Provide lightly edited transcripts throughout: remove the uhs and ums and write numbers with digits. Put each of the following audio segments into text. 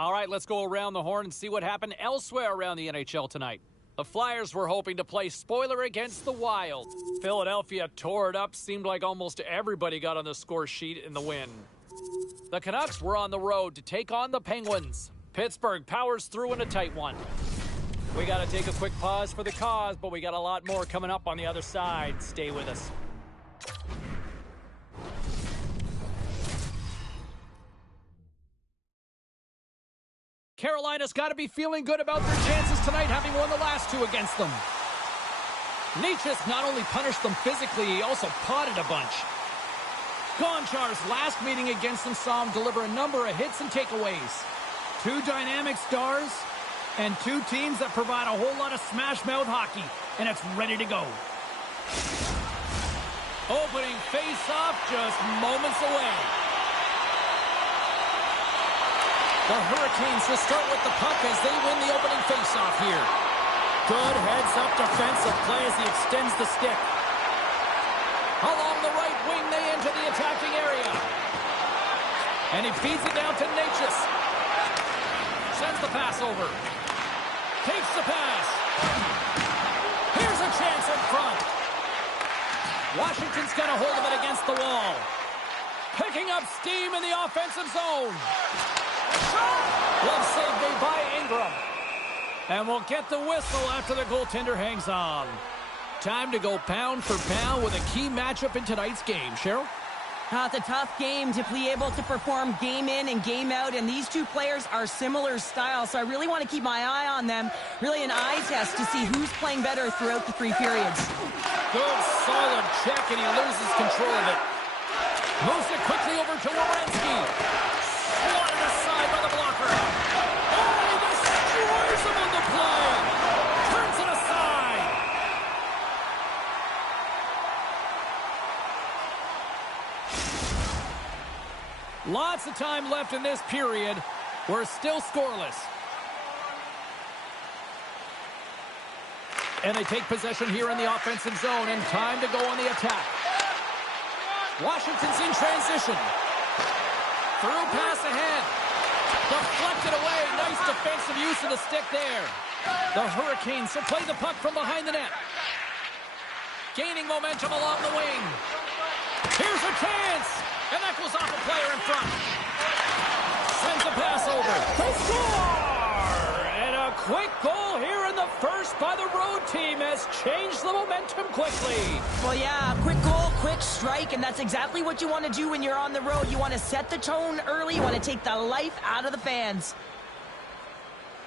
All right, let's go around the horn and see what happened elsewhere around the NHL tonight. The Flyers were hoping to play spoiler against the Wild. Philadelphia tore it up. Seemed like almost everybody got on the score sheet in the win. The Canucks were on the road to take on the Penguins. Pittsburgh powers through in a tight one. We got to take a quick pause for the cause, but we got a lot more coming up on the other side. Stay with us. Carolina's got to be feeling good about their chances tonight, having won the last two against them. Necas not only punished them physically, he also potted a bunch. Gonchar's last meeting against them saw him deliver a number of hits and takeaways. Two dynamic stars and two teams that provide a whole lot of smash-mouth hockey, and it's ready to go. Opening face-off just moments away. The Hurricanes will start with the puck as they win the opening face-off here. Good heads-up defensive play as he extends the stick. Along the right wing, they enter the attacking area. And he feeds it down to Necas. Sends the pass over. Takes the pass. Here's a chance in front. Washington's got a hold of it against the wall. Picking up steam in the offensive zone. Glove save made by Ingram. And we'll get the whistle after the goaltender hangs on. Time to go pound for pound with a key matchup in tonight's game. Cheryl? It's a tough game to be able to perform game in and game out, and these two players are similar styles, so I really want to keep my eye on them. Really an eye test to see who's playing better throughout the three periods. Good, solid check, and he loses control of it. Moves it quickly over to Werenski. Swatted aside by the blocker. Oh, he destroys him on the play. Turns it aside. Lots of time left in this period. We're still scoreless. And they take possession here in the offensive zone, and time to go on the attack. Washington's in transition. Through pass ahead. Deflected away. Nice defensive use of the stick there. The Hurricanes will play the puck from behind the net. Gaining momentum along the wing. Here's a chance. And that goes off a player in front. Sends the pass over. They score! And a quick goal here in the first by the road team has changed the momentum quickly. Well, yeah, quick goal, quick strike, and that's exactly what you want to do when you're on the road. You want to set the tone early. You want to take the life out of the fans.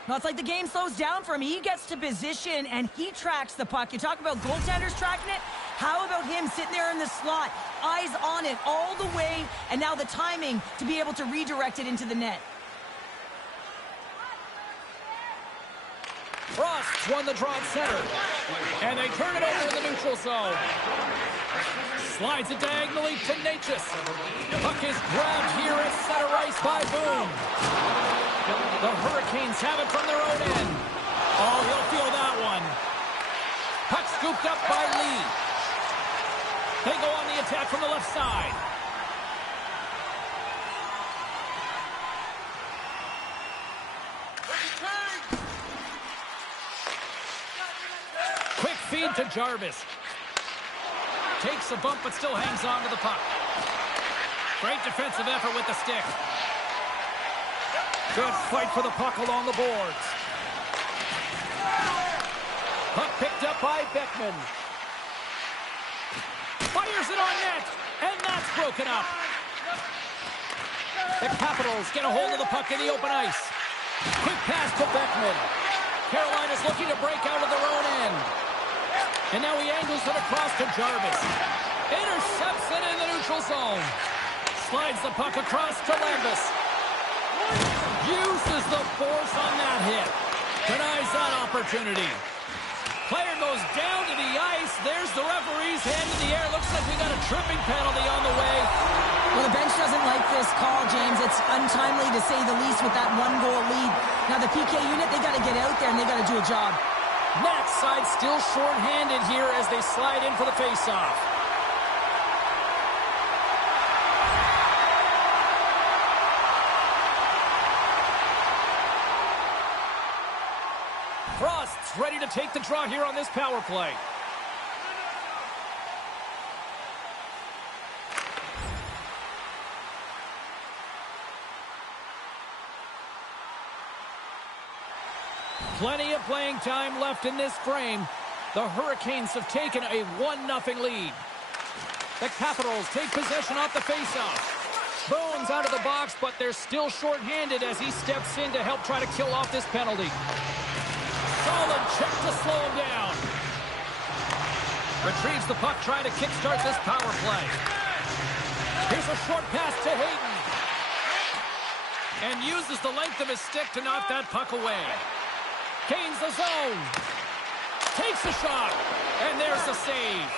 Now, it's like the game slows down for him. He gets to position, and he tracks the puck. You talk about goaltenders tracking it. How about him sitting there in the slot, eyes on it all the way, and now the timing to be able to redirect it into the net. Frost won the draw at center, and they turn it over in the neutral zone. Slides it diagonally to Necas. Puck is grabbed here at center ice by Boone. The Hurricanes have it from their own end. Oh, he'll feel that one. Puck scooped up by Lee. They go on the attack from the left side. Quick feed to Jarvis. Takes a bump but still hangs on to the puck. Great defensive effort with the stick. Good fight for the puck along the boards. Puck picked up by Beckman. Fires it on net, and that's broken up. The Capitals get a hold of the puck in the open ice. Quick pass to Beckman. Carolina's looking to break out of their own end. And now he angles it across to Jarvis. Intercepts it in the neutral zone. Slides the puck across to Lambus. Uses the force on that hit. Denies that opportunity. Player goes down to the ice. There's the referee's hand in the air. Looks like we got a tripping penalty on the way. Well, the bench doesn't like this call, James. It's untimely to say the least with that one-goal lead. Now, the PK unit, they got to get out there and they got to do a job. Net side still short-handed here as they slide in for the face-off. to take the draw here on this power play. Plenty of playing time left in this frame. The Hurricanes have taken a 1-0 lead. The Capitals take possession off the faceoff. Bones out of the box, but they're still shorthanded as he steps in to help try to kill off this penalty. Solid check to slow him down. Retrieves the puck, trying to kickstart this power play. Here's a short pass to Hayden. And uses the length of his stick to knock that puck away. Gains the zone. Takes a shot. And there's the save.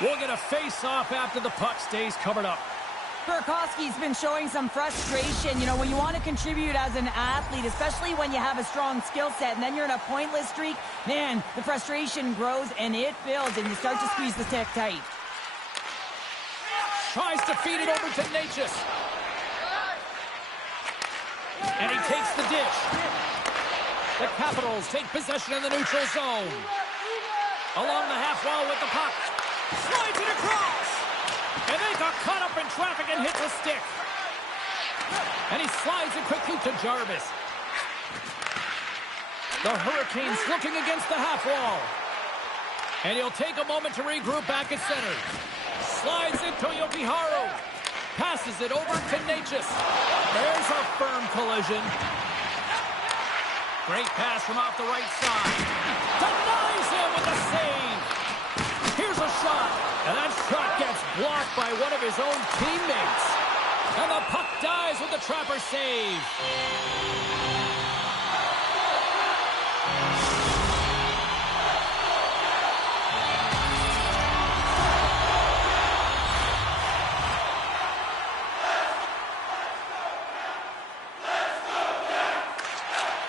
We'll get a face-off after the puck stays covered up. Burakovsky's been showing some frustration. You know, when you want to contribute as an athlete, especially when you have a strong skill set, and then you're in a pointless streak, man, the frustration grows and it builds, and you start to squeeze the stick tight. Tries to feed it over to Natchez. And he takes the dish. The Capitals take possession in the neutral zone. Along the half wall with the puck. Slides it across. And they got caught up in traffic and hit the stick. And he slides it quickly to Jarvis. The Hurricanes looking against the half wall. And he'll take a moment to regroup back at center. Slides it to Jokiharju. Passes it over to Natchez. There's a firm collision. Great pass from off the right side. Denies him with a save. Here's a shot. And that shot gets blocked by one of his own teammates. And the puck dies with the Trapper save.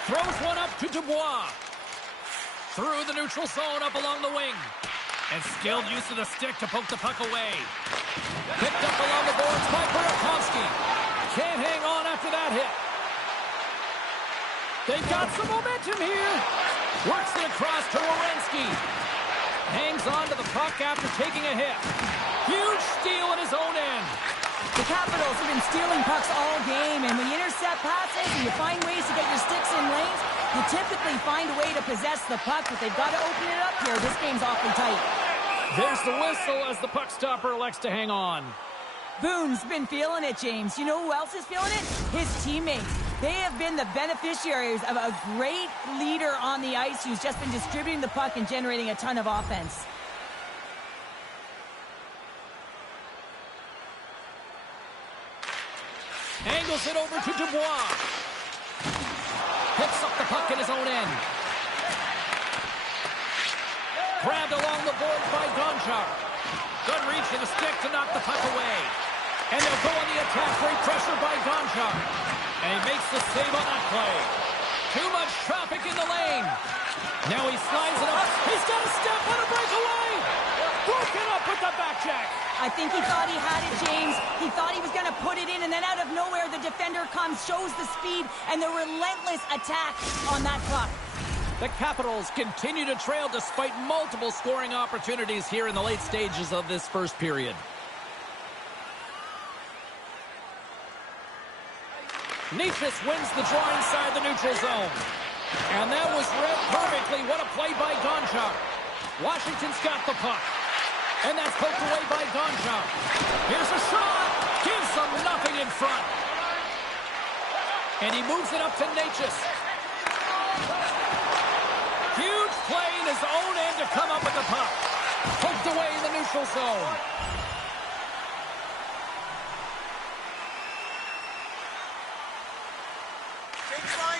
Throws one up to Dubois. Through the neutral zone up along the wing. And skilled use of the stick to poke the puck away. Picked up along the boards by Burakovsky. Can't hang on after that hit. They've got some momentum here. Works it across to Werenski. Hangs on to the puck after taking a hit. Huge steal at his own end. The Capitals have been stealing pucks all game, and when you intercept passes and you find ways to get your sticks in lanes, you typically find a way to possess the puck, but they've got to open it up here. This game's awfully tight. There's the whistle as the puck stopper elects to hang on. Boone's been feeling it, James. You know who else is feeling it? His teammates. They have been the beneficiaries of a great leader on the ice who's just been distributing the puck and generating a ton of offense. Angles it over to Dubois. Picks up the puck in his own end. Grabbed along the boards by Gonchar. Good reach to the stick to knock the puck away. And they'll go on the attack. Great pressure by Gonchar. And he makes the save on that play. Too much traffic in the lane. Now he slides it up. He's got a step on a breakaway. Broken up with the back check. I think he thought he had it, James. He thought he was going to put it in, and then out of nowhere, the defender comes, shows the speed, and the relentless attack on that puck. The Capitals continue to trail despite multiple scoring opportunities here in the late stages of this first period. Natchez wins the draw inside the neutral zone. And that was read perfectly. What a play by Gonchar. Washington's got the puck. And that's poked away by Gonchar. Here's a shot. Gives them nothing in front. And he moves it up to Natchez. Huge play in his own end to come up with the puck. Poked away in the neutral zone.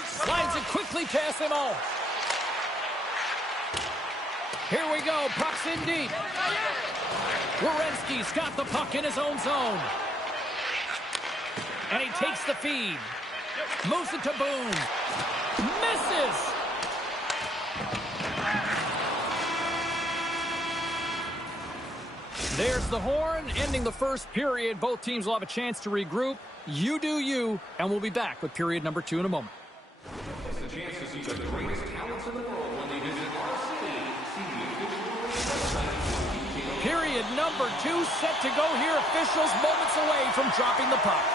Slides it quickly past him all. Here we go. Puck's in deep. Werenski's got the puck in his own zone. And he takes the feed. Moves it to Boone. Misses. There's the horn, ending the first period. Both teams will have a chance to regroup. You do you, and we'll be back with period number 2 in a moment. It's the chance to see the greatest talents in the world when they visit Period number 2 set to go here. Officials moments away from dropping the puck.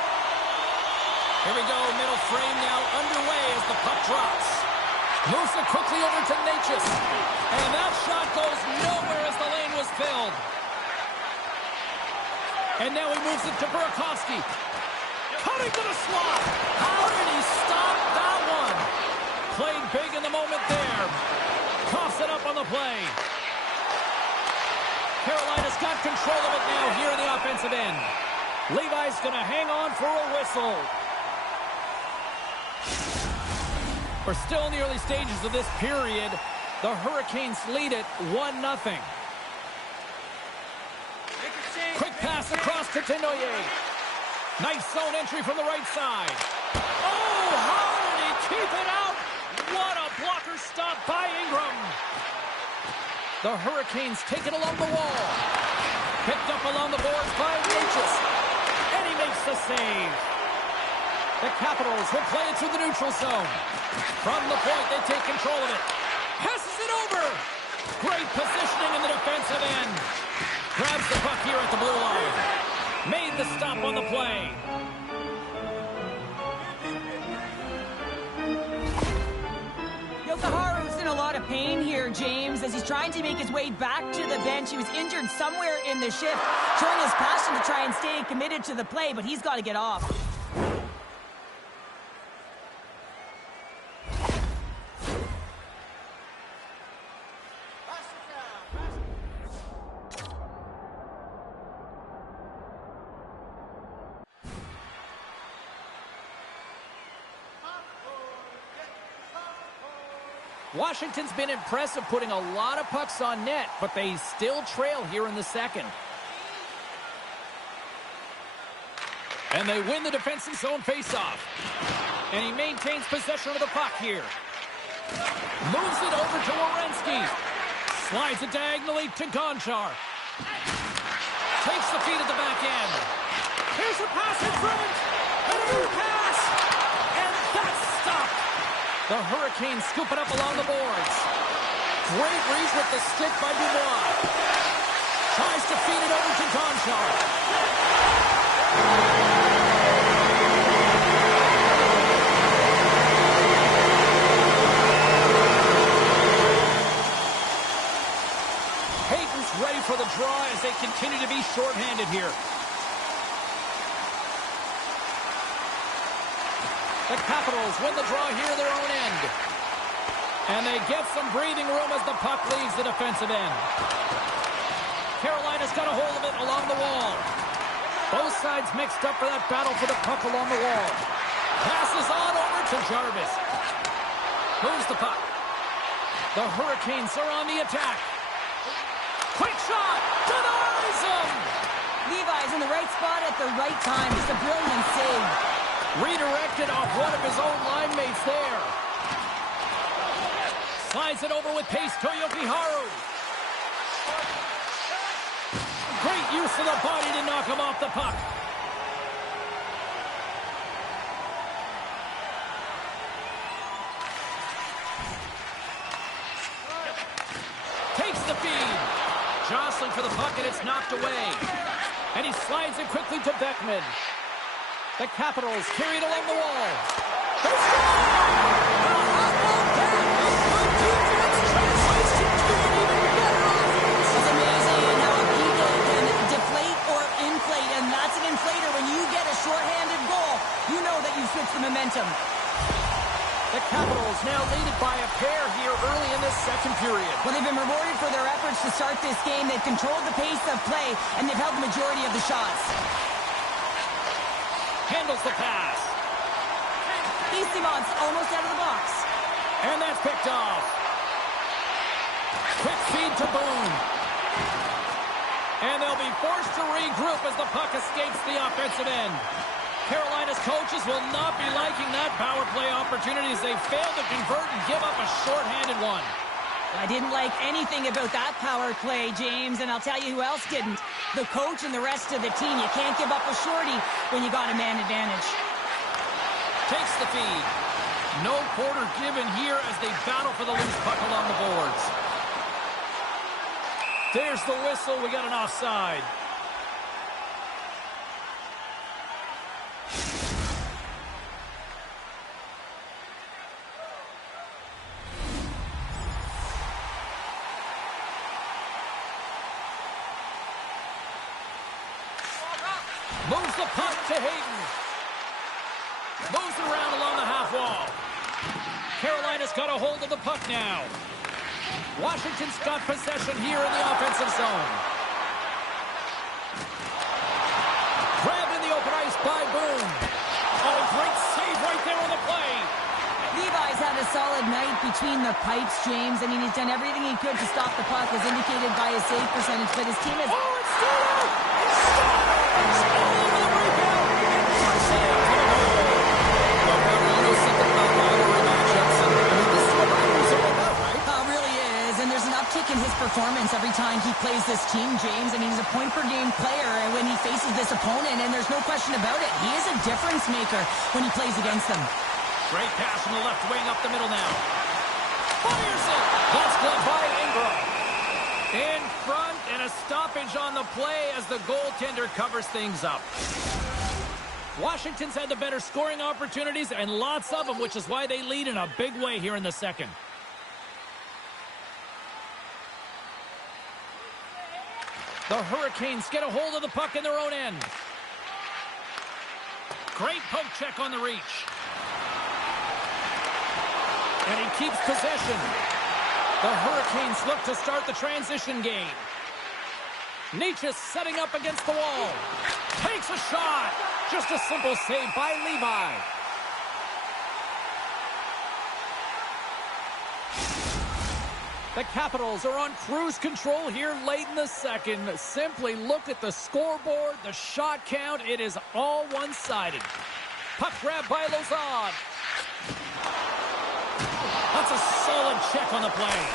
Here we go. Middle frame now underway as the puck drops. Moves it quickly over to Natchez. And that shot goes nowhere as the lane was filled. And now he moves it to Burakovsky. Cutting to the slot. How did he stop that one? Played big in the moment there. Coughs it up on the play. Carolina's got control of it now here in the offensive end. Levi's going to hang on for a whistle. We're still in the early stages of this period. The Hurricanes lead it 1-0. Quick pass across to Tenoyer. Nice zone entry from the right side. Oh, how did he keep it out? What a blocker stop by Ingram. The Hurricanes take it along the wall. Picked up along the boards by Natchez. And he makes the save. The Capitals will play it through the neutral zone. From the point, they take control of it. Passes it over. Great positioning in the defensive end. Grabs the puck here at the blue line. Made the stop on the play. Yokoharu's in a lot of pain here, James, as he's trying to make his way back to the bench. He was injured somewhere in the shift, showing his passion to try and stay committed to the play, but he's got to get off. Washington's been impressive putting a lot of pucks on net, but they still trail here in the second. And they win the defensive zone faceoff. And he maintains possession of the puck here. Moves it over to Werenski. Slides it diagonally to Gonchar. Takes the feed at the back end. Here's a pass in front. Another pass. And that's stopped. The Hurricanes scoop it up along the boards. Great reach with the stick by Dubois. Tries to feed it over to Gonchar. Hayton's ready for the draw as they continue to be shorthanded here. The Capitals win the draw here in their own end. And they get some breathing room as the puck leaves the defensive end. Carolina's got a hold of it along the wall. Both sides mixed up for that battle for the puck along the wall. Passes on over to Jarvis. Moves the puck. The Hurricanes are on the attack. Quick shot! Denies him! Levi's in the right spot at the right time. Just a brilliant save. Redirected off one of his own line mates there. Slides it over with pace to Yokoharu. Great use of the body to knock him off the puck. Takes the feed. Jostling for the puck and it's knocked away. And he slides it quickly to Beckman. The Capitals carry it along the wall. They score! A hot ball back. Good defense translates to even better offense. It's amazing how a ego can deflate or inflate, and that's an inflator. When you get a shorthanded goal, you know that you switch the momentum. The Capitals now leaded by a pair here early in this second period. Well, they've been rewarded for their efforts to start this game. They've controlled the pace of play, and they've held the majority of the shots. Handles the pass. Eastimon's almost out of the box. And that's picked off. Quick feed to Boone. And they'll be forced to regroup as the puck escapes the offensive end. Carolina's coaches will not be liking that power play opportunity as they fail to convert and give up a shorthanded one. I didn't like anything about that power play, James, and I'll tell you who else didn't. The coach and the rest of the team. You can't give up a shorty when you got a man advantage. Takes the feed. No quarter given here as they battle for the loose puck along the boards. There's the whistle. We got an offside. Moves the puck to Hayden. Moves it around along the half wall. Carolina's got a hold of the puck now. Washington's got possession here in the offensive zone. Grabbed in the open ice by Boone. Oh, great save right there on the play. Levi's had a solid night between the pipes, James. I mean, he's done everything he could to stop the puck, as indicated by his save percentage, but his team has... Oh, it's still out! It's still out! Oh, the rebound! Good save for the goal. Well, Robert, you know something about rivalry matchups, and I mean, this is what rivalries are all about, right? It really is, and there's an uptick in his performance every time he plays this team, James. I mean, he's a point-per-game player when he faces this opponent, and there's no question about it. He is a difference maker when he plays against them. Great pass from the left wing up the middle now. Fires it! That's gloved by Ingram. In front, and a stoppage on the play as the goaltender covers things up. Washington's had the better scoring opportunities, and lots of them, which is why they lead in a big way here in the second. The Hurricanes get a hold of the puck in their own end. Great poke check on the reach. And he keeps possession. The Hurricanes look to start the transition game. Nietzsche setting up against the wall. Takes a shot. Just a simple save by Levi. The Capitals are on cruise control here late in the second. Simply look at the scoreboard, the shot count. It is all one-sided. Puck grab by Lauzon. That's a solid check on the play.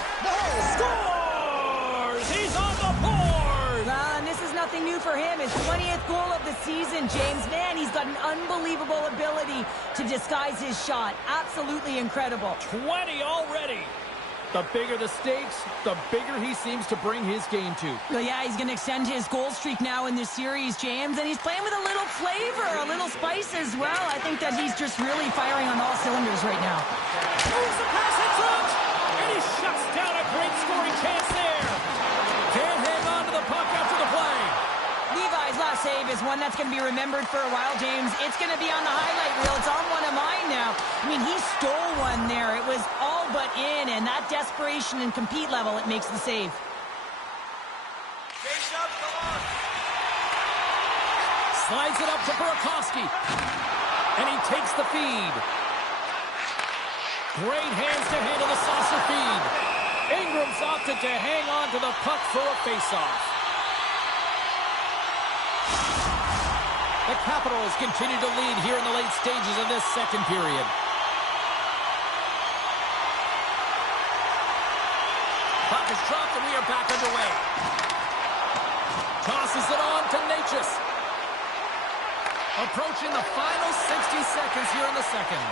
Scores! He's on the board! And this is nothing new for him. His 20th goal of the season, James. Man, he's got an unbelievable ability to disguise his shot. Absolutely incredible. 20 already. The bigger the stakes, the bigger he seems to bring his game to. Well, yeah, he's going to extend his goal streak now in this series, James, and he's playing with a little flavor, a little spice as well. I think that he's just really firing on all cylinders right now. Moves the pass in front, and he shuts down a great scoring chance there. Can't hang on to the puck after the play. Levi's last save is one that's going to be remembered for a while, James. It's going to be on the highlight reel. It's on one of mine now. I mean, he stole one there. It was all but in, and that desperation and compete level, it makes the save. Slides it up to Burakovsky, and he takes the feed. Great hands to handle the saucer feed. Ingram's opted to hang on to the puck for a faceoff. The Capitals continue to lead here in the late stages of this second period. Puck is dropped and we are back underway. Tosses it on to Natchez. Approaching the final 60 seconds here in the second.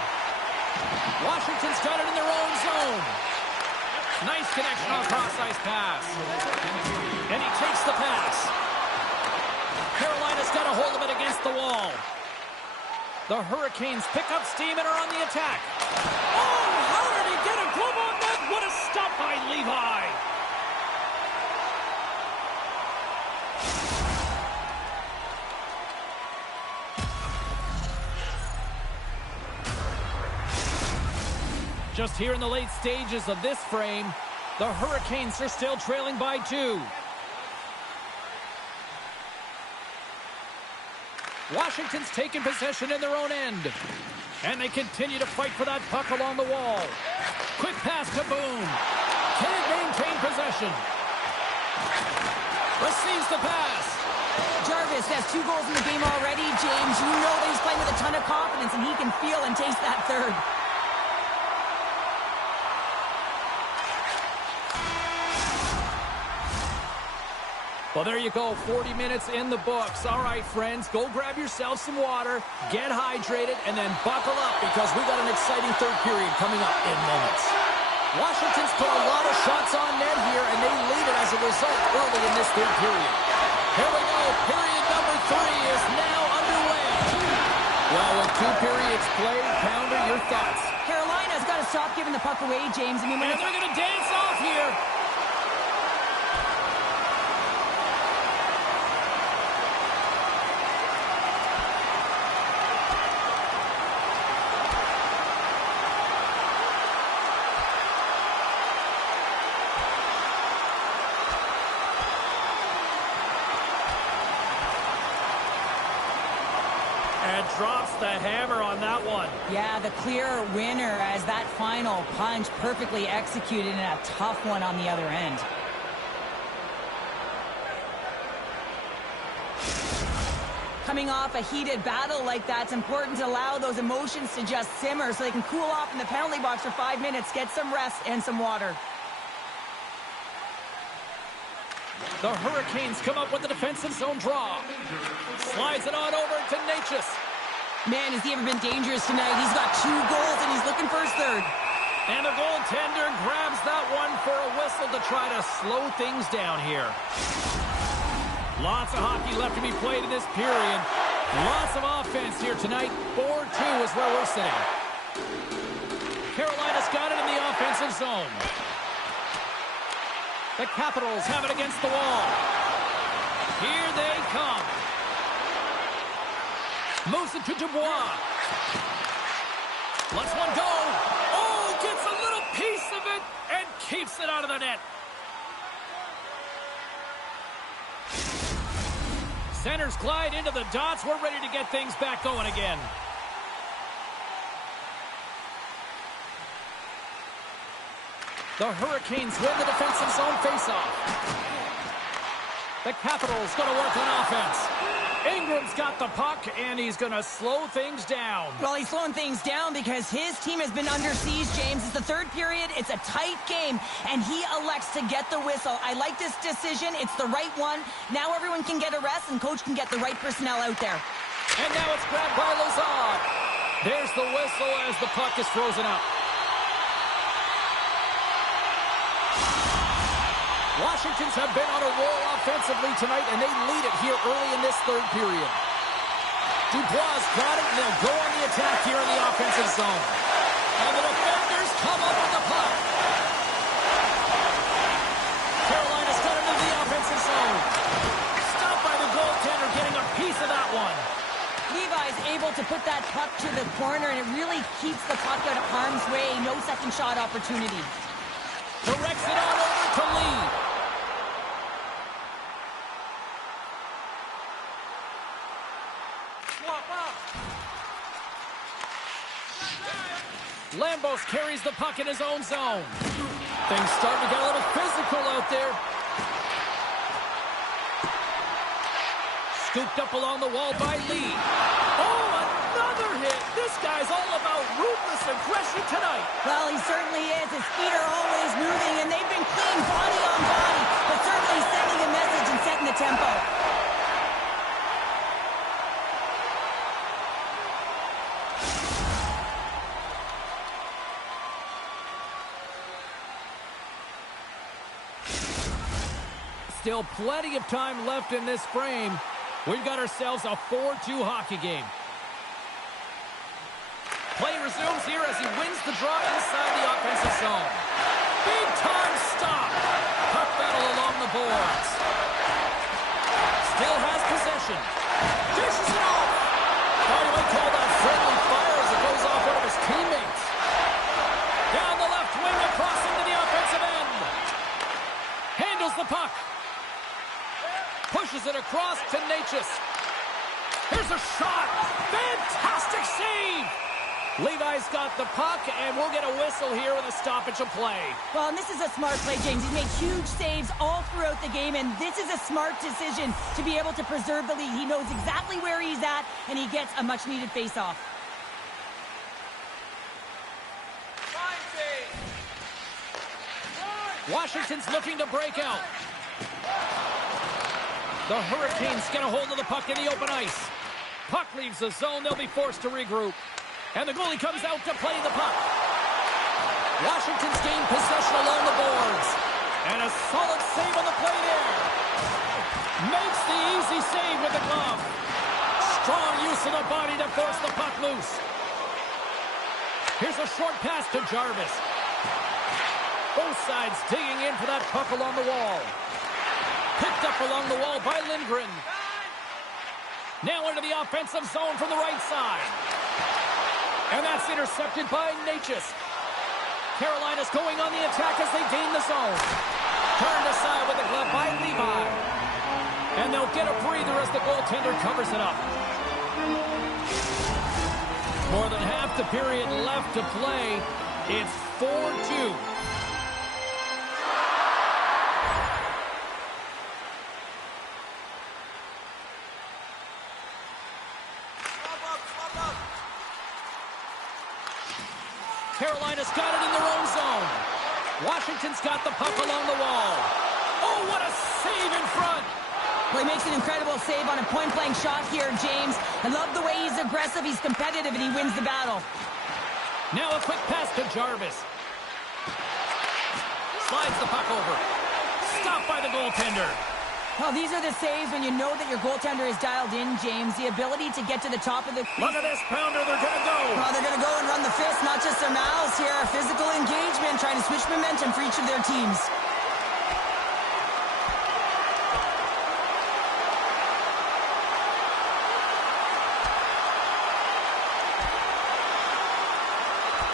Washington's got it in their own zone. Nice connection on cross-ice pass. And he takes the pass. Carolina's got a hold of it against the wall. The Hurricanes pick up steam and are on the attack. Oh, how did he get a glove on that? What a stop by Levi. Just here in the late stages of this frame, the Hurricanes are still trailing by 2. Washington's taken possession in their own end. And they continue to fight for that puck along the wall. Quick pass to Boone. Can he maintain possession? Receives the pass. Jarvis has 2 goals in the game already, James. You know that he's playing with a ton of confidence, and he can feel and taste that third. Well, there you go, 40 minutes in the books. All right, friends, go grab yourself some water, get hydrated, and then buckle up because we got an exciting third period coming up in moments. Washington's put a lot of shots on net here, and they lead it as as a result early in this third period. Here we go. Period number 3 is now underway. Well, with 2 periods played, Pounder, your thoughts? Carolina's got to stop giving the puck away, James. I mean, and they're going to dance off here. And drops the hammer on that one. Yeah, the clear winner as that final punch perfectly executed and a tough one on the other end. Coming off a heated battle like that, it's important to allow those emotions to just simmer so they can cool off in the penalty box for 5 minutes, get some rest and some water. The Hurricanes come up with the defensive zone draw. Slides it on over to Natchez. Man, has he ever been dangerous tonight? He's got 2 goals and he's looking for his third. And the goaltender grabs that one for a whistle to try to slow things down here. Lots of hockey left to be played in this period. Lots of offense here tonight. 4-2 is where we're sitting. Carolina's got it in the offensive zone. The Capitals have it against the wall. Here they come. Moves it to Dubois. Lets one go. Oh, gets a little piece of it and keeps it out of the net. Centers glide into the dots. We're ready to get things back going again. The Hurricanes win the defensive zone faceoff. The Capitals going to work on offense. Ingram's got the puck, and he's going to slow things down. Well, he's slowing things down because his team has been under siege, James. It's the third period. It's a tight game, and he elects to get the whistle. I like this decision. It's the right one. Now everyone can get a rest, and coach can get the right personnel out there. And now it's grabbed by Lazard. There's the whistle as the puck is frozen up. Washingtons have been on a roll offensively tonight, and they lead it here early in this third period. Dubois got it, and they'll go on the attack here in the offensive zone. And the defenders come up with the puck. Carolina's got it into the offensive zone. Stopped by the goaltender, getting a piece of that one. Levi's able to put that puck to the corner, and it really keeps the puck out of harm's way. No second shot opportunity. Directs it on over to Lee. Lambos carries the puck in his own zone. Things starting to get a little physical out there. Scooped up along the wall by Lee. Oh, another hit. This guy's all about ruthless aggression tonight. Well, he certainly is. His feet are always moving, and they've been clean body on body, but certainly sending a message and setting the tempo. Still plenty of time left in this frame. We've got ourselves a 4-2 hockey game. Play resumes here as he wins the draw inside the offensive zone. Big time stop. Puck battle along the boards. Still has possession. Dishes it off. Thought he might call that friendly fire as it goes off one of his teammates. Down the left wing across into the offensive end. Handles the puck. Pushes it across to Natchez. Here's a shot. Fantastic save. Levi's got the puck, and we'll get a whistle here with a stoppage of play. Well, and this is a smart play, James. He's made huge saves all throughout the game, and this is a smart decision to be able to preserve the lead. He knows exactly where he's at, and he gets a much-needed face-off. Washington's looking to break out. The Hurricanes get a hold of the puck in the open ice. Puck leaves the zone. They'll be forced to regroup. And the goalie comes out to play the puck. Washington's gained possession along the boards. And a solid save on the play. glove. Strong use of the body to force the puck loose. Here's a short pass to Jarvis. Both sides digging in for that puck along the wall. Picked up along the wall by Lindgren. Now into the offensive zone from the right side. And that's intercepted by Natchez. Carolina's going on the attack as they gain the zone. Turned aside with a glove by Levi. And they'll get a breather as the goaltender covers it up. More than half the period left to play. It's 4-2. Carolina's got it in their own zone. Washington's got the puck along the wall. Oh, what a save in front. Well, he makes an incredible save on a point-blank shot here, James. I love the way he's aggressive, he's competitive, and he wins the battle. Now a quick pass to Jarvis. Slides the puck over. Stopped by the goaltender. Well, these are the saves when you know that your goaltender is dialed in, James. The ability to get to the top of the... Look at this pounder, they're going to go. Well, they're going to go and run the fist, not just their mouths here. Physical engagement, trying to switch momentum for each of their teams.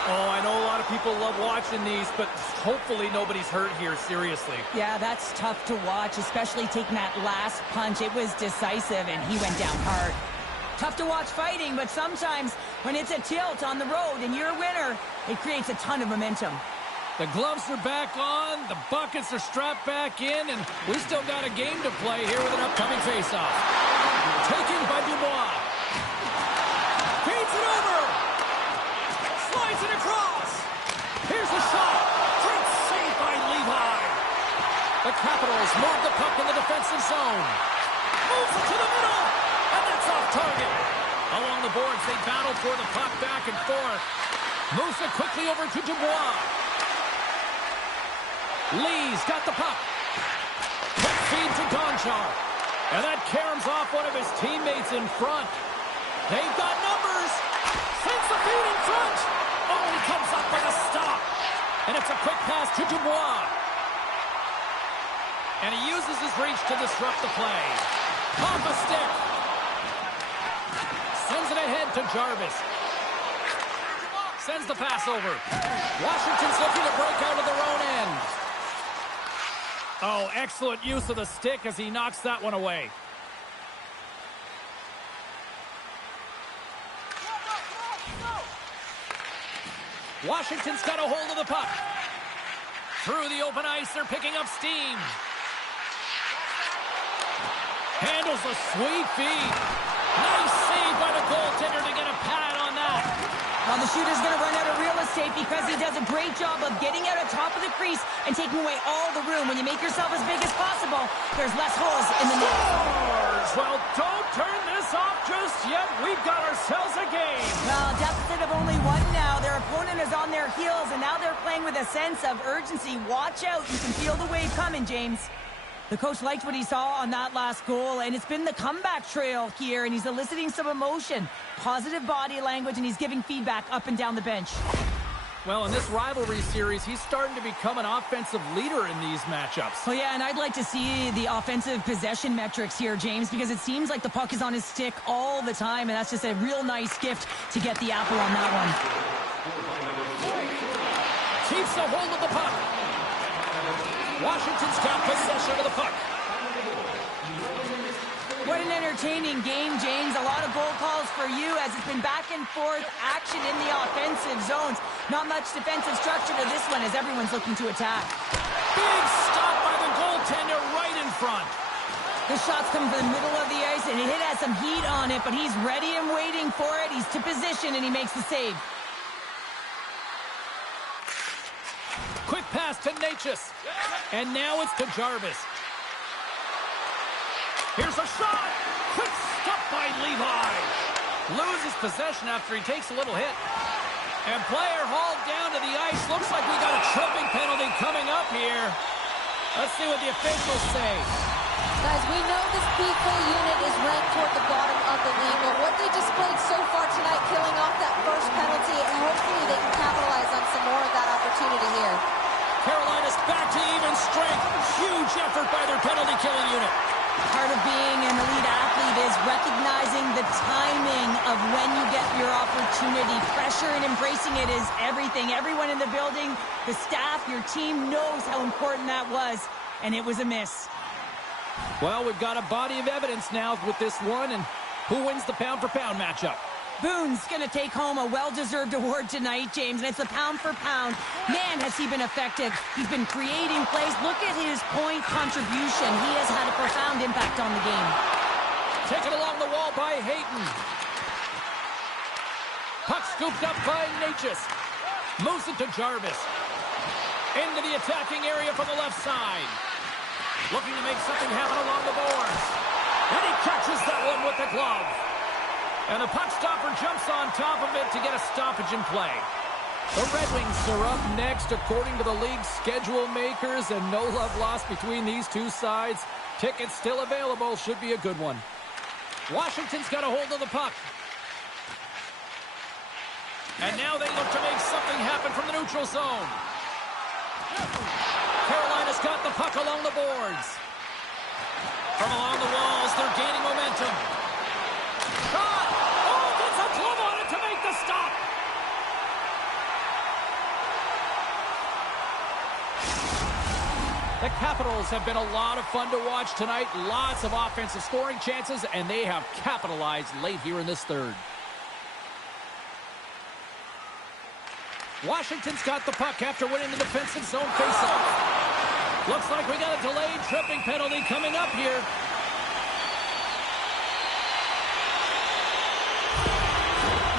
Oh, I know a lot of people love watching these, but hopefully nobody's hurt here, seriously. Yeah, that's tough to watch, especially taking that last punch. It was decisive, and he went down hard. Tough to watch fighting, but sometimes when it's a tilt on the road and you're a winner, it creates a ton of momentum. The gloves are back on, the buckets are strapped back in, and we still got a game to play here with an upcoming faceoff. Taken by Dubois. Feeds it over. Slides it across. Here's the shot. Great save by Levi. The Capitals move the puck in the defensive zone. Moves it to the middle. And that's off target. Along the boards, they battle for the puck back and forth. Moves it quickly over to Dubois. Lee's got the puck. Quick feed to Gonchar. And that caroms off one of his teammates in front. They've got numbers. Sends the feed in front. Oh, he comes up with a stop. And it's a quick pass to Dubois. And he uses his reach to disrupt the play. Off a stick. Sends it ahead to Jarvis. Sends the pass over. Washington's looking to break out of their own end. Oh, excellent use of the stick as he knocks that one away. Washington's got a hold of the puck. Through the open ice, they're picking up steam. Handles a sweet feed. Nice save by the goaltender to get a pad on that. Well, the shooter's going to run out of real estate because he does a great job of getting out of top of the crease and taking away all the room. When you make yourself as big as possible, there's less holes in the net. Well, don't turn this off just yet. We've got ourselves a game. Well, deficit of only one now. Their opponent is on their heels, and now they're playing with a sense of urgency. Watch out. You can feel the wave coming, James. The coach liked what he saw on that last goal, and it's been the comeback trail here, and he's eliciting some emotion, positive body language, and he's giving feedback up and down the bench. Well, in this rivalry series, he's starting to become an offensive leader in these matchups. Oh, yeah, and I'd like to see the offensive possession metrics here, James, because it seems like the puck is on his stick all the time, and that's just a real nice gift to get the apple on that one. Keeps a hold of the puck. Washington's got possession of the puck. What an entertaining game, James. A lot of goal calls for you as it's been back and forth action in the offensive zones. Not much defensive structure to this one as everyone's looking to attack. Big stop by the goaltender right in front. The shot's coming from the middle of the ice, and it has some heat on it, but he's ready and waiting for it. He's to position, and he makes the save. Quick pass to Natchez. And now it's to Jarvis. Here's a shot. Quick stop by Levi. Loses possession after he takes a little hit. And player hauled down to the ice. Looks like we got a tripping penalty coming up here. Let's see what the officials say. Guys, we know this PK unit is ranked toward the bottom of the league, but what they displayed so far tonight, killing off that first penalty, and hopefully they can capitalize on some more of that opportunity here. Carolina's back to even strength. Huge effort by their penalty-killing unit. Part of being an elite athlete is recognizing the timing of when you get your opportunity. Pressure and embracing it is everything. Everyone in the building, the staff, your team knows how important that was, and it was a miss. Well, we've got a body of evidence now with this one, and who wins the pound-for-pound matchup? Boone's going to take home a well-deserved award tonight, James, and it's a pound-for-pound. Man, has he been effective. He's been creating plays. Look at his point contribution. He has had a profound impact on the game. Taken along the wall by Hayton. Puck scooped up by Natchez. Moves it to Jarvis. Into the attacking area from the left side. Looking to make something happen along the boards. And he catches that one with the glove. And the puck stopper jumps on top of it to get a stoppage in play. The Red Wings are up next according to the league's schedule makers, and no love lost between these two sides. Tickets still available. Should be a good one. Washington's got a hold of the puck. And now they look to make something happen from the neutral zone. Carolina's got the puck along the boards. From along the walls, they're gaining momentum. Shot! Oh, gets a glove on it to make the stop. The Capitals have been a lot of fun to watch tonight. Lots of offensive scoring chances, and they have capitalized late here in this third. Washington's got the puck after winning the defensive zone faceoff. Looks like we got a delayed tripping penalty coming up here.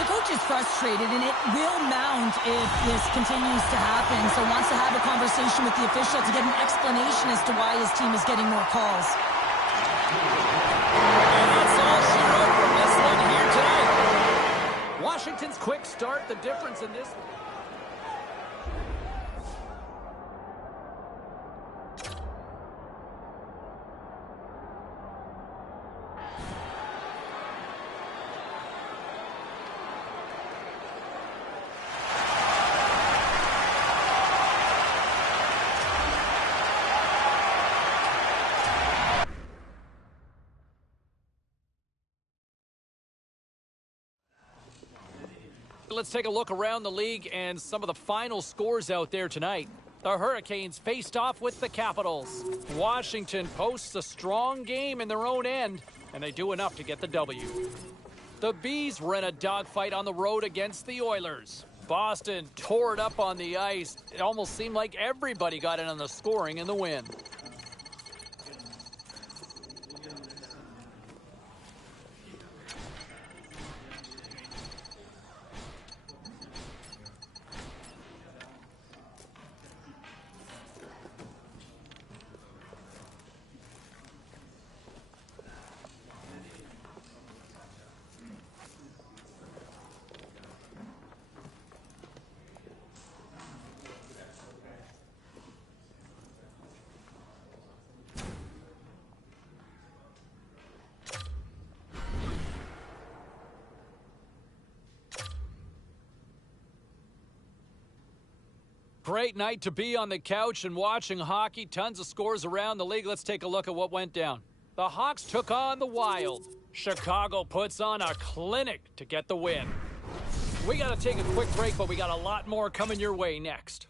The coach is frustrated, and it will mount if this continues to happen. So wants to have a conversation with the official to get an explanation as to why his team is getting more calls. And that's all she wrote from this one here tonight. Washington's quick start, the difference in this one. Let's take a look around the league and some of the final scores out there tonight. The Hurricanes faced off with the Capitals. Washington posts a strong game in their own end, and they do enough to get the W. The Bees were in a dogfight on the road against the Oilers. Boston tore it up on the ice. It almost seemed like everybody got in on the scoring in the win. Great night to be on the couch and watching hockey. Tons of scores around the league. Let's take a look at what went down. The Hawks took on the Wild. Chicago puts on a clinic to get the win. We got to take a quick break, but we got a lot more coming your way next.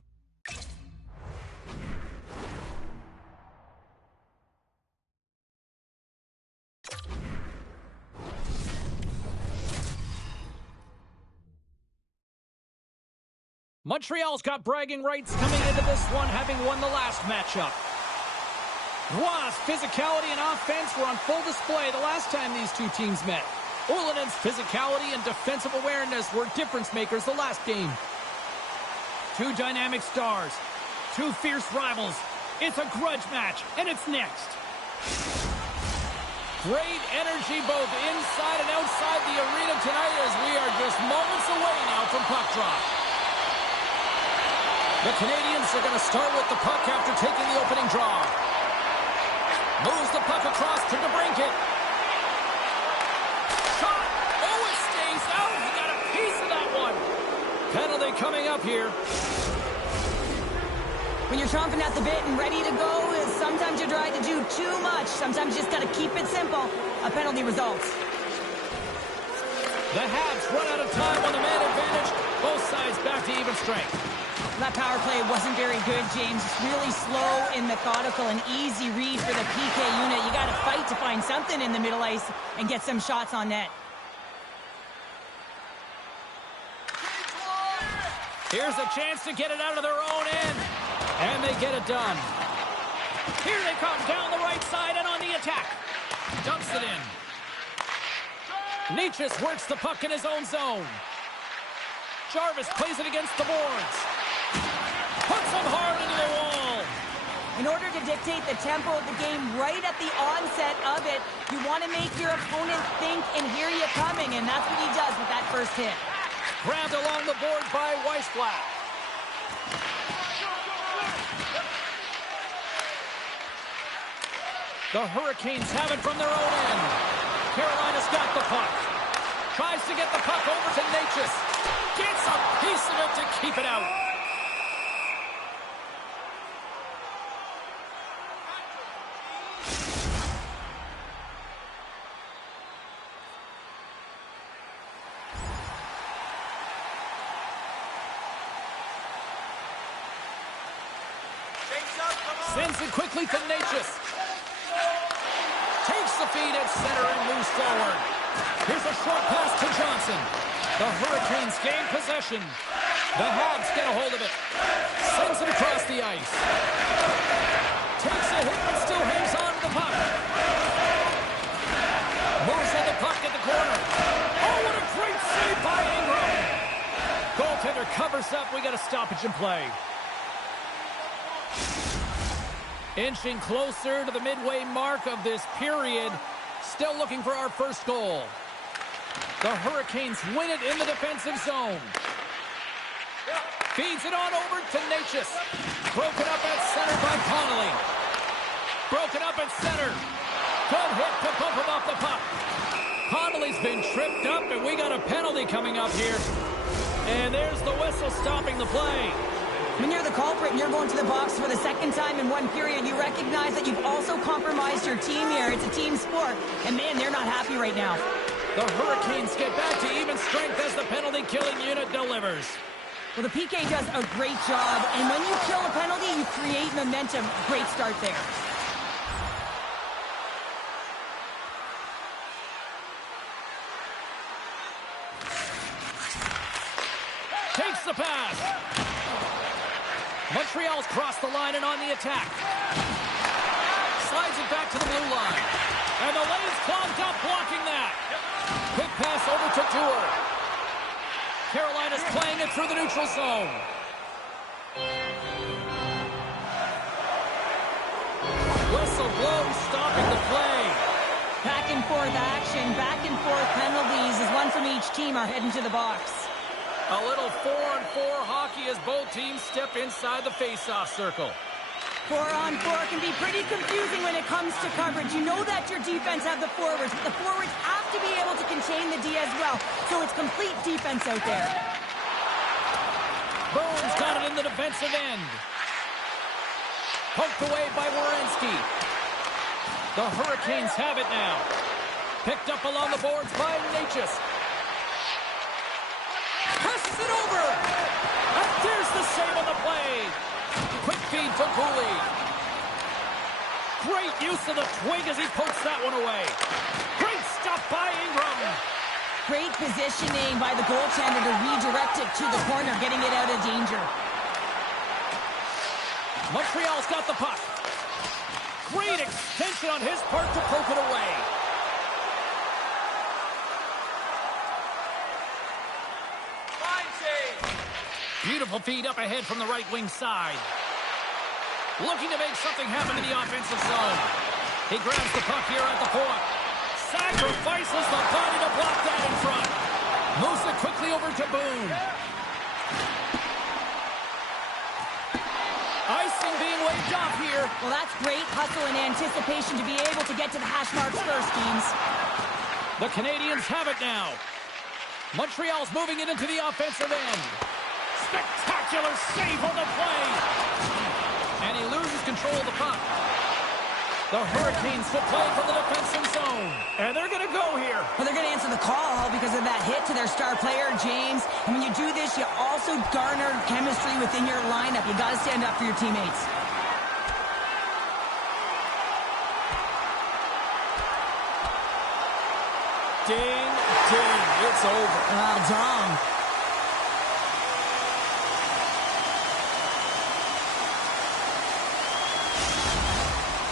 Montreal's got bragging rights coming into this one, having won the last matchup. Roy's physicality and offense were on full display the last time these two teams met. Ulanen's physicality and defensive awareness were difference makers the last game. Two dynamic stars, two fierce rivals. It's a grudge match, and it's next. Great energy both inside and outside the arena tonight as we are just moments away now from puck drop. The Canadians are going to start with the puck after taking the opening draw. Moves the puck across to DeBrincat. Shot. Oh, it stays out. He got a piece of that one. Penalty coming up here. When you're chomping at the bit and ready to go, sometimes you try to do too much. Sometimes you just got to keep it simple. A penalty results. The Habs run out of time on the man advantage. Both sides back to even strength. That power play wasn't very good, James. It's really slow and methodical and easy read for the PK unit. You got to fight to find something in the middle ice and get some shots on net. Here's a chance to get it out of their own end. And they get it done. Here they come down the right side and on the attack. Dumps it in. Nietzsche works the puck in his own zone. Jarvis plays it against the boards. Puts him hard into the wall. In order to dictate the tempo of the game right at the onset of it, you want to make your opponent think and hear you coming, and that's what he does with that first hit. Grabbed along the board by Weissblatt. The Hurricanes have it from their own end. Carolina's got the puck. Tries to get the puck over to Natchez. Gets a piece of it to keep it out. Sends it quickly to Natchez. Takes the feed at center and moves forward. Here's a short pass to Johnson. The Hurricanes gain possession. The Habs get a hold of it. Sends it across the ice. Takes a hit but still hangs on to the puck. Moves on the puck at the corner. Oh, what a great save by Ingram. Goaltender covers up. We got a stoppage in play. Inching closer to the midway mark of this period. Still looking for our first goal. The Hurricanes win it in the defensive zone. Feeds it on over to Natchez. Broken up at center by Connolly. Broken up at center. Good hit to bump him off the puck. Connolly's been tripped up, and we got a penalty coming up here. And there's the whistle stopping the play. When you're the culprit and you're going to the box for the second time in one period, you recognize that you've also compromised your team here. It's a team sport, and man, they're not happy right now. The Hurricanes get back to even strength as the penalty-killing unit delivers. Well, the PK does a great job, and when you kill a penalty, you create momentum. Great start there. Takes the pass. Montreal's crossed the line and on the attack. Slides it back to the blue line. And the lane's clogged up, blocking that. Quick pass over to Tour. Carolina's playing it through the neutral zone. Whistle blows, stopping the play. Back and forth action, back and forth penalties as one from each team are heading to the box. A little 4-on-4 hockey as both teams step inside the face-off circle. 4-on-4 can be pretty confusing when it comes to coverage. You know that your defense have the forwards, but the forwards have to be able to contain the D as well. So it's complete defense out there. Boone's got it in the defensive end. Poked away by Werenski. The Hurricanes have it now. Picked up along the boards by Natchez. Presses it over. And there's the save on the play. Quick feed to Cooley. Great use of the twig as he pokes that one away. Great stuff by Ingram. Great positioning by the goaltender to redirect it to the corner, getting it out of danger. Montreal's got the puck. Great extension on his part to poke it away. Beautiful feed up ahead from the right wing side. Looking to make something happen in the offensive zone. He grabs the puck here at the point. Sacrifices the body to block that in front. Moves it quickly over to Boone. Icing being waved off here. Well, that's great hustle and anticipation to be able to get to the hash marks first, teams. The Canadians have it now. Montreal's moving it into the offensive end. Spectacular save on the play. And he loses control of the puck. The Hurricanes will play from the defensive zone. And they're going to go here. Well, they're going to answer the call because of that hit to their star player, James. And when you do this, you also garner chemistry within your lineup. You got to stand up for your teammates. Ding, ding. It's over. Dong.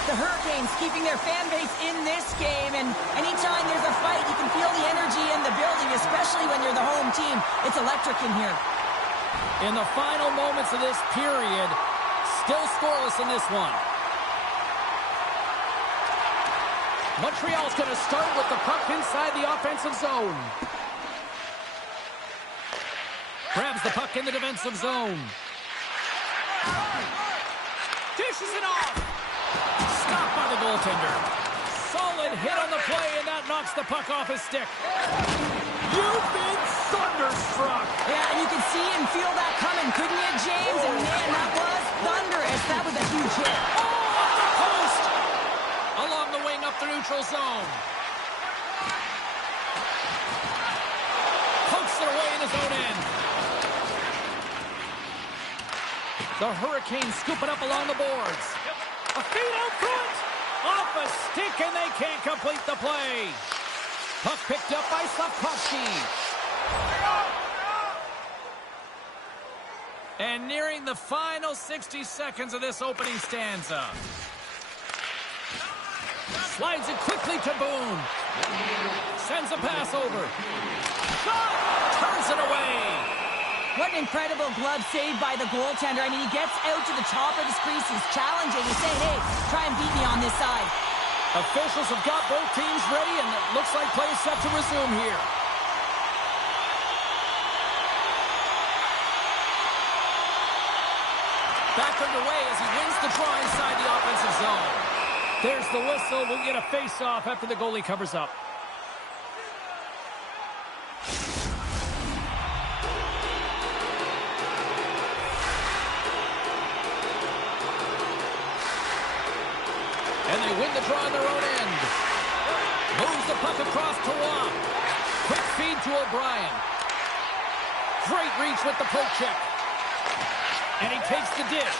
The Hurricanes keeping their fan base in this game, and anytime there's a fight, you can feel the energy in the building, especially when you're the home team. It's electric in here. In the final moments of this period, still scoreless in this one. Montreal's going to start with the puck inside the offensive zone. Grabs the puck in the defensive zone. Dishes it off. Stopped by the goaltender. Solid hit on the play, and that knocks the puck off his stick. You've been thunderstruck. Yeah, and you can see and feel that coming, couldn't you, James? And man, that was thunderous. That was a huge hit. Oh, off the post. Along the wing, up the neutral zone. Pokes it away in his own end. The Hurricanes scoop it up along the boards. A feed out front. Off a stick, and they can't complete the play. Puck picked up by Slavkovsky. And nearing the final 60 seconds of this opening stanza. Slides it quickly to Boone. Sends a pass over. Shot! Turns it away. What an incredible glove save by the goaltender. I mean, he gets out to the top of his crease. He's challenging. He's saying, hey, try and beat me on this side. Officials have got both teams ready, and it looks like play is set to resume here. Back underway as he wins the draw inside the offensive zone. There's the whistle. We'll get a face-off after the goalie covers up. And they win the draw on their own end. Moves the puck across to Waugh. Quick feed to O'Brien. Great reach with the poke check. And he takes the dish.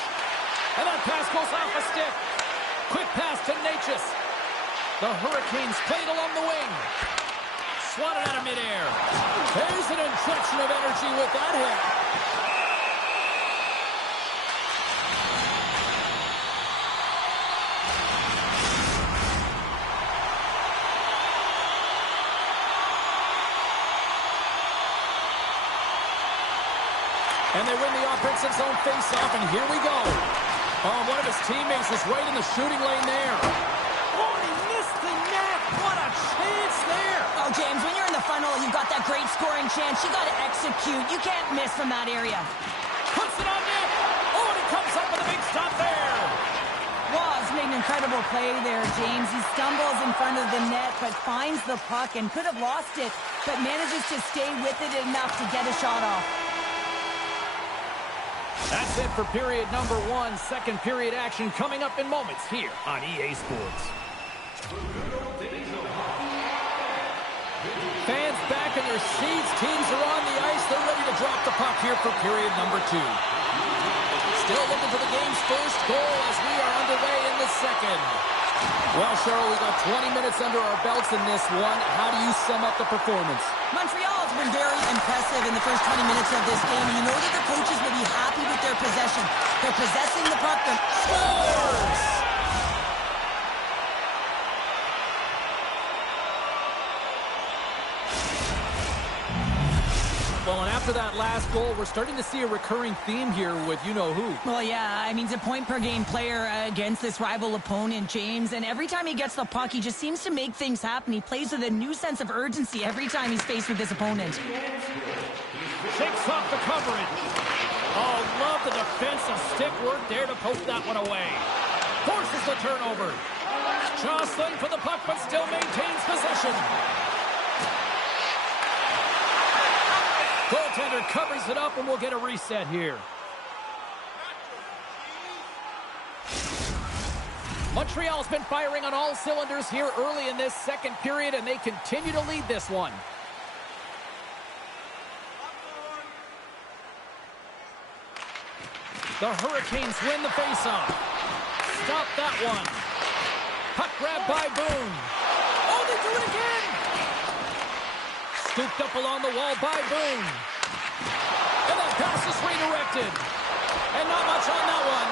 And that pass goes off a stick. Quick pass to Natchez. The Hurricanes played along the wing. Swatted out of midair. There's an injection of energy with that hit. And they win the offensive zone face-off, and here we go. Oh, one of his teammates was right in the shooting lane there. Oh, he missed the net. What a chance there. Oh, James, when you're in the funnel, you've got that great scoring chance. You got to execute. You can't miss from that area. Puts it on net. Oh, and he comes up with a big stop there. Waz made an incredible play there, James. He stumbles in front of the net, but finds the puck and could have lost it, but manages to stay with it enough to get a shot off. That's it for period number one. Second period action coming up in moments here on EA Sports. Fans back in their seats. Teams are on the ice. They're ready to drop the puck here for period number two. Still looking for the game's first goal as we are underway in the second. Well, Cheryl, we got 20 minutes under our belts in this one. How do you sum up the performance? Montreal has been very impressive in the first 20 minutes of this game, and you know that the coaches will be happy with their possession. They're possessing the puck. Scores! Well, and after that last goal, we're starting to see a recurring theme here with you-know-who. Well, yeah, I mean, he's a point-per-game player against this rival opponent, James, and every time he gets the puck, he just seems to make things happen. He plays with a new sense of urgency every time he's faced with this opponent. Shakes off the coverage. Oh, love the defensive stick work there to poke that one away. Forces the turnover. Jostling for the puck, but still maintains possession. Goaltender covers it up, and we'll get a reset here. Montreal's been firing on all cylinders here early in this second period, and they continue to lead this one. The Hurricanes win the faceoff. Stop that one. Puck grab by Boone. Oh, they do it again! Scooped up along the wall by Boone. And that pass is redirected. And not much on that one.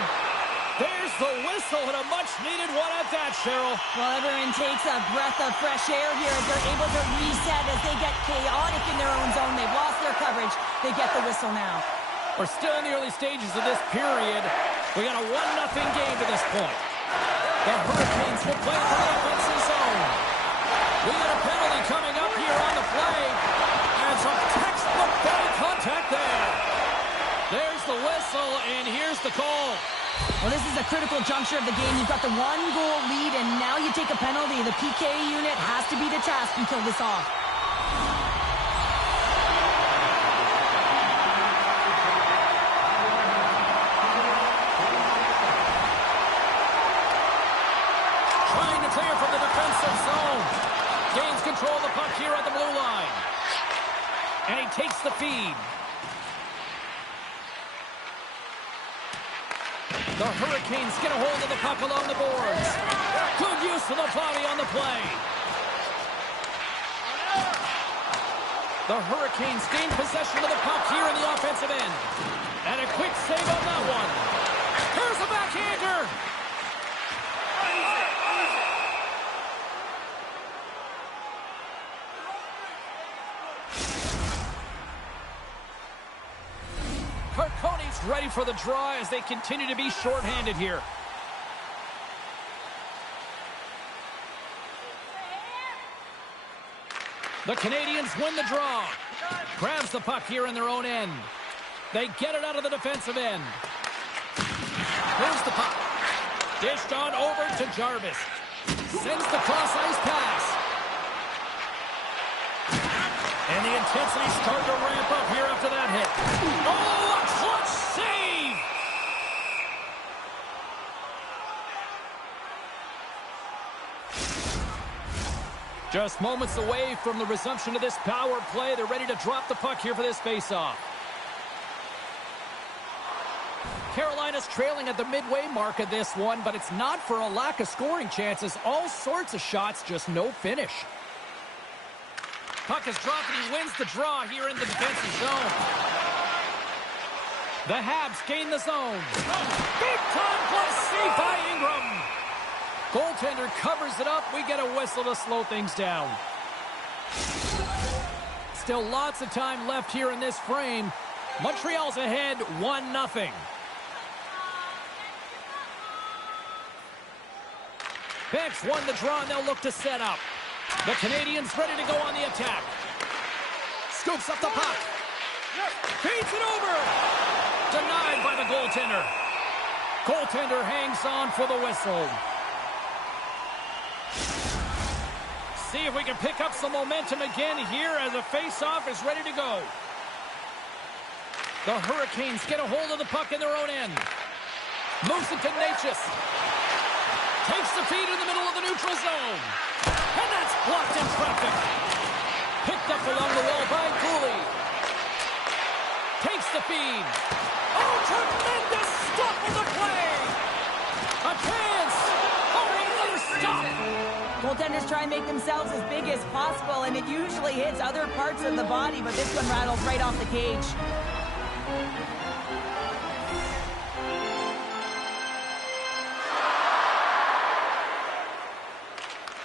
There's the whistle, and a much-needed one at that, Cheryl. Well, everyone takes a breath of fresh air here as they're able to reset as they get chaotic in their own zone. They've lost their coverage. They get the whistle now. We're still in the early stages of this period. We got a 1-0 game to this point. The Hurricanes will play for the offensive zone. We got a penalty coming up here on the play. And some textbook body contact there. There's the whistle, and here's the call. Well, this is a critical juncture of the game. You've got the 1-goal lead, and now you take a penalty. The PK unit has to be the task and kill this off. Trying to clear from the defensive zone. Gains control of the puck here at the blue line. And he takes the feed. The Hurricanes get a hold of the puck along the boards. Good use of the body on the play. The Hurricanes gain possession of the puck here in the offensive end. And a quick save on that one. Here's a backhander. Ready for the draw as they continue to be shorthanded here. The Canadians win the draw. Grabs the puck here in their own end. They get it out of the defensive end. Here's the puck. Dished on over to Jarvis. Sends the cross-ice pass. And the intensity's starting to ramp up here after that hit. Oh, a clutch save! Just moments away from the resumption of this power play. They're ready to drop the puck here for this faceoff. Carolina's trailing at the midway mark of this one, but it's not for a lack of scoring chances. All sorts of shots, just no finish. Puck is dropped and he wins the draw here in the defensive zone. The Habs gain the zone. Big time plus save by Ingram. Goaltender covers it up. We get a whistle to slow things down. Still lots of time left here in this frame. Montreal's ahead 1-0. Bex won the draw and they'll look to set up. The Canadians ready to go on the attack. Scoops up the puck. Feeds it over. Denied by the goaltender. Goaltender hangs on for the whistle. See if we can pick up some momentum again here as the face-off is ready to go. The Hurricanes get a hold of the puck in their own end. Moves it to Natchez. Takes the feed in the middle of the neutral zone. And that's blocked in traffic. Picked up along the wall by Cooley. Takes the feed. Oh, tremendous stop in the play. A chance. Oh, another stop. Goaltenders try and make themselves as big as possible, and it usually hits other parts of the body, but this one rattles right off the cage.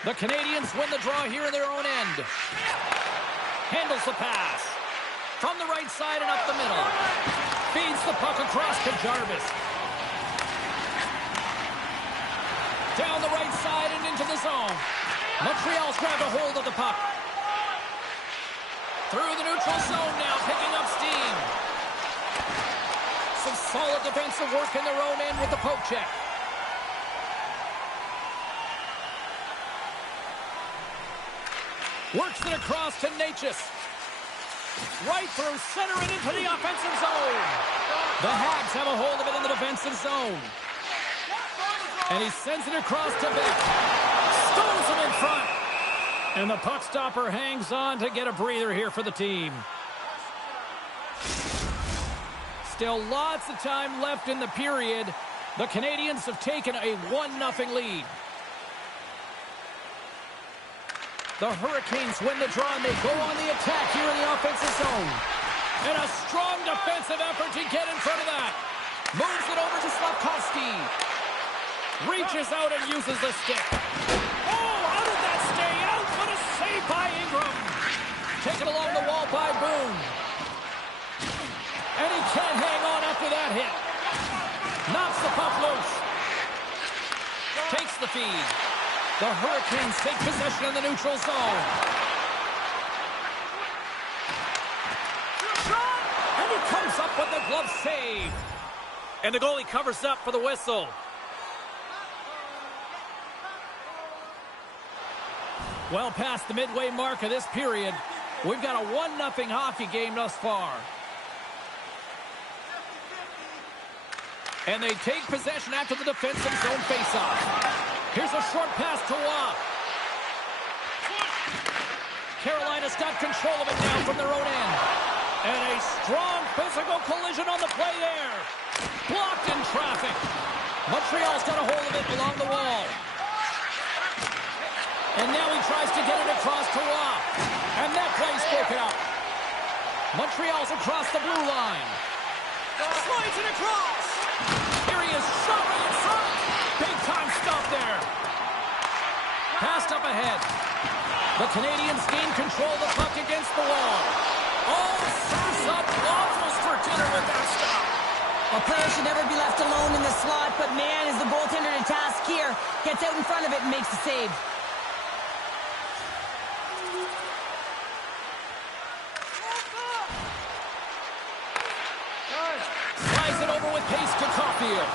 The Canadians win the draw here in their own end. Handles the pass. From the right side and up the middle. Feeds the puck across to Jarvis. Down the right side and into the zone. Montreal's grabbed a hold of the puck. Through the neutral zone now, picking up steam. some solid defensive work in their own end with the poke check. Works it across to Natchez. Right through center and into the offensive zone. The Habs have a hold of it in the defensive zone. And he sends it across to Beck. Stones him in front. And the puck stopper hangs on to get a breather here for the team. Still lots of time left in the period. The Canadiens have taken a 1-0 lead. The Hurricanes win the draw, and they go on the attack here in the offensive zone. And a strong defensive effort to get in front of that. Moves it over to Slafkovsky. Reaches out and uses the stick. Oh, how did that stay out? What a save by Ingram. Taken along the wall by Boone. And he can't hang on after that hit. Knocks the puck loose. Takes the feed. The Hurricanes take possession in the neutral zone. And he comes up with the glove save. And the goalie covers up for the whistle. Well past the midway mark of this period, we've got a 1-0 hockey game thus far. And they take possession after the defensive zone faceoff. Here's a short pass to Waugh. Carolina's got control of it now from their own end. And a strong physical collision on the play there. Blocked in traffic. Montreal's got a hold of it along the wall. And now he tries to get it across to Waugh. And that play's broken up. Montreal's across the blue line. Slides it across. Here he is, shot right in front. Big time stop there. Passed up ahead. The Canadiens gain control of the puck against the wall. Oh, serves up waffles for dinner with that stop. A player should never be left alone in the slot, but man, is the goaltender to task here. Gets out in front of it and makes the save. Slides it over with pace to Caulfield.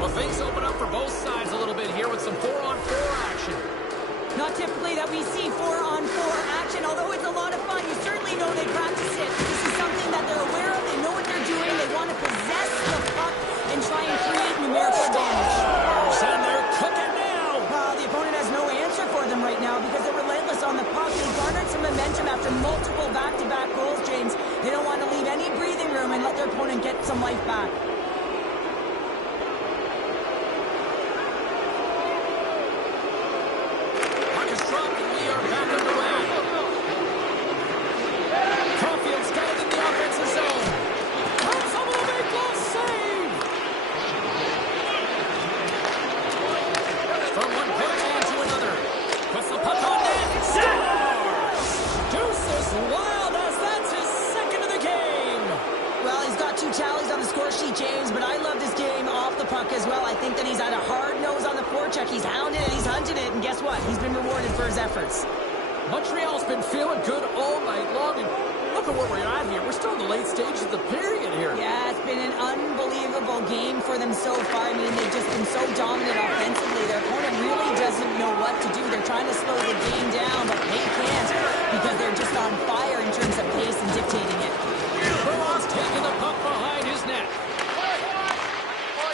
Well, things open up for both sides a little bit here with some 4-on-4 action. Not typically that we see 4-on-4 action, although it's a lot of fun. You certainly know they practice it. This is something that they're aware of. They know what they're doing. They want to possess the puck and try and create numerical advantage. And they're cooking now. The opponent has no answer for them right now because they're relentless on the puck. They garnered some momentum after multiple back-to-back goals, James. They don't want to leave any breathing room and let their opponent get some life back. Puck is dropped and we are back underway. Caulfield's got it in the offensive zone. Comes up with a big goal save. From one point to another. Puts the puck on net. Scores! Deuces wild as that's his second of the game. Well, he's got 2 tallies on the score sheet, James, but I love this game off the puck as well. I think that he's had a hard nose on the forecheck. He's hounded it, he's hunted it, and guess what? He's been rewarded for his efforts. Montreal's been feeling good all night long, and look at where we're at here. We're still in the late stages of the period here. Yeah, it's been an unbelievable game for them so far. I mean, they've just been so dominant offensively. Their opponent really doesn't know what to do. They're trying to slow the game down, but they can't because they're just on fire in terms of pace and dictating it. Burrow's taking the puck behind his net.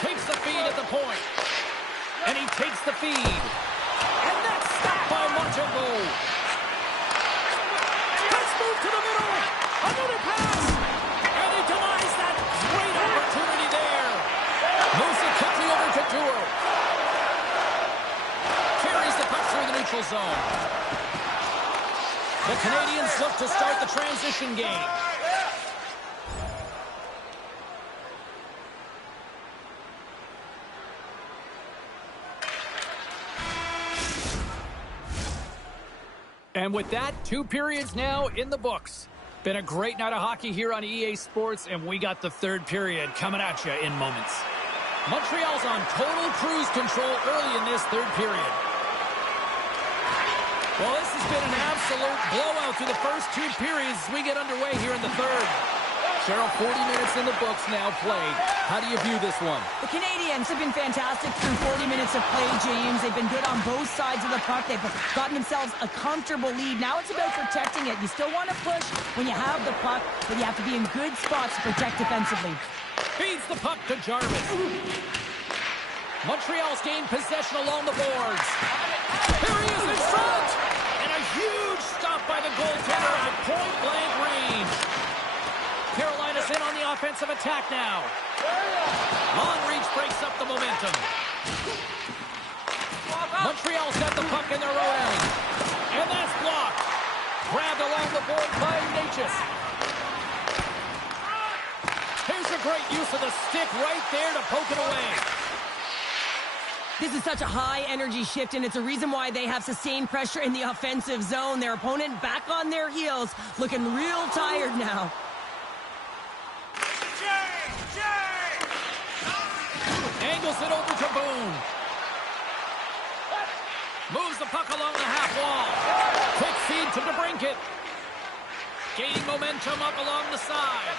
Takes the feed at the point. And he takes the feed. And that's stopped by Montembeault. Let's move to the middle. Another pass. And he denies that great opportunity there. Moves it quickly over to Tour. Carries the puck through the neutral zone. The Canadiens look to start the transition game. And with that, 2 periods now in the books. Been a great night of hockey here on EA Sports, and we got the 3rd period coming at you in moments. Montreal's on total cruise control early in this 3rd period. Well, this has been an absolute blowout through the first two periods as we get underway here in the third. Cheryl, 40 minutes in the books now played. How do you view this one? The Canadians have been fantastic through 40 minutes of play, James. They've been good on both sides of the puck. They've gotten themselves a comfortable lead. Now it's about protecting it. You still want to push when you have the puck, but you have to be in good spots to protect defensively. Feeds the puck to Jarvis. Montreal's gained possession along the boards. Here he is in front! And a huge stop by the goaltender at point-blank range. Carolina's in on the offensive attack now. Long reach breaks up the momentum. Montreal's got the puck in their own end. And that's blocked. Grabbed along the board by Natchez. Here's a great use of the stick right there to poke it away. This is such a high-energy shift, and it's a reason why they have sustained pressure in the offensive zone. Their opponent back on their heels, looking real tired now. Angles it over to Boone. Moves the puck along the half wall. Quick feed to DeBrincat. Gaining momentum up along the side.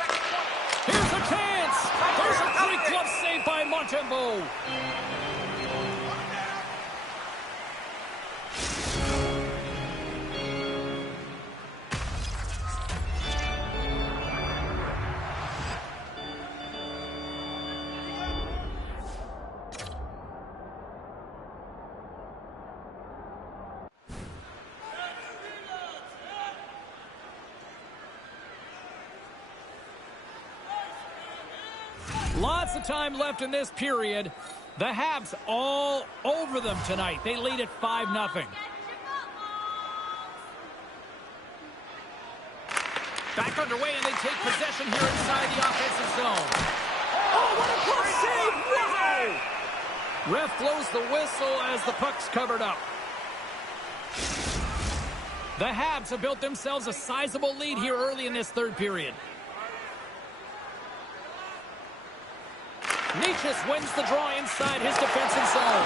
Here's a chance. There's a great glove save by Montembeault. Lots of time left in this period. The Habs all over them tonight. They lead at 5-0. Back underway, and they take possession here inside the offensive zone. Oh, what a close save! Wow! Ref blows the whistle as the puck's covered up. The Habs have built themselves a sizable lead here early in this third period. Natchez wins the draw inside his defensive zone.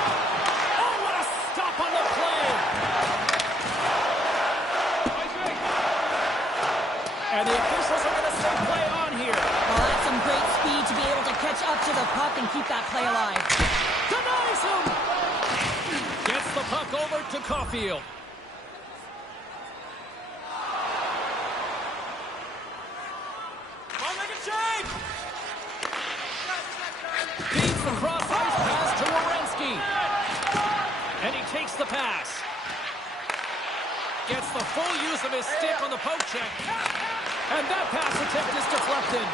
Oh, what a stop on the play! And the officials are going to say play on here. Well, that's some great speed to be able to catch up to the puck and keep that play alive. Denies him! Gets the puck over to Caulfield. Feeds the cross-ice pass to Werenski. And he takes the pass. Gets the full use of his stick on the poke check. And that pass attempt is deflected.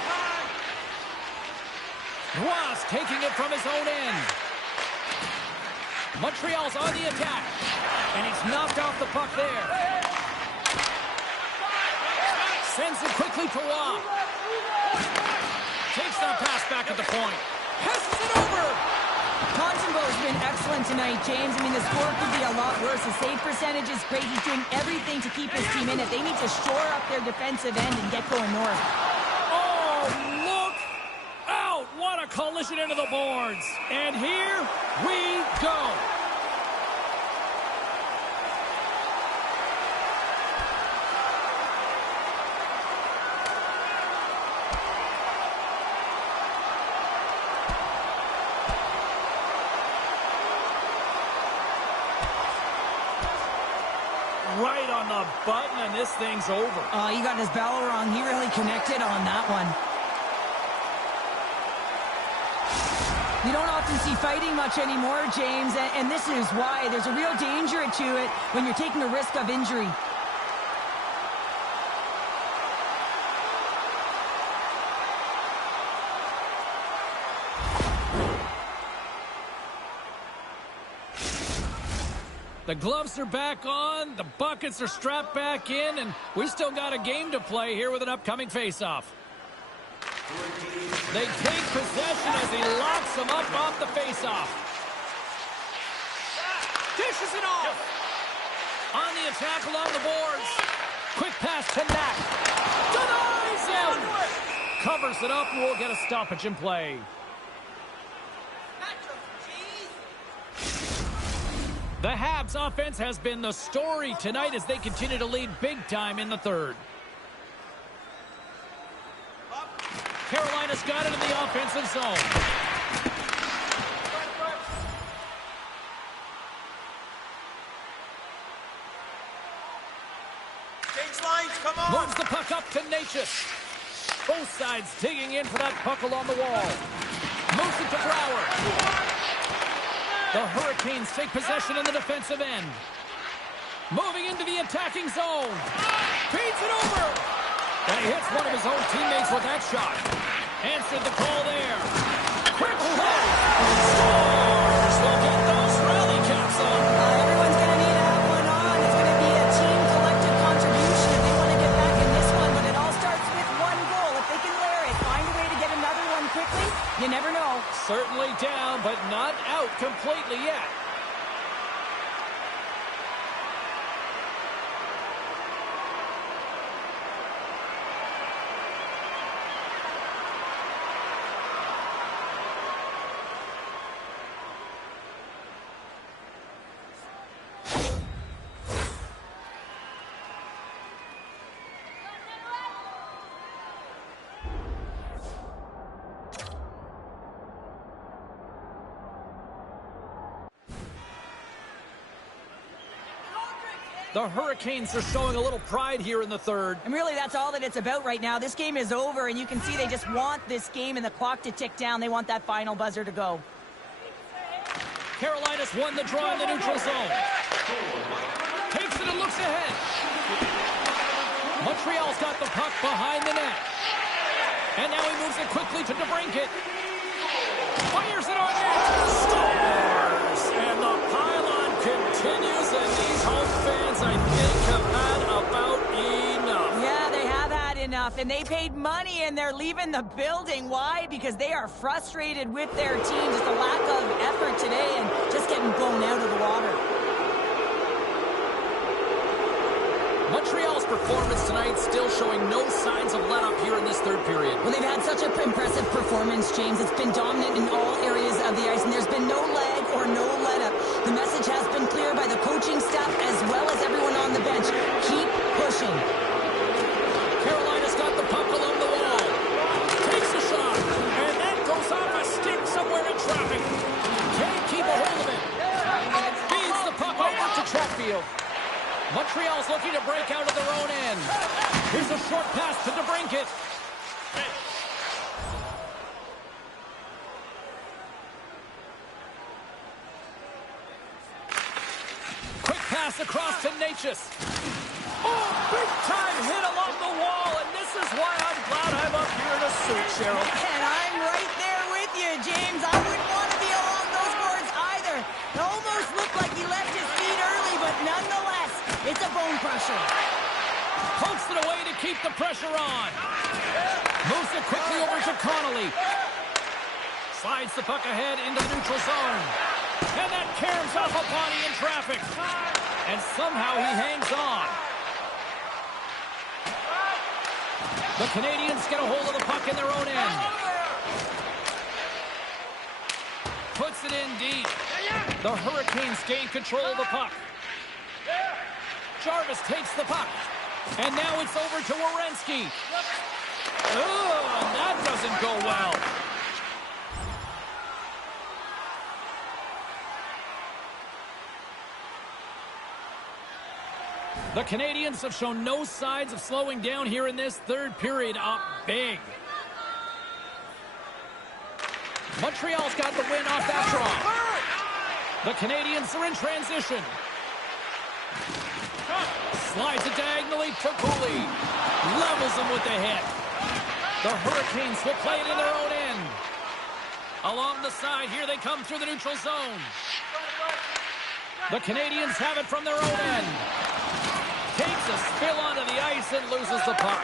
Ross taking it from his own end. Montreal's on the attack. And he's knocked off the puck there. Sends it quickly to Waugh. Takes that pass back at the point. Passes it over. Montembeault's been excellent tonight, James. I mean, the score could be a lot worse. The save percentage is great. He's doing everything to keep his team in it. They need to shore up their defensive end and get going north. Oh, look out. What a collision into the boards. And here we go. Right on the button, and this thing's over. Oh, he got his bell wrong. He really connected on that one. You don't often see fighting much anymore, James, and this is why. There's a real danger to it when you're taking a risk of injury. The gloves are back on, the buckets are strapped back in, and we still got a game to play here with an upcoming faceoff. They take possession as he locks them up off the faceoff. Dishes it off. On the attack along the boards. Quick pass to Knack. Denies him. Covers it up, and we'll get a stoppage in play. The Habs offense has been the story tonight as they continue to lead big time in the third. Carolina's got it in the offensive zone. Moves the puck up tenacious. Both sides digging in for that puck along the wall. Moves it to Brouwer. The Hurricanes take possession in the defensive end. Moving into the attacking zone. Feeds it over. And he hits one of his own teammates with that shot. Answered the call there. Quick play. Scores. We'll get those rally caps on. Everyone's going to need to have one on. It's going to be a team collective contribution if they want to get back in this one. But it all starts with one goal. If they can layer it, find a way to get another one quickly, you never know. Certainly down, but not out completely yet. The Hurricanes are showing a little pride here in the third. And really, that's all that it's about right now. This game is over, and you can see they just want this game and the clock to tick down. They want that final buzzer to go. Carolina's won the draw in the neutral zone. Takes it and looks ahead. Montreal's got the puck behind the net. And now he moves it quickly to DeBrincat. Fires it on net. Scores! And the pylon continues, and these home fans, I think, have had about enough. Yeah, they have had enough, and they paid money, and they're leaving the building. Why? Because they are frustrated with their team. Just a lack of effort today and just getting blown out of the water. Montreal's performance tonight still showing no signs of let-up here in this third period. Well, they've had such an impressive performance, James. It's been dominant in all areas of the ice, and there's been no lag or no let-up. The message has been clear by the coaching staff as well as everyone on the bench. Keep pushing. Carolina's got the puck along the wall. Takes a shot, and that goes off a stick somewhere in traffic. Can't keep a hold of it. Feeds the puck over to Chatfield. Montreal's looking to break out of their own end. Here's a short pass to DeBrincat. Quick pass across to Natchez. Oh, big-time hit along the wall, and this is why I'm glad I'm up here in a suit, Cheryl. And I'm right there with you, James. I wouldn't want to be along those boards either. It almost looked like he left his feet early, but nonetheless, it's a bone crusher. Pokes it away to keep the pressure on. Moves it quickly over to Connolly. Slides the puck ahead into the neutral zone. And that caroms off a body in traffic. And somehow he hangs on. The Canadians get a hold of the puck in their own end. Puts it in deep. The Hurricanes gain control of the puck. Jarvis takes the puck. And now it's over to Werenski. Oh, and that doesn't go well. The Canadians have shown no signs of slowing down here in this third period. Up big. Montreal's got the win off that draw. The Canadians are in transition. Slides it diagonally to Cooley. Levels him with the hit. The Hurricanes will play it in their own end. Along the side, here they come through the neutral zone. The Canadians have it from their own end. Takes a spill onto the ice and loses the puck.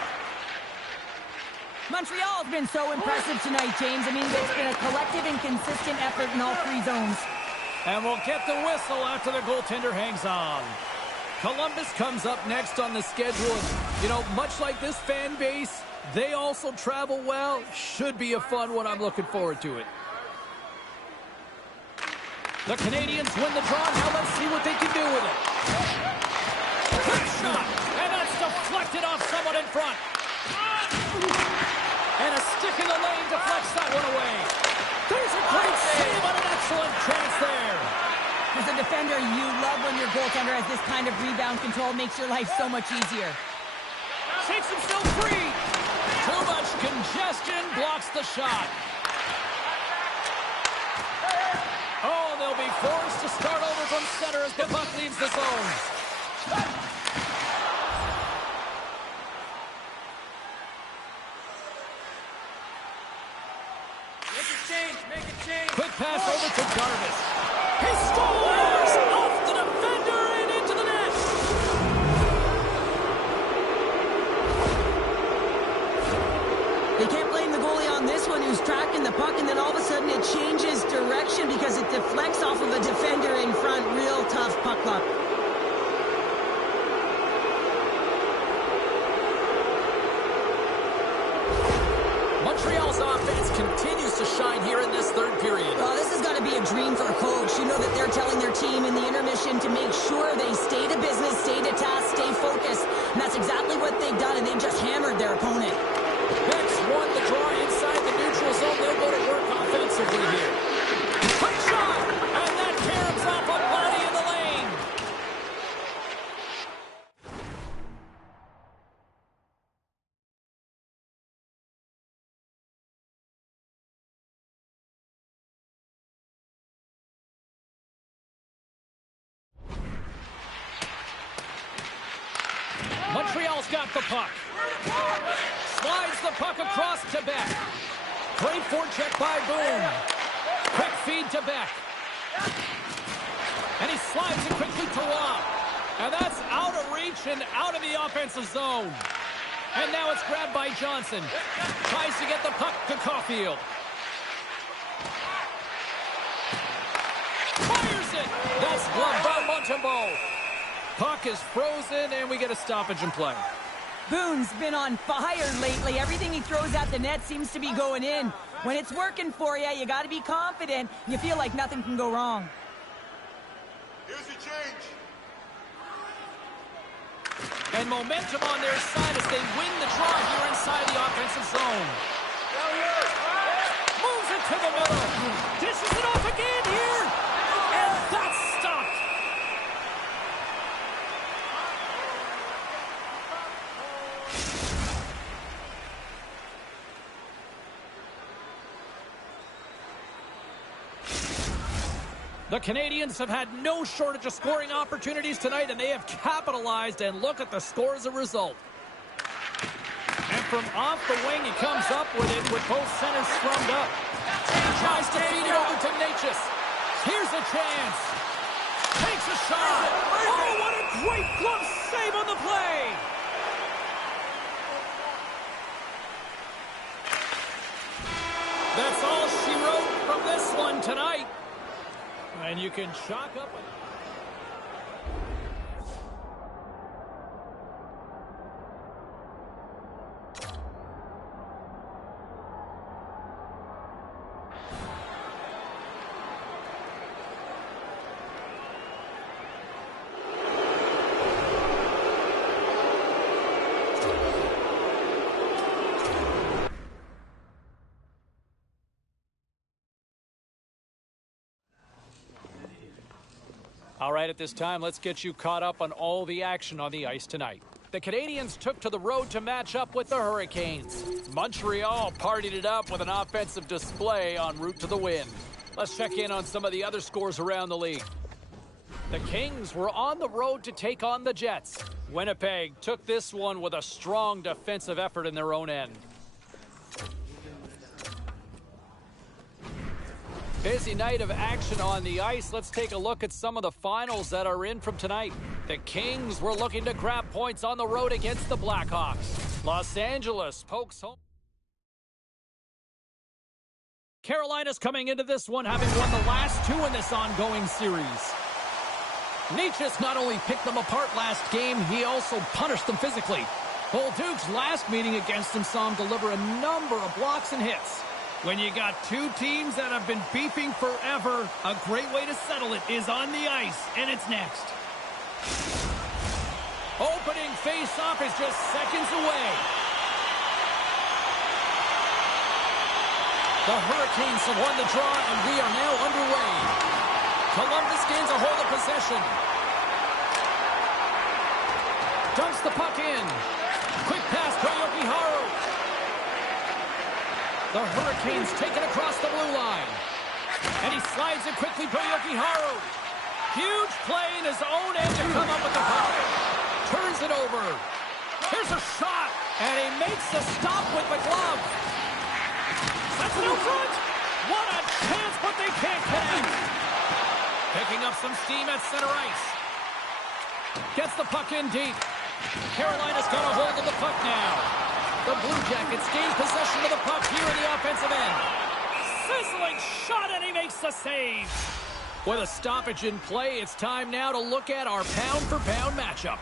Montreal has been so impressive tonight, James. I mean, it's been a collective and consistent effort in all three zones. And we'll get the whistle after the goaltender hangs on. Columbus comes up next on the schedule. You know, much like this fan base, they also travel well. Should be a fun one. I'm looking forward to it. The Canadians win the draw. Now let's see what they can do with it. Good shot. And that's deflected off someone in front. And a stick in the lane deflects that one away. There's a great save on an excellent chance there. As a defender, you love when your goaltender has this kind of rebound control. Makes your life so much easier. Shakes himself free. Too much congestion blocks the shot. Oh, they'll be forced to start over from center as the puck leaves the zone. Make a change. Quick pass over to Darvis. He scores off the defender and into the net. They can't blame the goalie on this one who's tracking the puck, and then all of a sudden it changes direction because it deflects off of a defender in front. Real tough puck luck. Montreal's offense continues to shine here in this third period. Oh, this has got to be a dream for a coach. You know that they're telling their team in the intermission to make sure they stay to business, stay to task, stay focused. And that's exactly what they've done, and they've just hammered their opponent. Beck's won the draw inside the neutral zone. They'll go to work offensively here. Quick shot! And that caroms off a body in the lane. Montreal's got the puck. Slides the puck across to Beck. Great forecheck by Boone. Quick feed to Beck. And he slides it quickly to Rob. And that's out of reach and out of the offensive zone. And now it's grabbed by Johnson. Tries to get the puck to Caulfield. Fires it. That's gloved by Montembeault. Puck is frozen, and we get a stoppage in play. Boone's been on fire lately. Everything he throws at the net seems to be going in. When it's working for you, you got to be confident. You feel like nothing can go wrong. Here's your change. And momentum on their side as they win the draw here inside the offensive zone. Moves it to the middle. Dishes it off again here. And that's stopped. The Canadians have had no shortage of scoring opportunities tonight, and they have capitalized, and look at the score as a result. And from off the wing, he comes up with it with both centers scrummed up. Tries to feed it over to Natchez. Here's a chance. Takes a shot. Oh, what a great glove save on the play. That's all she wrote from this one tonight. And you can chalk up. All right, at this time, let's get you caught up on all the action on the ice tonight. The Canadians took to the road to match up with the Hurricanes. Montreal partied it up with an offensive display en route to the win. Let's check in on some of the other scores around the league. The Kings were on the road to take on the Jets. Winnipeg took this one with a strong defensive effort in their own end. Busy night of action on the ice. Let's take a look at some of the finals that are in from tonight. The Kings were looking to grab points on the road against the Blackhawks. Los Angeles pokes home. Carolina's coming into this one having won the last two in this ongoing series. Natchez not only picked them apart last game, he also punished them physically. Bolduc's last meeting against him saw him deliver a number of blocks and hits. When you got two teams that have been beefing forever, a great way to settle it is on the ice, and it's next. Opening face-off is just seconds away. The Hurricanes have won the draw, and we are now underway. Columbus gains a hold of possession. Dumps the puck in. Quick pass to Yoki-Haru. The Hurricanes take it across the blue line. And he slides it quickly to Yoki-Haru. Huge play in his own end to come up with the puck. Turns it over. Here's a shot. And he makes the stop with the glove. That's it out front. What a chance, but they can't connect. Picking up some steam at center ice. Gets the puck in deep. Carolina's got a hold of the puck now. The Blue Jackets gain possession of the puck here in the offensive end. Sizzling shot, and he makes the save. With a stoppage in play, it's time now to look at our pound-for-pound matchup.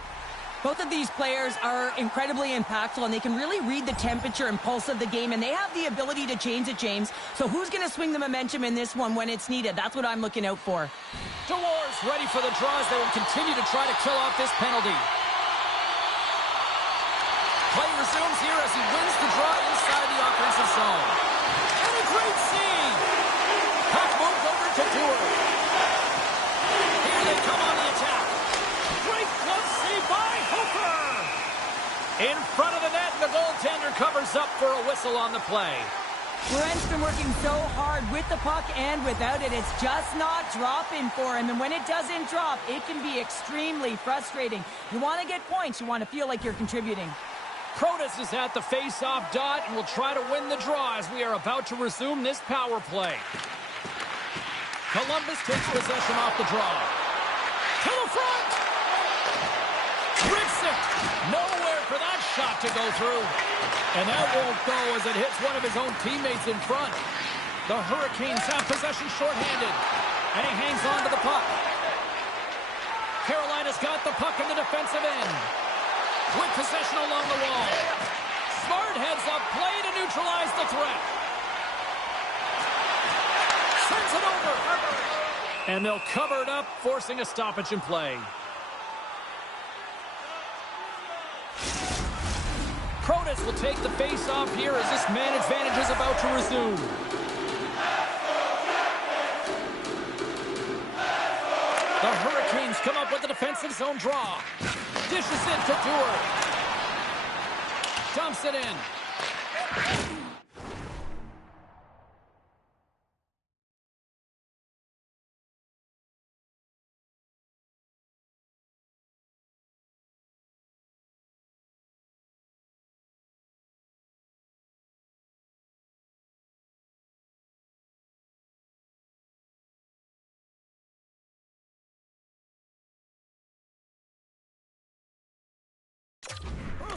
Both of these players are incredibly impactful, and they can really read the temperature and pulse of the game, and they have the ability to change it, James. So who's going to swing the momentum in this one when it's needed? That's what I'm looking out for. DeWars ready for the draws. They will continue to try to kill off this penalty. Play resumes here as he wins the draw inside the offensive zone. And a great save! Puck moved over to Dewar. Here they come on the attack. Great glove save by Hooker! In front of the net, the goaltender covers up for a whistle on the play. Laurent's been working so hard with the puck and without it. It's just not dropping for him. And when it doesn't drop, it can be extremely frustrating. You want to get points. You want to feel like you're contributing. Protas is at the face-off dot and will try to win the draw as we are about to resume this power play. Columbus takes possession off the draw. To the front! Rips it! Nowhere for that shot to go through. And that won't go as it hits one of his own teammates in front. The Hurricanes have possession shorthanded. And he hangs on to the puck. Carolina's got the puck in the defensive end. With possession along the wall. Smart heads up play to neutralize the threat. Sends it over. And they'll cover it up, forcing a stoppage in play. Protas will take the face-off here as this man advantage is about to resume. The Hurricanes come up with a defensive zone draw. Dishes it to Dewar. Dumps it in.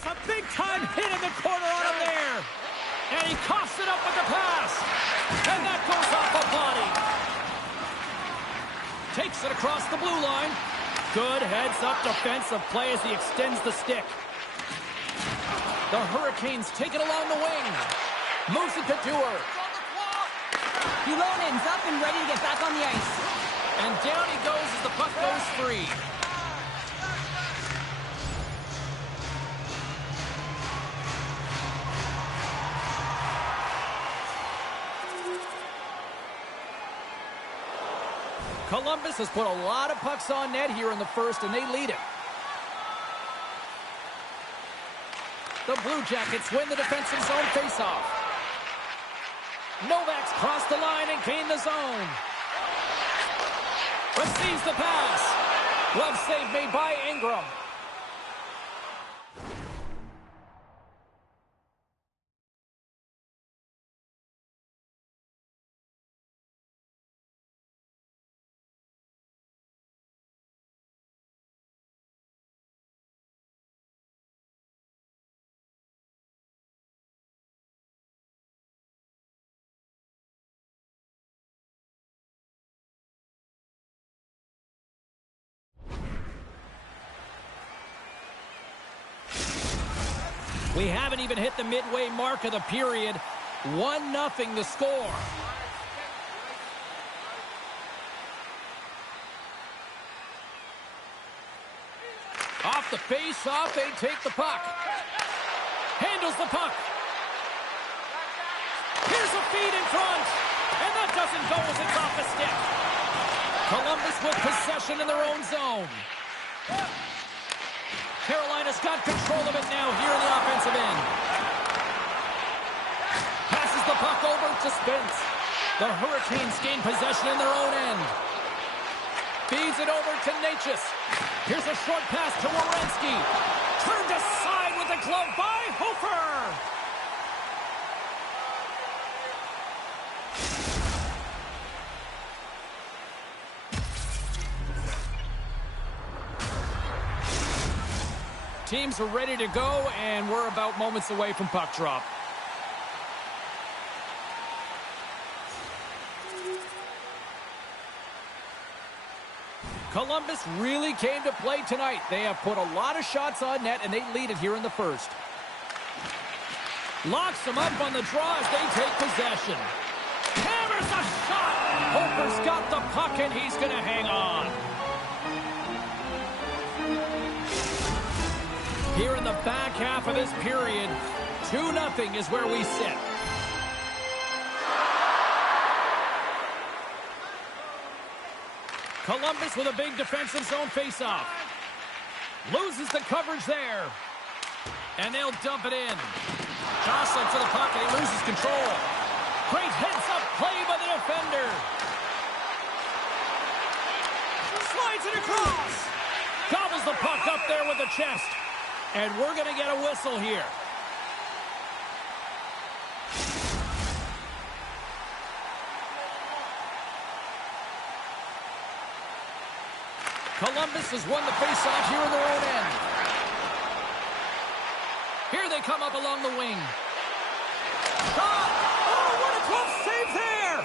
A big-time hit in the corner on him there. And he coughs it up with the pass. And that goes off a body. Takes it across the blue line. Good heads-up defensive play as he extends the stick. The Hurricanes take it along the wing. Moves it to Dewar. Ulonen's up and ready to get back on the ice. And down he goes as the puck goes free. Columbus has put a lot of pucks on net here in the first, and they lead it. The Blue Jackets win the defensive zone faceoff. Novak's crossed the line and gained the zone. Receives the pass. Glove save made by Ingram. We haven't even hit the midway mark of the period, 1-0 the score. Off the face-off, they take the puck. Handles the puck. Here's a feed in front. And that doesn't go as it's off the stick. Columbus with possession in their own zone. Carolina's got control of it now here in the offensive end. Passes the puck over to Spence. The Hurricanes gain possession in their own end. Feeds it over to Natchez. Here's a short pass to Werenski. Turned aside with a glove by Hofer. Teams are ready to go, and we're about moments away from puck drop. Columbus really came to play tonight. They have put a lot of shots on net, and they lead it here in the first. Locks them up on the draw as they take possession. Hammers a shot! Hofer's got the puck, and he's going to hang on. Here in the back half of this period, 2-0 is where we sit. Columbus with a big defensive zone faceoff. Loses the coverage there. And they'll dump it in. Jostling for the puck, and he loses control. Great heads-up play by the defender. Slides it across. Gobbles the puck up there with the chest. And we're going to get a whistle here. Columbus has won the faceoff here in their own end. Here they come up along the wing. Shot! Oh, what a close save there!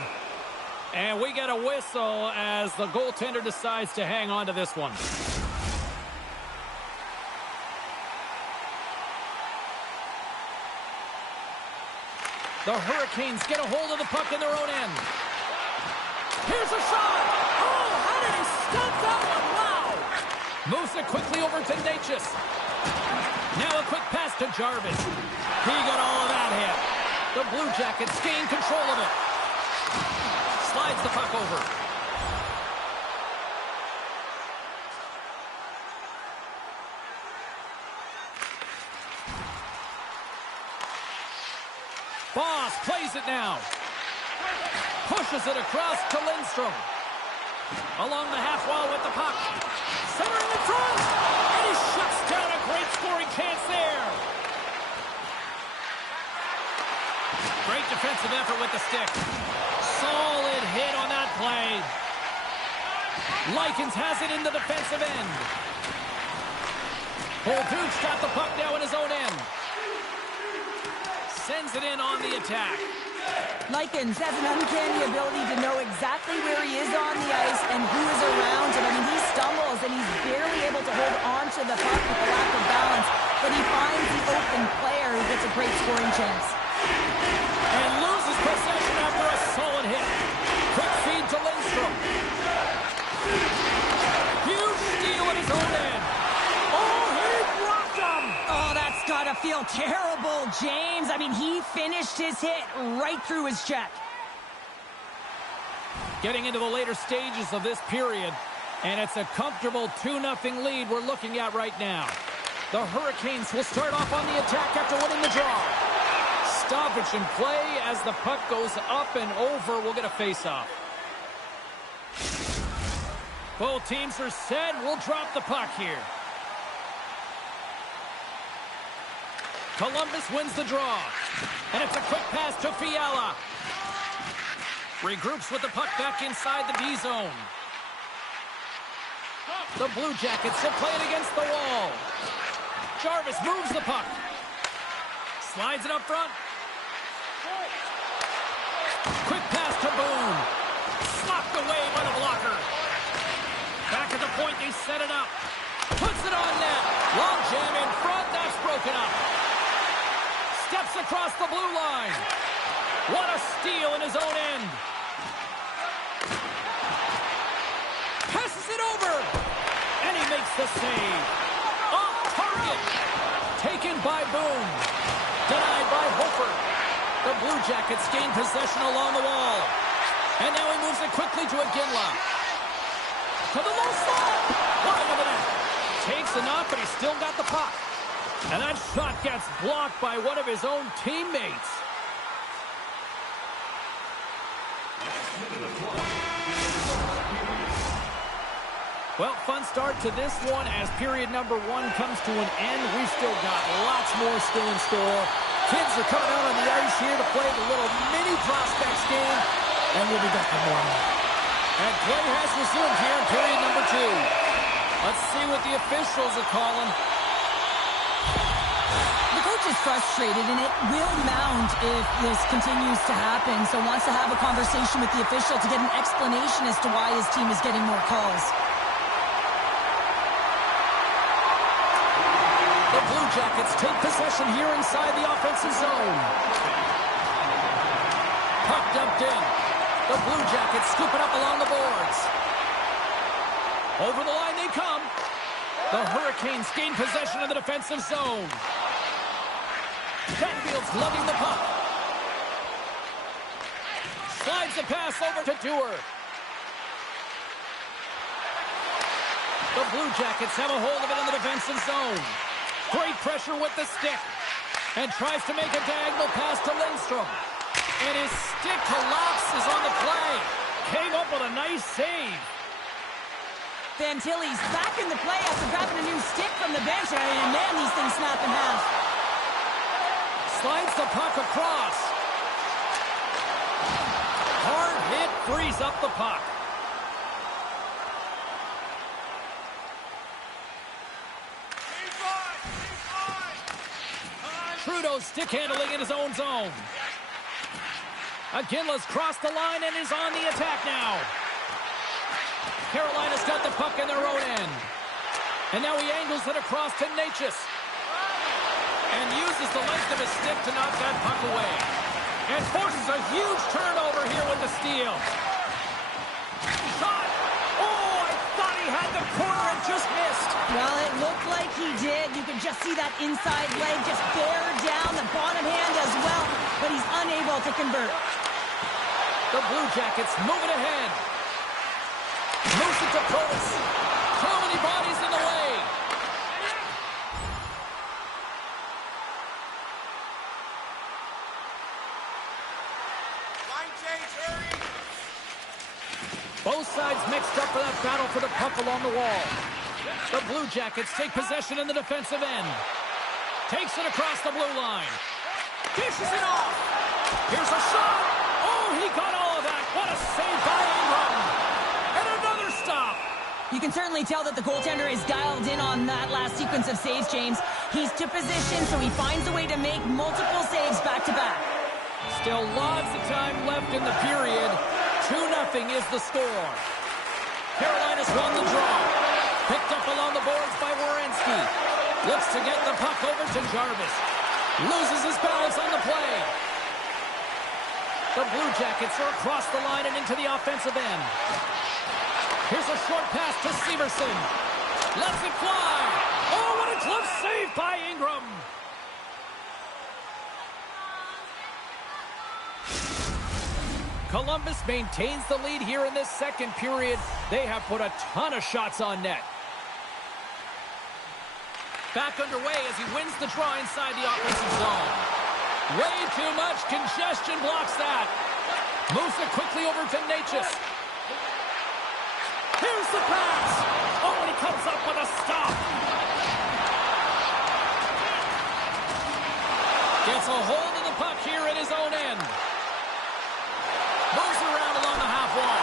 And we get a whistle as the goaltender decides to hang on to this one. The Hurricanes get a hold of the puck in their own end. Here's a shot! Oh, how did he stop that one? Wow! Moves it quickly over to Natchez. Now a quick pass to Jarvis. He got all of that hit. The Blue Jackets gain control of it. Slides the puck over. Boss plays it now. Pushes it across to Lindstrom. Along the half wall with the puck. Centering in front. And he shuts down a great scoring chance there. Great defensive effort with the stick. Solid hit on that play. Likens has it in the defensive end. Bolduc's got the puck now in his own end. Sends it in on the attack. Likens has an uncanny ability to know exactly where he is on the ice and who is around him. I mean, he stumbles and he's barely able to hold on to the puck with a lack of balance, but he finds the open player who gets a great scoring chance. And loses possession after a solid hit. Quick feed to Lindstrom. Huge steal at his own end. Oh, he blocked him! Oh, that's gotta feel terrible, James. I mean, he finished his hit right through his check. Getting into the later stages of this period, and it's a comfortable 2-0 lead we're looking at right now. The Hurricanes will start off on the attack after winning the draw. Stoppage in play as the puck goes up and over. We'll get a face-off. Both teams are set. We'll drop the puck here. Columbus wins the draw. And it's a quick pass to Fiala. Regroups with the puck back inside the D zone. The Blue Jackets will play it against the wall. Jarvis moves the puck. Slides it up front. Quick pass to Boone. Slopped away by the blocker. Back at the point, they set it up. Puts it on net. Long jam in front. That's broken up. Steps across the blue line. What a steal in his own end. Passes it over. And he makes the save. Off target. Taken by Boone. Denied by Hofer. The Blue Jackets gain possession along the wall. And now he moves it quickly to Iginla. To the low slot. Wide of the net. Takes the knock, but he's still got the puck. And that shot gets blocked by one of his own teammates. Well, fun start to this one as period number 1 comes to an end. We've still got lots more still in store. Kids are coming out on the ice here to play the little mini prospects game, and we'll be back in a while. And play has resumed here in period number 2. Let's see what the officials are calling. The coach is frustrated, and it will mount if this continues to happen, so wants to have a conversation with the official to get an explanation as to why his team is getting more calls. The Blue Jackets take possession here inside the offensive zone. Puck dumped in. The Blue Jackets scoop it up along the boards. Over the line they come. The Hurricanes gain possession of the defensive zone. Canfield's lugging the puck. Slides the pass over to Dewar. The Blue Jackets have a hold of it in the defensive zone. Great pressure with the stick. And tries to make a diagonal pass to Lindstrom. And his stick collapses on the play. Came up with a nice save. Fantilli's back in the play after grabbing a new stick from the bench. And man, these things snap in half. Slides the puck across. Hard hit frees up the puck. Trudeau's stick handling in his own zone. Iginla's crossed the line and is on the attack now. Carolina's got the puck in their own end. And now he angles it across to Natchez. And uses the length of his stick to knock that puck away. And forces a huge turnover here with the steal. Shot! Oh, I thought he had the corner and just missed. Well, it looked like he did. You could just see that inside leg just bear down, the bottom hand as well. But he's unable to convert. The Blue Jackets move it ahead. Moves it to Protas. So many bodies in the way. Line change, hurry! Both sides mixed up for that battle for the puck along the wall. The Blue Jackets take possession in the defensive end. Takes it across the blue line. Dishes it off. Here's a shot. Oh, he got all of that. What a save by Ingram. And another stop. You can certainly tell that the goaltender is dialed in on that last sequence of saves, James. He's to position, so he finds a way to make multiple saves back-to-back. Still lots of time left in the period. 2-0 is the score. Carolina's won the draw. Picked up along the boards by Werenski. Looks to get the puck over to Jarvis. Loses his balance on the play. The Blue Jackets are across the line and into the offensive end. Here's a short pass to Severson. Lets it fly. Oh, what a glove save by Ingram. Columbus maintains the lead here in this second period. They have put a ton of shots on net. Back underway as he wins the draw inside the offensive zone. Way too much congestion blocks that. Moves it quickly over to Natchez. Here's the pass. Oh, and he comes up with a stop. Gets a hold of the puck here in his own end. Moves around along the half wall.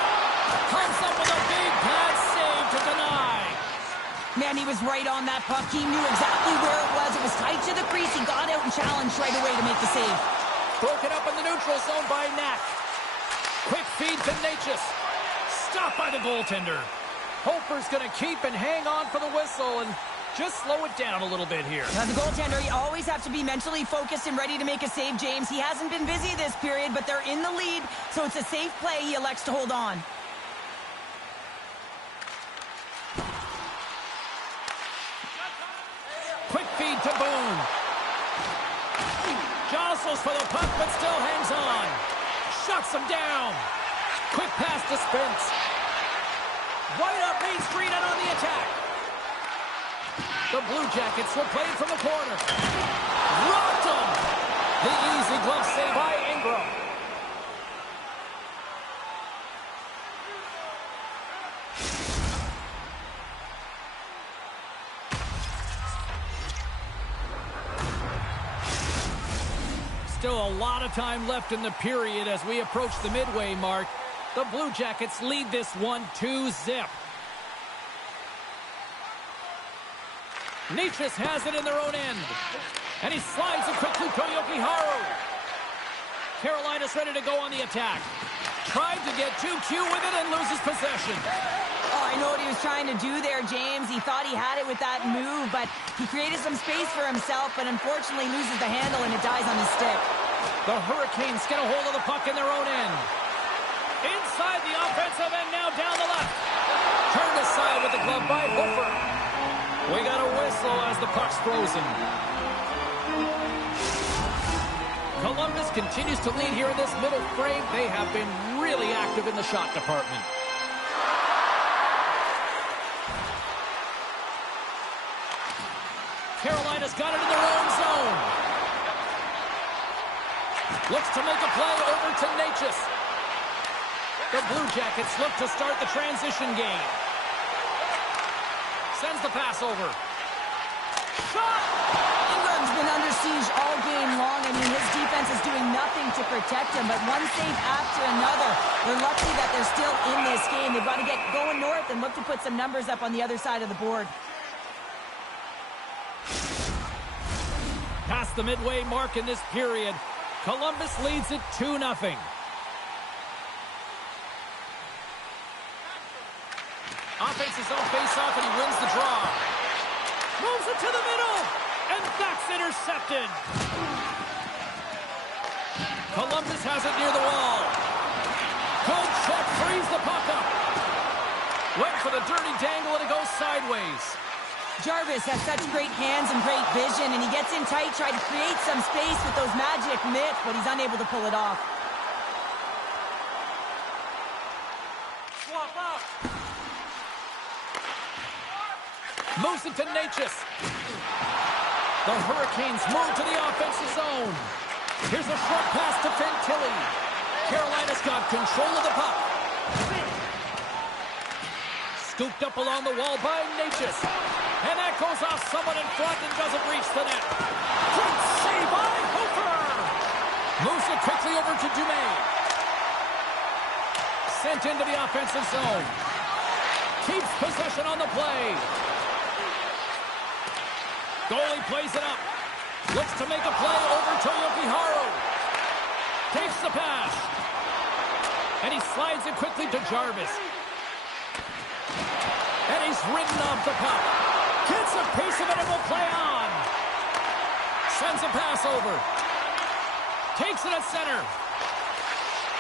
Comes up with a big pad save to deny. Man, he was right on that puck. He knew exactly where it was. It was tight to the crease. He got out and challenged right away to make the save. Broken up in the neutral zone by Knack. Quick feed to Natchez. Stopped by the goaltender. Hofer's going to keep and hang on for the whistle, and Just slow it down a little bit here. As a goaltender, you always have to be mentally focused and ready to make a save, James. He hasn't been busy this period, but they're in the lead, so it's a safe play. He elects to hold on. Quick feed to Boone. Jostles for the puck, but still hangs on. Shuts him down. Quick pass to Spence. Right up Main Street and on the attack. The Blue Jackets will play it from the corner. Rocked him. The easy glove save by Ingram. Still a lot of time left in the period as we approach the midway mark. The Blue Jackets lead this one 2-0. Nietzsche has it in their own end. And he slides it quickly to Yokiharu. Carolina's ready to go on the attack. Tried to get too cute with it and loses possession. Oh, I know what he was trying to do there, James. He thought he had it with that move, but he created some space for himself, but unfortunately loses the handle and it dies on his stick. The Hurricanes get a hold of the puck in their own end. Inside the offensive end, now down the left. Turned aside with the glove by Hofer. We got a whistle as the puck's frozen. Columbus continues to lead here in this middle frame. They have been really active in the shot department. Carolina's got it in their own zone. Looks to make a play over to Natchez. The Blue Jackets look to start the transition game. Sends the pass over. Shot! Ingram's been under siege all game long. I mean, his defense is doing nothing to protect him, but one save after another. They're lucky that they're still in this game. They've got to get going north and look to put some numbers up on the other side of the board. Past the midway mark in this period, Columbus leads it 2-0. Offense is on face-off, and he wins the draw. Moves it to the middle, and that's intercepted. Columbus has it near the wall. Good check, frees the puck up. Went for the dirty dangle, and it goes sideways. Jarvis has such great hands and great vision, and he gets in tight, trying to create some space with those magic mitts, but he's unable to pull it off. Swap up. Moves it to Natchez. The Hurricanes move to the offensive zone. Here's a short pass to Fantilli. Carolina's got control of the puck. Scooped up along the wall by Natchez. And that goes off someone in front and doesn't reach the net. Great save by Hofer. Moves it quickly over to Dumaine. Sent into the offensive zone. Keeps possession on the play. Goalie plays it up. Looks to make a play over to Yokiharu. Takes the pass. And he slides it quickly to Jarvis. And he's ridden off the puck. Gets a piece of it and will play on. Sends a pass over. Takes it at center.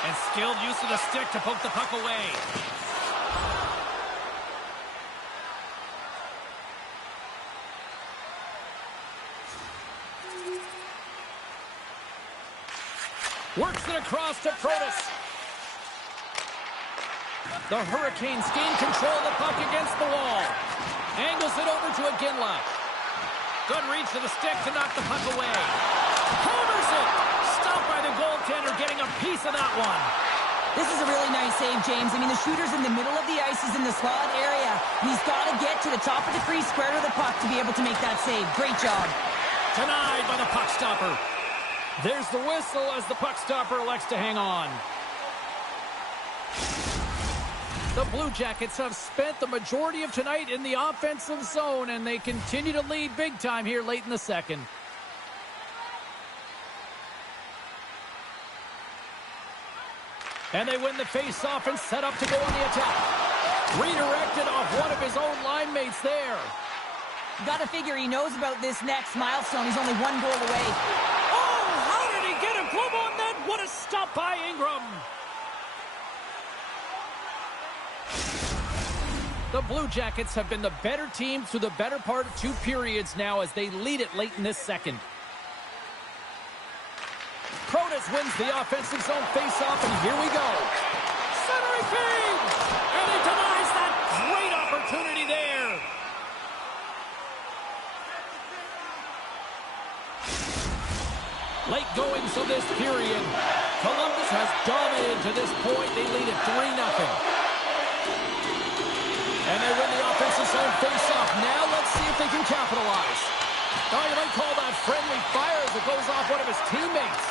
And skilled use of the stick to poke the puck away. Works it across to Protas. The Hurricanes gain control of the puck against the wall. Angles it over to Iginla. Good reach to the stick to knock the puck away. Hammers it. Stopped by the goaltender, getting a piece of that one. This is a really nice save, James. I mean, the shooter's in the middle of the ice. He's in the slot area. He's got to get to the top of the crease, square to the puck to be able to make that save. Great job. Denied by the puck stopper. There's the whistle as the puck stopper elects to hang on. The Blue Jackets have spent the majority of tonight in the offensive zone, and they continue to lead big time here late in the second. And they win the face-off and set up to go on the attack. Redirected off one of his own line mates there. Got to figure he knows about this next milestone. He's only one goal away. Oh, how did he get a glove on that? What a stop by Ingram. The Blue Jackets have been the better team through the better part of 2 periods now as they lead it late in this second. Protas wins the offensive zone faceoff, and here we go. Centering feed! And he denies that great opportunity there. Late goings of this period. Columbus has dominated to this point. They lead at 3-0. And they win the offensive zone face-off. Now let's see if they can capitalize. Oh, you might call that friendly fire as it goes off one of his teammates.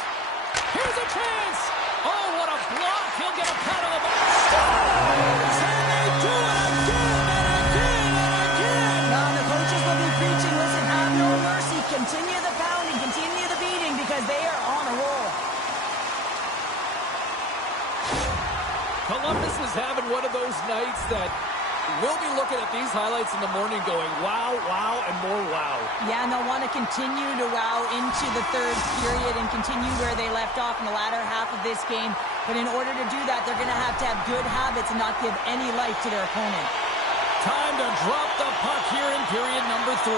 Here's a chance. Oh, what a block. He'll get a pat on the back. Scores! And they do it again and again and again. Now the coaches will be preaching, listen, have no mercy. Continue the pounding, continue the beating because they are on a roll. Columbus is having one of those nights that we'll be looking at these highlights in the morning going, wow, wow, and more wow. Yeah, and they'll want to continue to wow into the third period and continue where they left off in the latter half of this game. But in order to do that, they're going to have good habits and not give any life to their opponent. Time to drop the puck here in period number 3.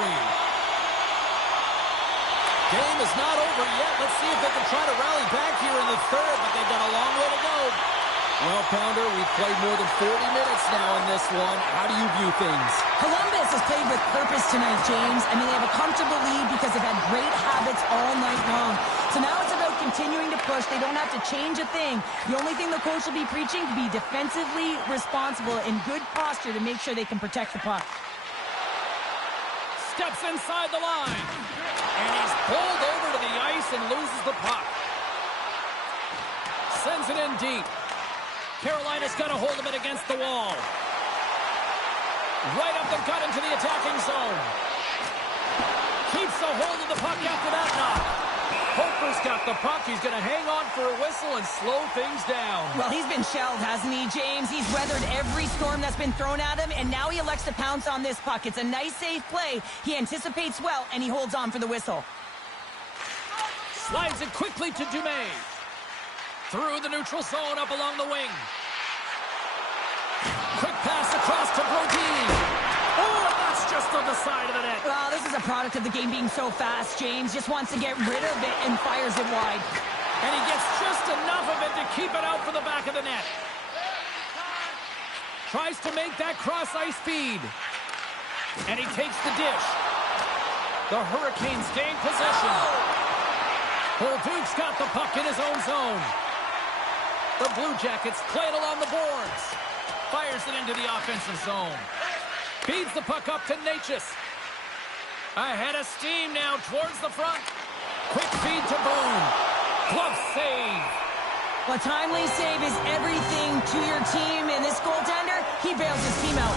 Game is not over yet. Let's see if they can try to rally back here in the third, but they've got a long way to go. Well, Pounder, we've played more than 40 minutes now in this one. How do you view things? Columbus has played with purpose tonight, James. I mean, they have a comfortable lead because they've had great habits all night long. So now it's about continuing to push. They don't have to change a thing. The only thing the coach will be preaching to be defensively responsible in good posture to make sure they can protect the puck. Steps inside the line. And he's pulled over to the ice and loses the puck. Sends it in deep. Carolina's got a hold of it against the wall. Right up the gut into the attacking zone. Keeps a hold of the puck after that knock. Hofer's got the puck. He's going to hang on for a whistle and slow things down. Well, he's been shelled, hasn't he, James? He's weathered every storm that's been thrown at him, and now he elects to pounce on this puck. It's a nice, safe play. He anticipates well, and he holds on for the whistle. Slides it quickly to Dumais. Through the neutral zone up along the wing. Quick pass across to Brodin. Oh, that's just on the side of the net. Well, this is a product of the game being so fast. James just wants to get rid of it and fires it wide. And he gets just enough of it to keep it out for the back of the net. Tries to make that cross-ice feed. And he takes the dish. The Hurricanes gain possession. Bolduc's got the puck in his own zone. The Blue Jackets play it along the boards. Fires it into the offensive zone. Feeds the puck up to Natchez. Ahead of steam now towards the front. Quick feed to Boone. Glove save. A timely save is everything to your team, and this goaltender, he bails his team out.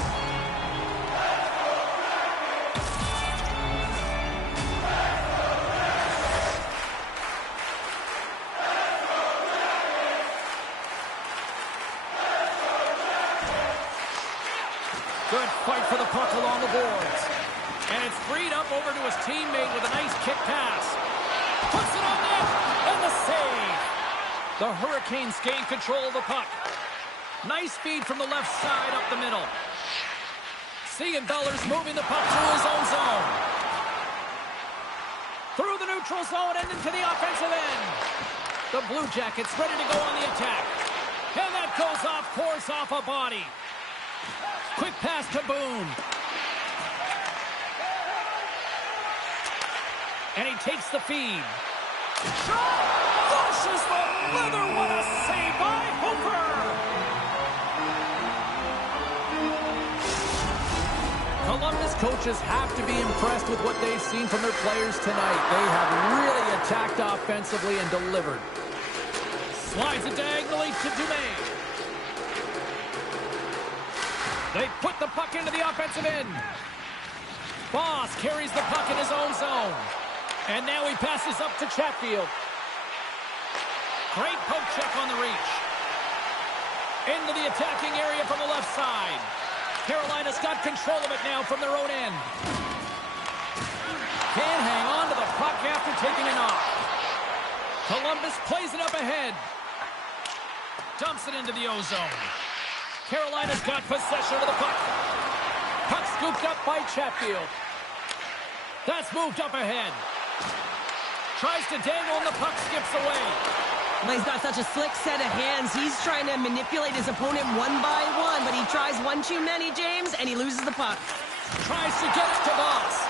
Good fight for the puck along the boards. And it's freed up over to his teammate with a nice kick pass. Puts it on net, and the save. The Hurricanes gain control of the puck. Nice feed from the left side up the middle. Siegenthaler's moving the puck through his own zone. Through the neutral zone and into the offensive end. The Blue Jackets ready to go on the attack. And that goes off course off a body. Quick pass to Boone. And he takes the feed. Shot! Flushes the leather. What a save by Hofer! Columbus coaches have to be impressed with what they've seen from their players tonight. They have really attacked offensively and delivered. Slides it diagonally to Dumais. They put the puck into the offensive end. Boss carries the puck in his own zone. And now he passes up to Chatfield. Great poke check on the reach. Into the attacking area from the left side. Carolina's got control of it now from their own end. Can't hang on to the puck after taking a knock. Columbus plays it up ahead. Dumps it into the O-zone. Carolina's got possession of the puck. Puck scooped up by Chatfield. That's moved up ahead. Tries to dangle and the puck skips away. Well, he's got such a slick set of hands. He's trying to manipulate his opponent one by one, but he tries one too many, James, and he loses the puck. Tries to get it to Voss.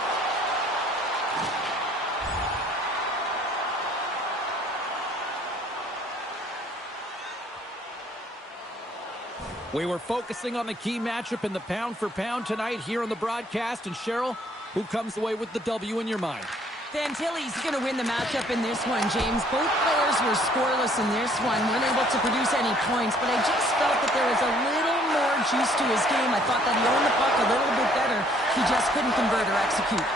We were focusing on the key matchup in the pound-for-pound tonight here on the broadcast. And Cheryl, who comes away with the W in your mind? Fantilli's going to win the matchup in this one, James. Both players were scoreless in this one, weren't able to produce any points, but I just felt that there was a little more juice to his game. I thought that he owned the puck a little bit better. He just couldn't convert or execute.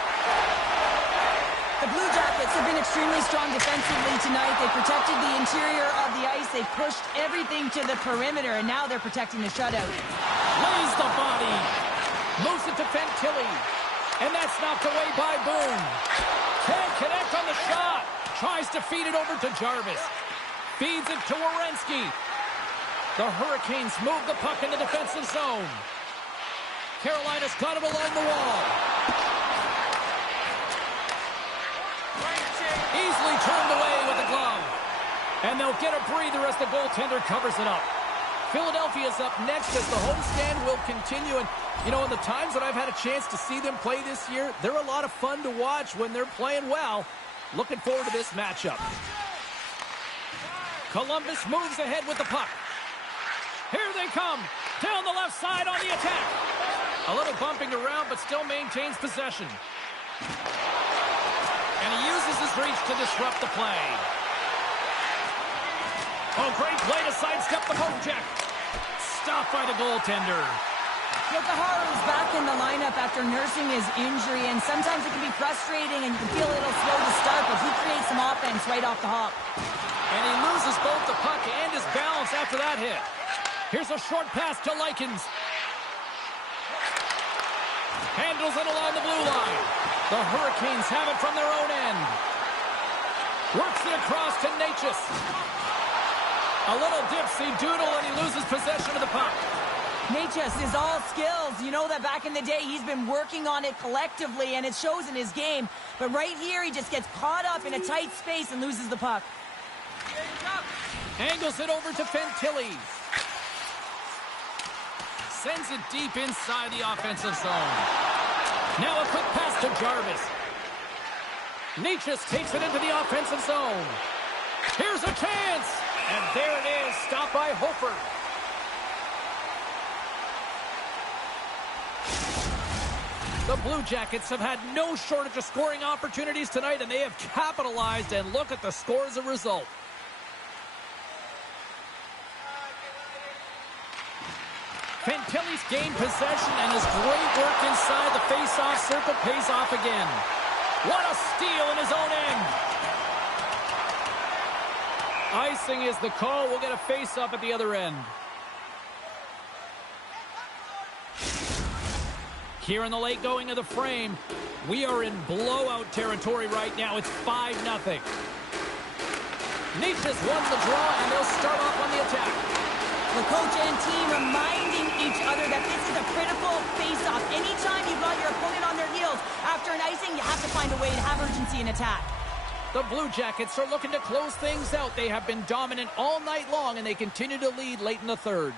The Blue Jackets have been extremely strong defensively tonight. They protected the interior of the ice. They pushed everything to the perimeter, and now they're protecting the shutout. Lays the body. Moves it to Fantilli. And that's knocked away by Boone. Can't connect on the shot. Tries to feed it over to Jarvis. Feeds it to Werenski. The Hurricanes move the puck in the defensive zone. Carolina's got it along the wall. Easily turned away with the glove. And they'll get a breather as the goaltender covers it up. Philadelphia's up next as the homestand will continue. And, you know, in the times that I've had a chance to see them play this year, they're a lot of fun to watch when they're playing well. Looking forward to this matchup. Columbus moves ahead with the puck. Here they come. Down the left side on the attack. A little bumping around, but still maintains possession. And he uses his reach to disrupt the play. Oh, great play to sidestep the poke check. Stopped by the goaltender. Yokoharu's back in the lineup after nursing his injury, and sometimes it can be frustrating and you can feel a little slow to start, but he creates some offense right off the hop. And he loses both the puck and his balance after that hit. Here's a short pass to Likens. Handles it along the blue line. The Hurricanes have it from their own end. Works it across to Natchez. A little dipsy doodle and he loses possession of the puck. Natchez is all skills. You know that back in the day he's been working on it collectively and it shows in his game. But right here he just gets caught up in a tight space and loses the puck. Angles it over to Fantilli. Sends it deep inside the offensive zone. Now a quick pass to Jarvis. Natchez takes it into the offensive zone. Here's a chance. And there it is, stopped by Hofer. The Blue Jackets have had no shortage of scoring opportunities tonight, and they have capitalized, and look at the score as a result. Fantilli's gained possession, and his great work inside the face-off circle pays off again. What a steal in his own end. Icing is the call. We'll get a face-off at the other end. Here in the late going of the frame, we are in blowout territory right now. It's 5-0. Natchez won the draw, and they'll start off on the attack. The coach and team reminding each other that this is a critical face-off. Anytime you've got your opponent on their heels after an icing, you have to find a way to have urgency in attack. The Blue Jackets are looking to close things out. They have been dominant all night long, and they continue to lead late in the third.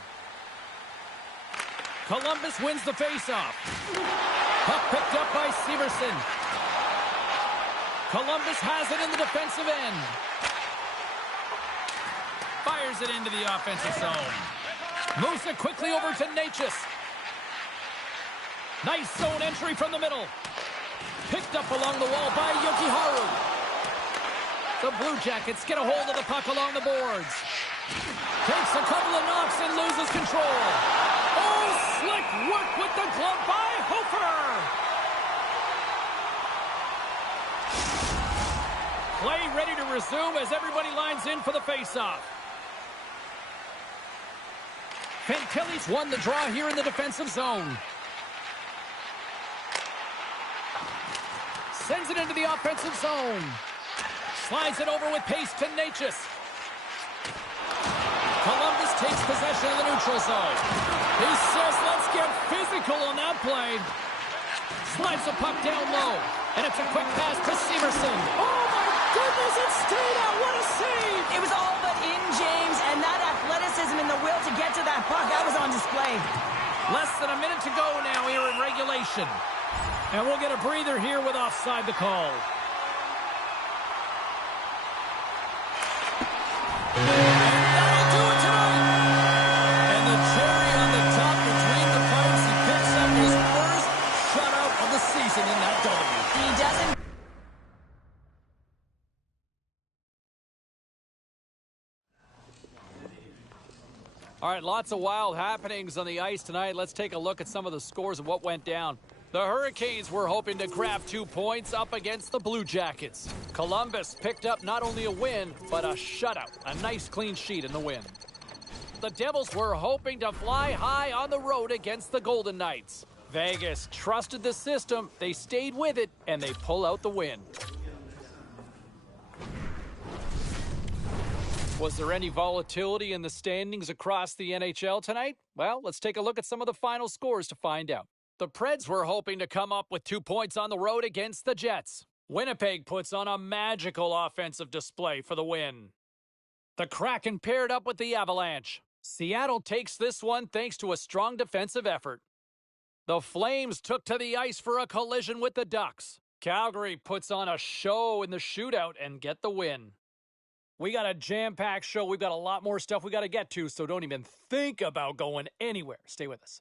Columbus wins the faceoff. Puck picked up by Severson. Columbus has it in the defensive end. Fires it into the offensive zone. Moves it quickly over to Natchez. Nice zone entry from the middle. Picked up along the wall by Yokoharu. The Blue Jackets get a hold of the puck along the boards. Takes a couple of knocks and loses control. Oh, slick work with the glove by Hofer. Play ready to resume as everybody lines in for the faceoff. Fantilli's won the draw here in the defensive zone. Sends it into the offensive zone. Slides it over with pace to Natchez. Columbus takes possession of the neutral zone. He says, let's get physical on that play. Slides the puck down low. And it's a quick pass to Severson. Oh, my goodness, it stayed out. What a save. It was all but in, James, and that athleticism and the will to get to that puck, that was on display. Less than a minute to go now here in regulation. And we'll get a breather here with offside the call. All right, lots of wild happenings on the ice tonight. Let's take a look at some of the scores of what went down. The Hurricanes were hoping to grab 2 points up against the Blue Jackets. Columbus picked up not only a win, but a shutout. A nice clean sheet in the win. The Devils were hoping to fly high on the road against the Golden Knights. Vegas trusted the system, they stayed with it, and they pull out the win. Was there any volatility in the standings across the NHL tonight? Well, let's take a look at some of the final scores to find out. The Preds were hoping to come up with 2 points on the road against the Jets. Winnipeg puts on a magical offensive display for the win. The Kraken paired up with the Avalanche. Seattle takes this one thanks to a strong defensive effort. The Flames took to the ice for a collision with the Ducks. Calgary puts on a show in the shootout and get the win. We got a jam-packed show. We've got a lot more stuff we got to get to, so don't even think about going anywhere. Stay with us.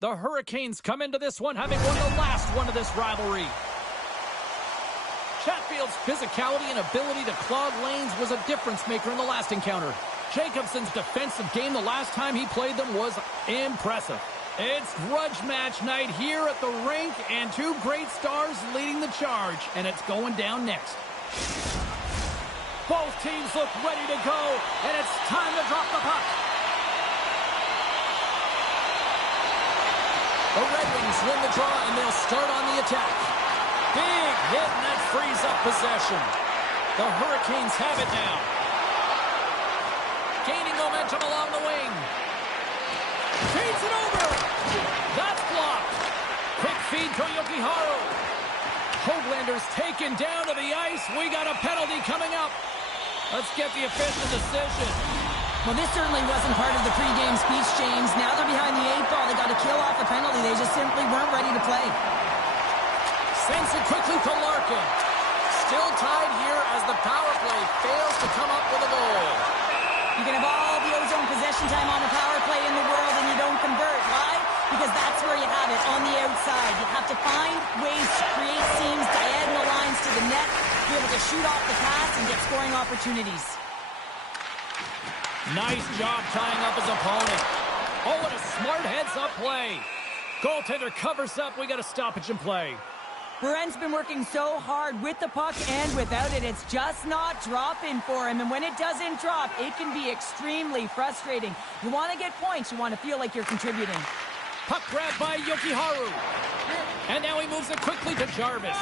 The Hurricanes come into this one having won the last one of this rivalry. Chatfield's physicality and ability to clog lanes was a difference maker in the last encounter. Jacobson's defensive game the last time he played them was impressive. It's grudge match night here at the rink, and two great stars leading the charge, and it's going down next. Both teams look ready to go, and it's time to drop the puck. The Red Wings win the draw, and they'll start on the attack. Big hit, and that frees up possession. The Hurricanes have it now. Gaining momentum along the wing. Feeds it over. That's blocked. Quick feed to Yokiharu. Hoaglander's taken down to the ice. We got a penalty coming up. Let's get the official decision. Well, this certainly wasn't part of the pregame speech, James. Now they're behind the 8 ball. They got to kill off a penalty. They just simply weren't ready to play. Sends it quickly to Larkin. Still tied here as the power play fails to come up with a goal. You can have all the ozone possession time on a power play in the world and you don't convert. Why? Because that's where you have it, on the outside. You have to find ways to create seams, diagonal lines to the net, be able to shoot off the pass and get scoring opportunities. Nice job tying up his opponent. Oh, what a smart heads-up play. Goaltender covers up. We got a stoppage in play. Brent's been working so hard with the puck and without it. It's just not dropping for him. And when it doesn't drop, it can be extremely frustrating. You want to get points. You want to feel like you're contributing. Puck grab by Yokiharu. And now he moves it quickly to Jarvis.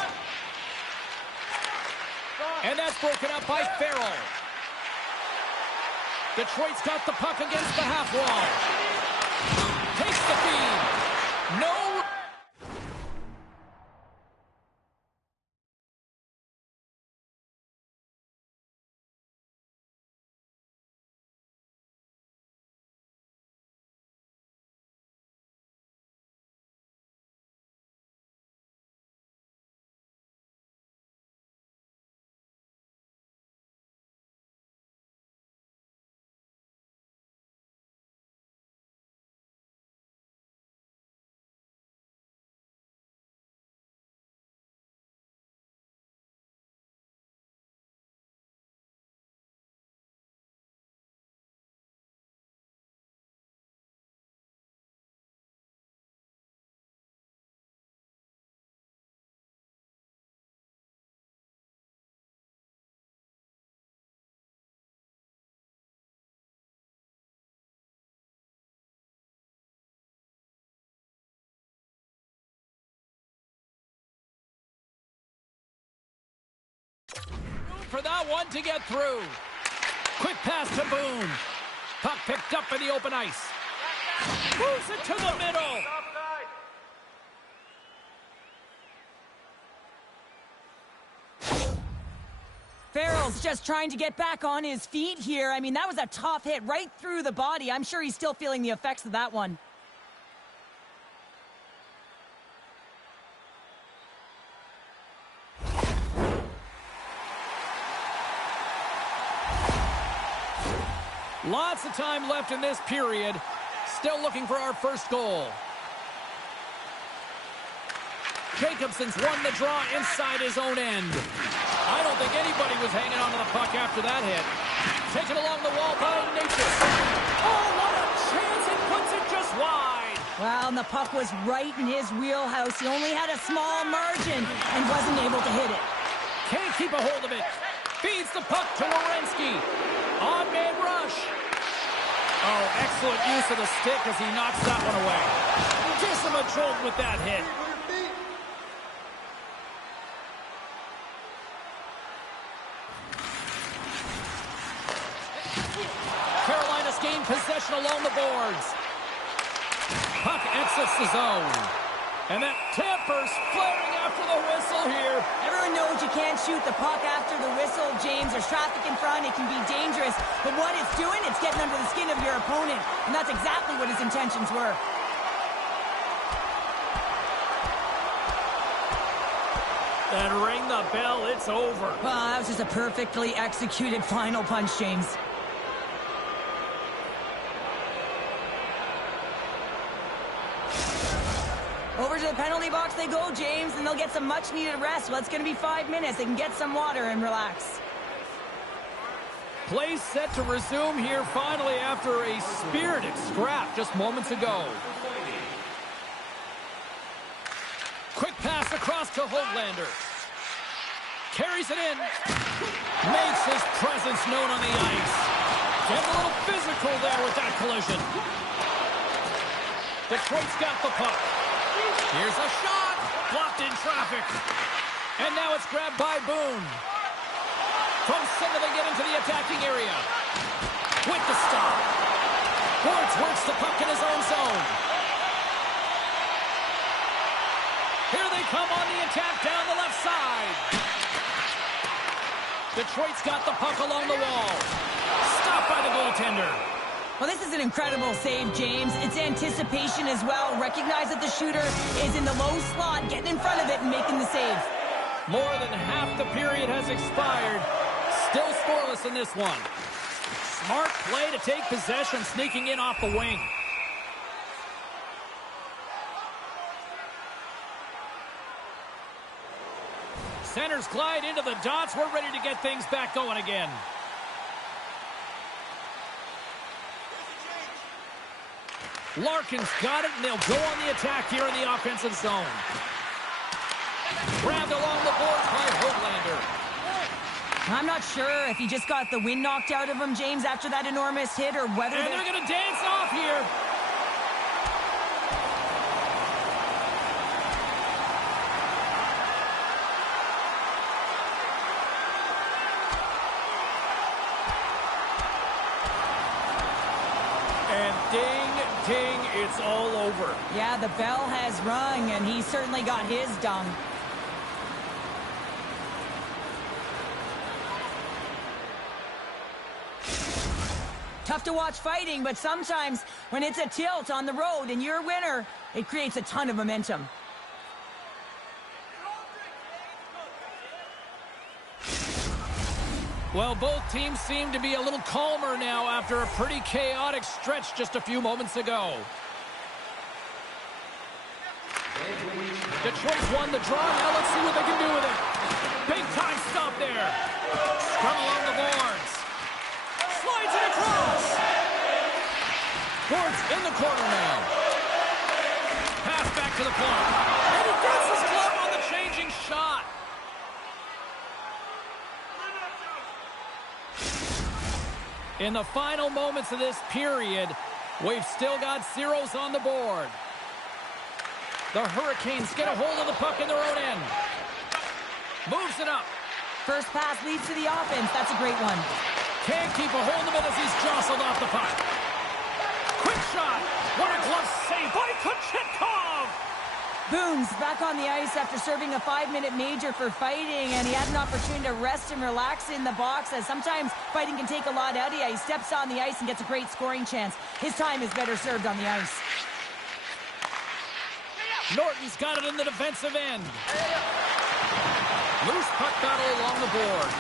And that's broken up by Farrell. Detroit's got the puck against the half wall. Takes the feed. No. For that one to get through. Quick pass to Boone. Puck picked up in the open ice. Moves it to the middle. Farrell's just trying to get back on his feet here. I mean, that was a tough hit right through the body. I'm sure he's still feeling the effects of that one. Lots of time left in this period. Still looking for our first goal. Jacobson's won the draw inside his own end. I don't think anybody was hanging on to the puck after that hit. Taken along the wall by Nathan. Oh, what a chance! He puts it just wide. Well, and the puck was right in his wheelhouse. He only had a small margin and wasn't able to hit it. Can't keep a hold of it. Feeds the puck to Werenski. On-man rush. Oh, excellent use of the stick as he knocks that one away. Decimatrolled with that hit. Carolina's gained possession along the boards. Puck exits the zone. And that Tamper's flaring after the whistle here. Everyone knows you can't shoot the puck after the whistle, James. There's traffic in front. It can be dangerous. But what it's doing, it's getting under the skin of your opponent. And that's exactly what his intentions were. Then ring the bell. It's over. Well, that was just a perfectly executed final punch, James. Over to the penalty box they go, James, and they'll get some much-needed rest. Well, it's going to be 5 minutes. They can get some water and relax. Play set to resume here finally after a spirited scrap just moments ago. Quick pass across to Hoglander. Carries it in. Makes his presence known on the ice. Getting a little physical there with that collision. Detroit's got the puck. Here's a shot. Blocked in traffic. And now it's grabbed by Boone. From center they get into the attacking area. With the stop. Boards works the puck in his own zone. Here they come on the attack down the left side. Detroit's got the puck along the wall. Stopped by the goaltender. Well, this is an incredible save, James. It's anticipation as well. Recognize that the shooter is in the low slot, getting in front of it and making the save. More than half the period has expired. Still scoreless in this one. Smart play to take possession, sneaking in off the wing. Centers glide into the dots. We're ready to get things back going again. Larkin's got it, and they'll go on the attack here in the offensive zone. Grabbed along the boards by Hoglander. I'm not sure if he just got the wind knocked out of him, James, after that enormous hit, or whether... And they're going to dance off here. And ding, ding, it's all over. Yeah, the bell has rung, and he certainly got his dung. Tough to watch fighting, but sometimes when it's a tilt on the road and you're a winner, it creates a ton of momentum. Well, both teams seem to be a little calmer now after a pretty chaotic stretch just a few moments ago. Detroit's won the draw. Now let's see what they can do with it. Big time stop there. Scrum along the boards. Slides it across. Boards in the corner now. Pass back to the point. And he gets his glove on the changing shot. In the final moments of this period, we've still got zeros on the board. The Hurricanes get a hold of the puck in their own end. Moves it up. First pass leads to the offense. That's a great one. Can't keep a hold of it as he's jostled off the puck. Quick shot. What a glove save by Kochetkov. Boone's back on the ice after serving a 5-minute major for fighting, and he had an opportunity to rest and relax in the box, as sometimes fighting can take a lot out of you. He steps on the ice and gets a great scoring chance. His time is better served on the ice. Norton's got it in the defensive end. Loose puck battle along the boards.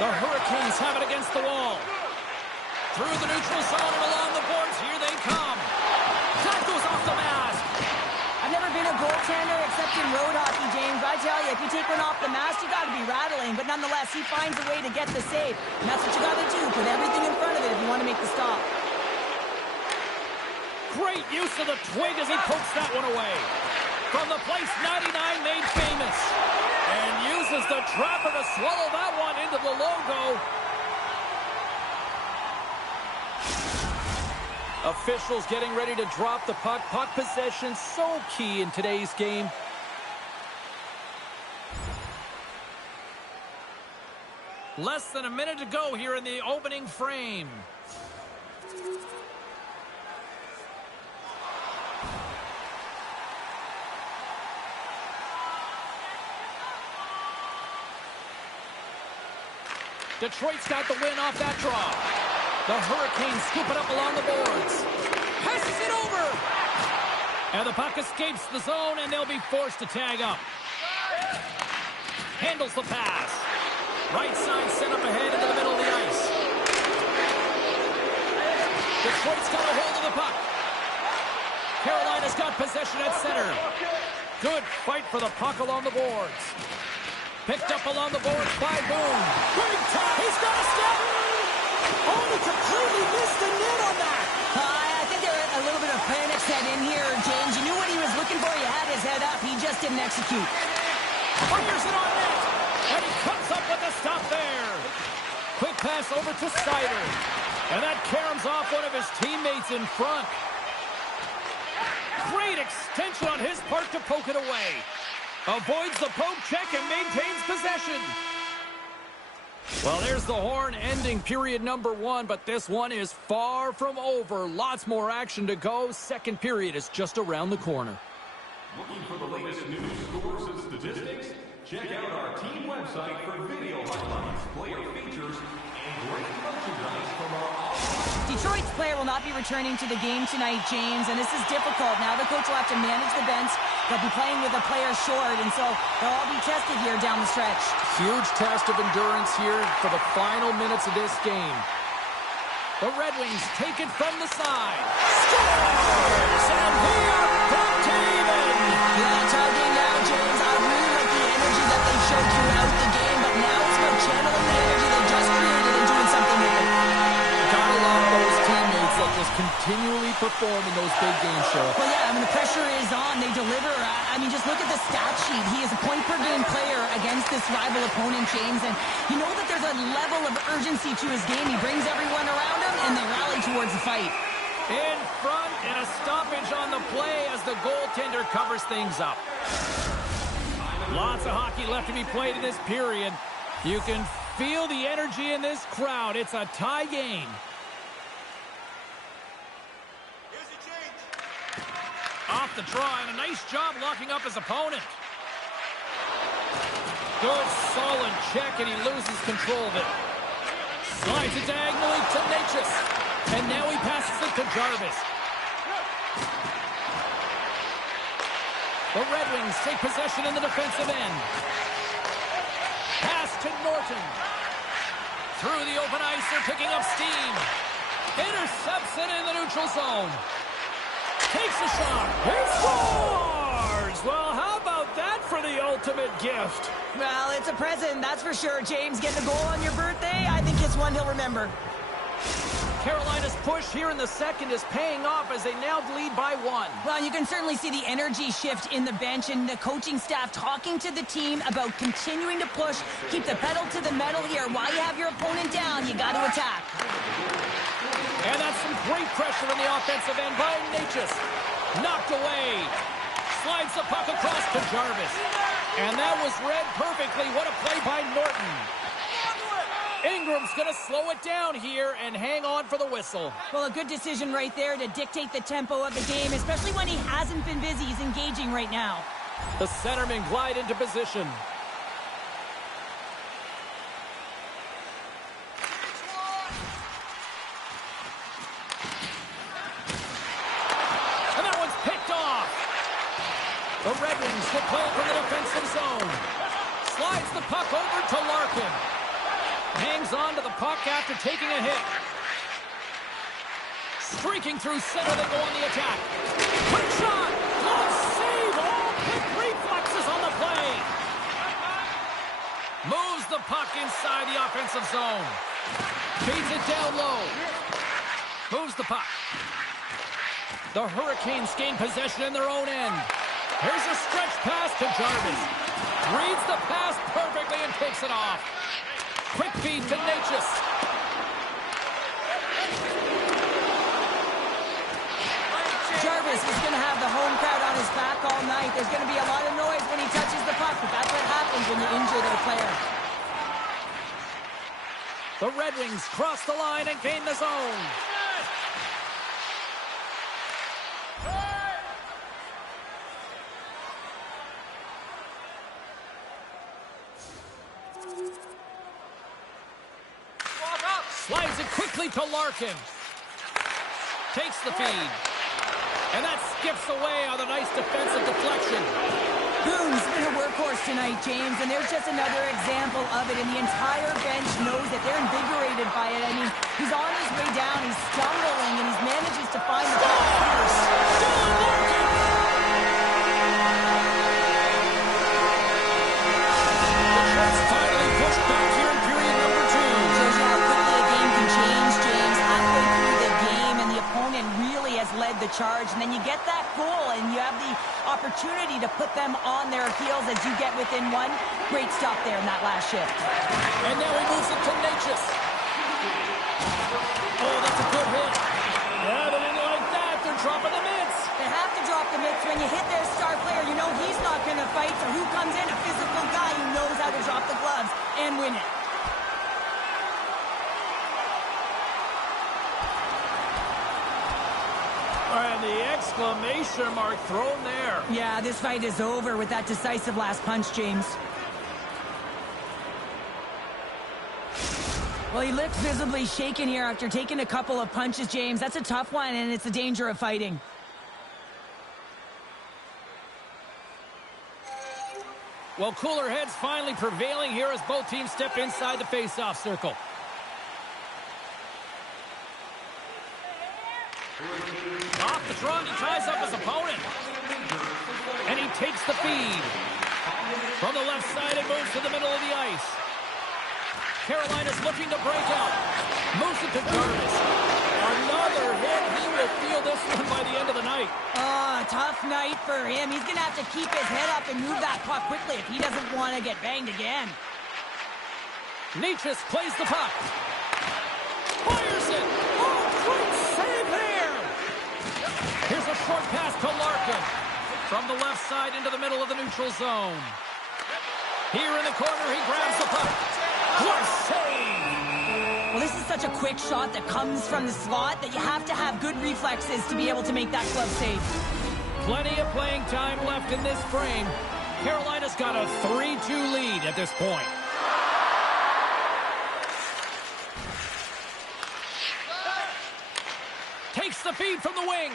The Hurricanes have it against the wall. Through the neutral zone and along the boards, here they come. That goes off the mask. I've never been a goaltender except in road hockey, James. I tell you, if you take one off the mask, you got to be rattling. But nonetheless, he finds a way to get the save. And that's what you got to do. Put everything in front of it if you want to make the stop. Great use of the twig as he pokes that one away. From the place 99 made famous. And uses the trapper to swallow that one into the logo. Officials getting ready to drop the puck. Puck possession so key in today's game. Less than a minute to go here in the opening frame. Detroit's got the win off that draw. The Hurricanes scoop it up along the boards. Passes it over. And the puck escapes the zone, and they'll be forced to tag up. Handles the pass. Right side set up ahead into the middle of the ice. Detroit's got a hold of the puck. Carolina's got possession at center. Good fight for the puck along the boards. Picked up along the boards by Boone. Big time. He's got a step. Oh, he completely missed the net on that. I think there a little bit of panic set in here, James. You knew what he was looking for. He had his head up. He just didn't execute. Fires it on net. And he comes up with the stop there. Quick pass over to Seider. And that caroms off one of his teammates in front. Great extension on his part to poke it away. Avoids the poke check and maintains possession. Well, there's the horn ending period number 1, but this one is far from over. Lots more action to go. Second period is just around the corner. Looking for the latest news, scores, and statistics? Check out our team website for video highlights, player features, and great merchandise from our Detroit's player will not be returning to the game tonight, James, and this is difficult. Now the coach will have to manage the bench. They'll be playing with a player short, and so they'll all be tested here down the stretch. Huge test of endurance here for the final minutes of this game. The Red Wings take it from the side. Scores! And we are back to even! Yeah, talking now, James. I really like the energy that they showed throughout the game, but now it's about channeling the energy they just created and doing something with it. Gotta love those teammates that just continually perform in those big game shows. Well, yeah, I mean, the pressure is on. They deliver. I mean, just look at the stat sheet. He is a point-per-game player against this rival opponent, James, and you know that there's a level of urgency to his game. He brings everyone around him, and they rally towards the fight. In front, and a stoppage on the play as the goaltender covers things up. Lots of hockey left to be played in this period. You can feel the energy in this crowd. It's a tie game. Here's the change. Off the draw, and a nice job locking up his opponent. Good, solid check, and he loses control of it. Slides it diagonally to Natchez. And now he passes it to Jarvis. The Red Wings take possession in the defensive end. Pass to Norton. Through the open ice, they're picking up steam. Intercepts it in the neutral zone. Takes a shot. He scores! Well, how about that for the ultimate gift? Well, it's a present, that's for sure, James. Getting a goal on your birthday, I think it's one he'll remember. Carolina's push here in the second is paying off as they now lead by 1. Well, you can certainly see the energy shift in the bench and the coaching staff talking to the team about continuing to push, keep the pedal to the metal here. While you have your opponent down, you got to attack. And that's some great pressure on the offensive end by Natchez. Knocked away. Slides the puck across to Jarvis. And that was read perfectly. What a play by Norton. Ingram's going to slow it down here and hang on for the whistle. Well, a good decision right there to dictate the tempo of the game, especially when he hasn't been busy. He's engaging right now. The centermen glide into position. And that one's picked off. The Red Wings will play it from the defensive zone. Slides the puck over to Larkin. Hangs on to the puck after taking a hit. Streaking through center, they go on the attack. Quick shot! Glove save! All quick reflexes on the play. Moves the puck inside the offensive zone. Feeds it down low. Moves the puck. The Hurricanes gain possession in their own end. Here's a stretch pass to Jarvis. Reads the pass perfectly and takes it off. Quick feed to Natchez. Jarvis is going to have the home crowd on his back all night. There's going to be a lot of noise when he touches the puck, but that's what happens when you injure their player. The Red Wings cross the line and gain the zone. Slides it quickly to Larkin. Takes the feed. And that skips away on a nice defensive deflection. Boone's been a workhorse course tonight, James, and there's just another example of it, and the entire bench knows that they're invigorated by it. I mean, he's on his way down, he's stumbling, and he manages to find the finally pushed back here in period number 2. Shows you how quickly a game can change, James. Halfway through the game, and the opponent really has led the charge, and then you get that goal, and you have the opportunity to put them on their heels as you get within one. Great stop there in that last shift. And now he moves it to Natchez. Oh, that's a good hit. Yeah, but like that, they're dropping the mitts. They have to drop the mitts. When you hit their star player, you know he's not going to fight, so who comes in? A physical guy who knows how to drop the gloves and win it. And the exclamation mark thrown there. Yeah, this fight is over with that decisive last punch, James. Well, he looks visibly shaken here after taking a couple of punches, James. That's a tough one, and it's the danger of fighting. Well, cooler heads finally prevailing here as both teams step inside the face-off circle. Off the trot, he ties up his opponent. And he takes the feed. From the left side, it moves to the middle of the ice. Carolina's looking to break out. Moves it to Jarvis. Another hit. He will feel this one by the end of the night. Oh, tough night for him. He's going to have to keep his head up and move that puck quickly if he doesn't want to get banged again. Natchez plays the puck. Fires it. Oh, great save there. Here's a short pass to Larkin. From the left side into the middle of the neutral zone. Here in the corner, he grabs the puck. What save! Well, this is such a quick shot that comes from the slot that you have to have good reflexes to be able to make that glove save. Plenty of playing time left in this frame. Carolina's got a 3-2 lead at this point. Takes the feed from the wing.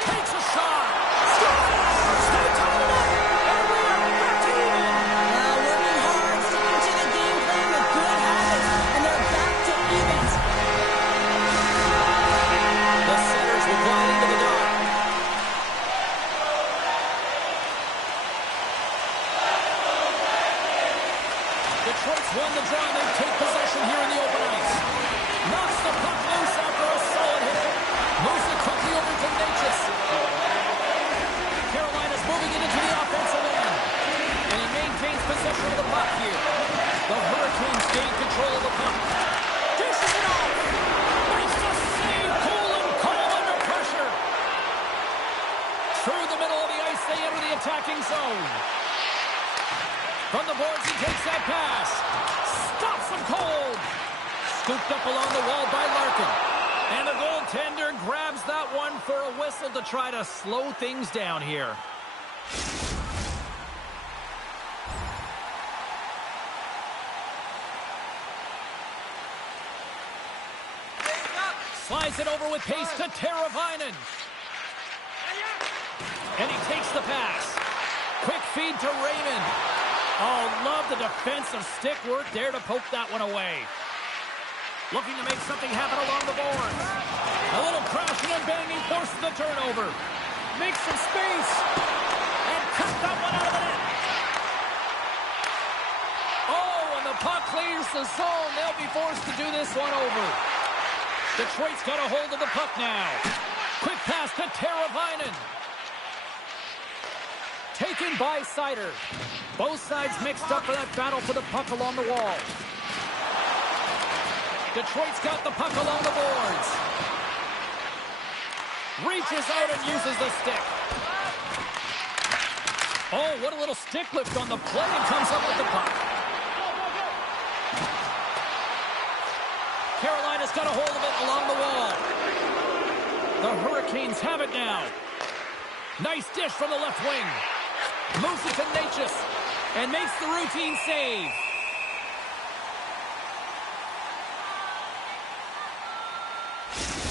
Takes a shot. Scores! They tie it up. And we are back to even. Working hard, sticking to the game plan with good habits, and they're back to evens. The centers will fly into the dot. Detroit's won the draw. They take possession here in the open ice. Knocks the puck loose after a solid hit. Moves it quickly over to Natchez. Carolina's moving it into the offensive end. And he maintains possession of the puck here. The Hurricanes gain control of the puck. Dishes it off. Makes the save. Cool and calm under pressure. Through the middle of the ice, they enter the attacking zone. From the boards, he takes that pass. Stops him cold. Scooped up along the wall by Larkin. And the goaltender grabs that one for a whistle to try to slow things down here. Slides it over with pace to Teravainen. And he takes the pass. Quick feed to Raymond. Oh, love the defensive stick work there to poke that one away. Looking to make something happen along the boards. A little crashing and banging forces the turnover. Makes some space. And cut that one out of the net. Oh, and the puck clears the zone. They'll be forced to do this one over. Detroit's got a hold of the puck now. Quick pass to Teravainen. Taken by Seider. Both sides mixed up for that battle for the puck along the wall. Detroit's got the puck along the boards. Reaches out and uses the stick. Oh, what a little stick lift on the play and comes up with the puck. Carolina's got a hold of it along the wall. The Hurricanes have it now. Nice dish from the left wing. Moves it to Natchez and makes the routine save.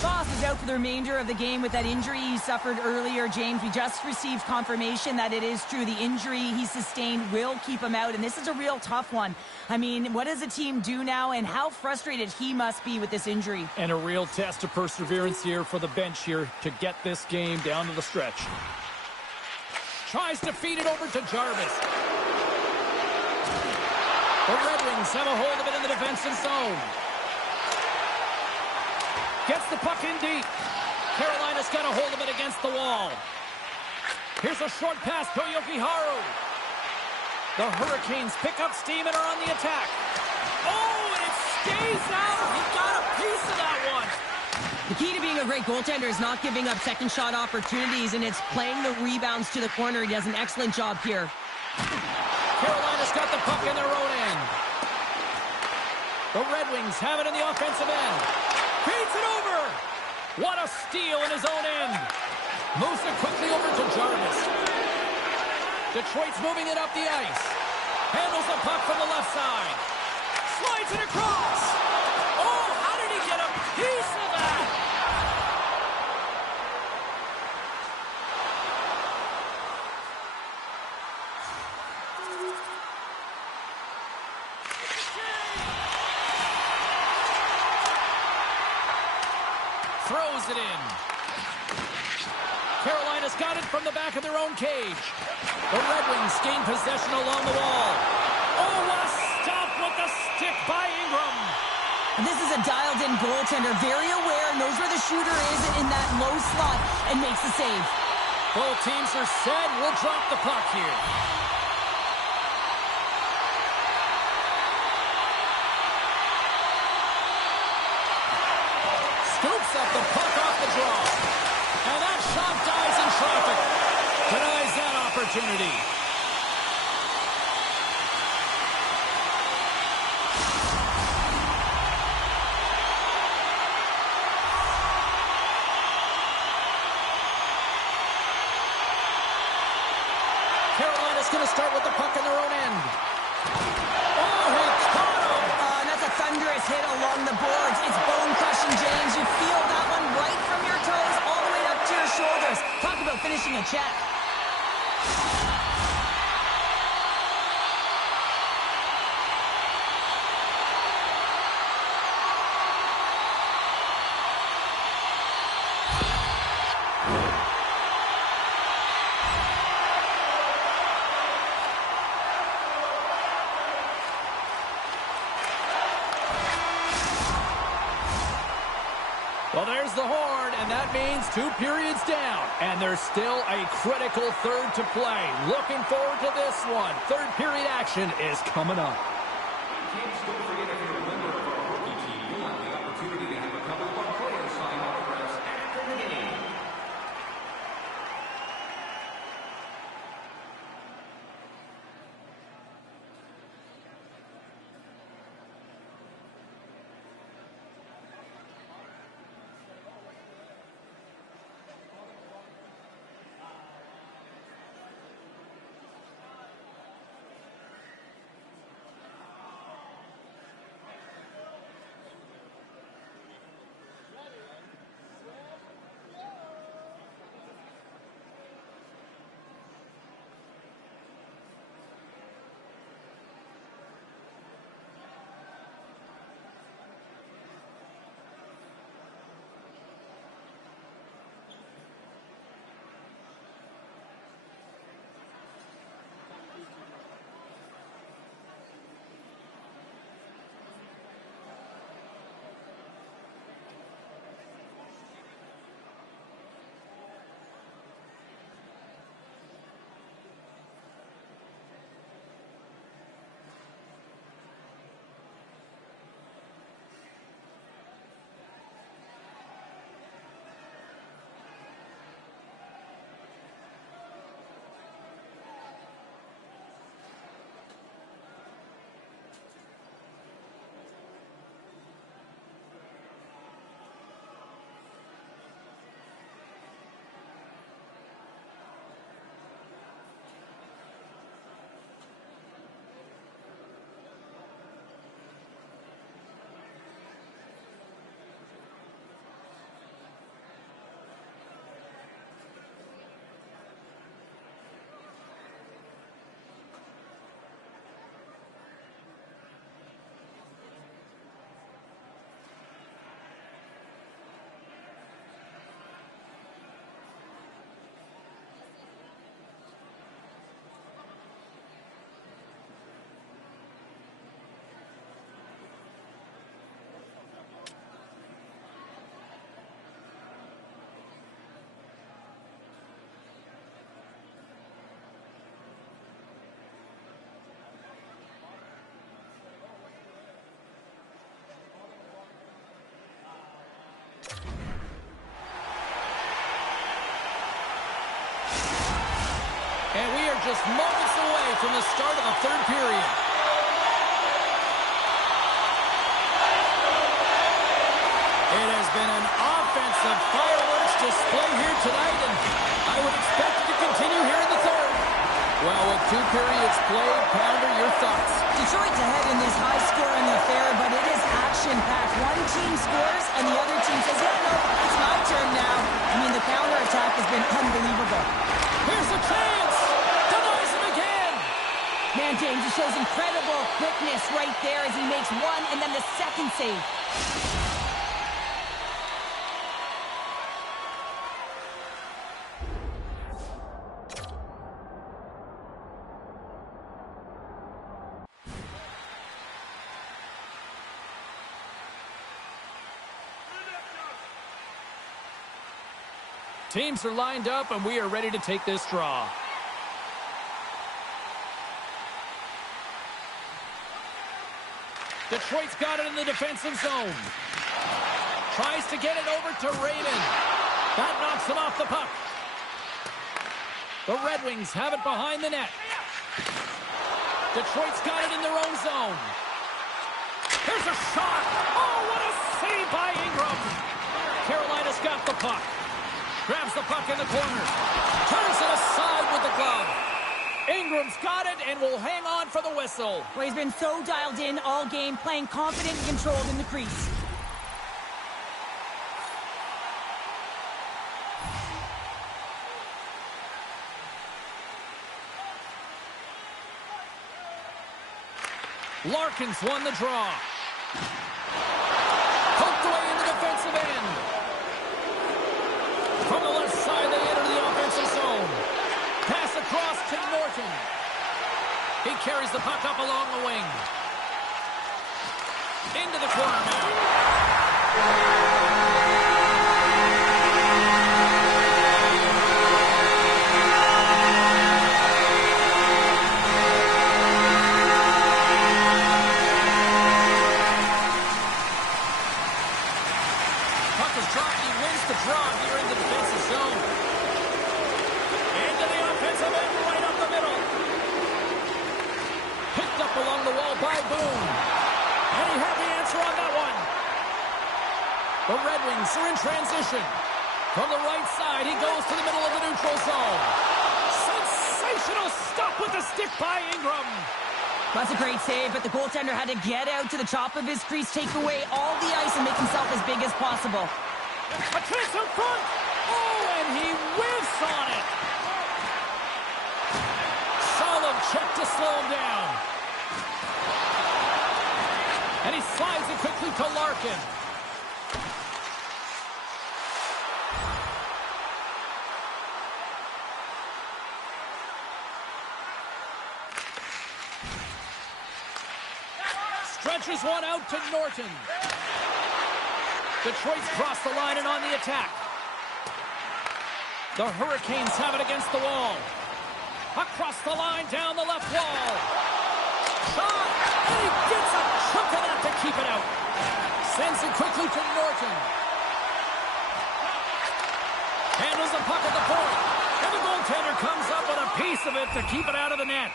Boss is is out for the remainder of the game with that injury he suffered earlier. James, we just received confirmation that it is true. The injury he sustained will keep him out, and this is a real tough one. I mean, what does the team do now, and how frustrated he must be with this injury? And a real test of perseverance here for the bench here to get this game down to the stretch. Tries to feed it over to Jarvis. The Red Wings have a hold of it in the defensive zone. Gets the puck in deep. Carolina's got a hold of it against the wall. Here's a short pass to Yokiharu. The Hurricanes pick up steam and are on the attack. Oh, and it stays out. He got a piece of that one. The key to being a great goaltender is not giving up second shot opportunities, and it's playing the rebounds to the corner. He does an excellent job here. Carolina's got the puck in their own end. The Red Wings have it in the offensive end. Feeds it over. What a steal in his own end. Moves it quickly over to Jarvis. Detroit's moving it up the ice. Handles the puck from the left side. Slides it across. Oh, how did he get a piece of that? Throws it in. Carolina's got it from the back of their own cage. The Red Wings gain possession along the wall. Oh, what a stop with the stick by Ingram. This is a dialed-in goaltender, very aware, knows where the shooter is in that low slot, and makes the save. Both teams are set. We'll drop the puck here. Scoops up the puck off the draw. And that shot dies in traffic. Denies that opportunity. Carolina's going to start with the puck in their own end. Oh, he caught him. And that's a thunderous hit along the boards. It's bone-crushing, James. You feel that one right from your toes all the way up to your shoulders. Talk about finishing a check. Well, there's the horn, and that means 2 periods down. And there's still a critical third to play. Looking forward to this one. Third period action is coming up. Kids, don't forget if you're a member of our rookie team, you'll have the opportunity to have a couple of our players sign autographs after the game. And we are just moments away from the start of the third period. It has been an offensive fireworks display here tonight, and I would expect it to continue here in the third. Well, with 2 periods played, Pounder, your thoughts? Detroit's ahead in this high-scoring affair, but it is action-packed. One team scores, and the other team says, yeah, no, it's my turn now. I mean, the counter-attack has been unbelievable. Here's a chance! Denies him again! Man, James, he shows incredible quickness right there as he makes one and then the second save. Teams are lined up, and we are ready to take this draw. Detroit's got it in the defensive zone. Tries to get it over to Raymond. That knocks him off the puck. The Red Wings have it behind the net. Detroit's got it in their own zone. Here's a shot. Oh, what a save by Ingram. Carolina's got the puck. Grabs the puck in the corner. Turns it aside with the glove. Ingram's got it and will hang on for the whistle. Well, he's been so dialed in all game, playing confident and controlled in the crease. Larkin's won the draw. Poked away in the defensive end. From the left side, they enter the offensive zone. Pass across to Norton. He carries the puck up along the wing. Into the corner now. Puck is dropped. He wins the draw here in the defensive zone. Into the offensive end, right up the middle. Picked up along the wall by Boone. And he had the answer on that one. The Red Wings are in transition. From the right side, he goes to the middle of the neutral zone. Sensational stop with the stick by Ingram. That's a great save, but the goaltender had to get out to the top of his crease, take away all the ice, and make himself as big as possible. A chance in front. Oh, and he whiffs on it. Solid check to slow him down. And he slides it quickly to Larkin. Stretches one out to Norton. Detroit's crossed the line and on the attack. The Hurricanes have it against the wall. Across the line, down the left wall. Shot! And he gets a chunk of that to keep it out. Sends it quickly to Norton. Handles the puck at the point. And the goaltender comes up with a piece of it to keep it out of the net.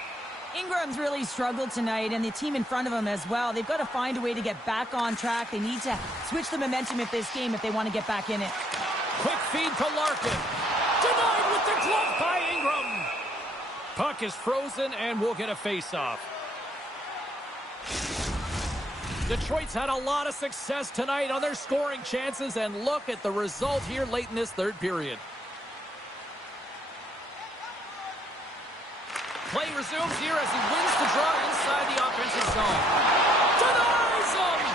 Ingram's really struggled tonight, and the team in front of him as well. They've got to find a way to get back on track. They need to switch the momentum of this game if they want to get back in it. Quick feed to Larkin. Denied with the glove by Ingram. Puck is frozen, and we'll get a face-off. Detroit's had a lot of success tonight on their scoring chances, and look at the result here late in this third period. Play resumes here as he wins the draw inside the offensive zone. Denies him!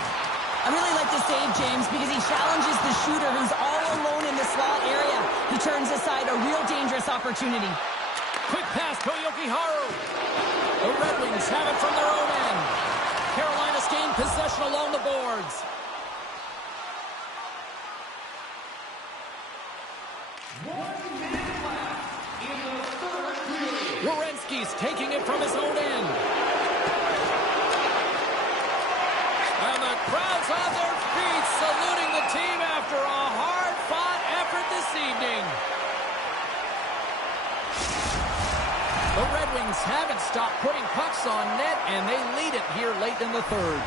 I really like this save, James, because he challenges the shooter who's all alone in the slot area. He turns aside a real dangerous opportunity. Quick pass to Yokiharu. The Red Wings have it from their own end. Carolina's gained possession along the boards. Werenski's taking it from his own end. And the crowd's on their feet, saluting the team after a hard-fought effort this evening. The Red Wings haven't stopped putting pucks on net, and they lead it here late in the third.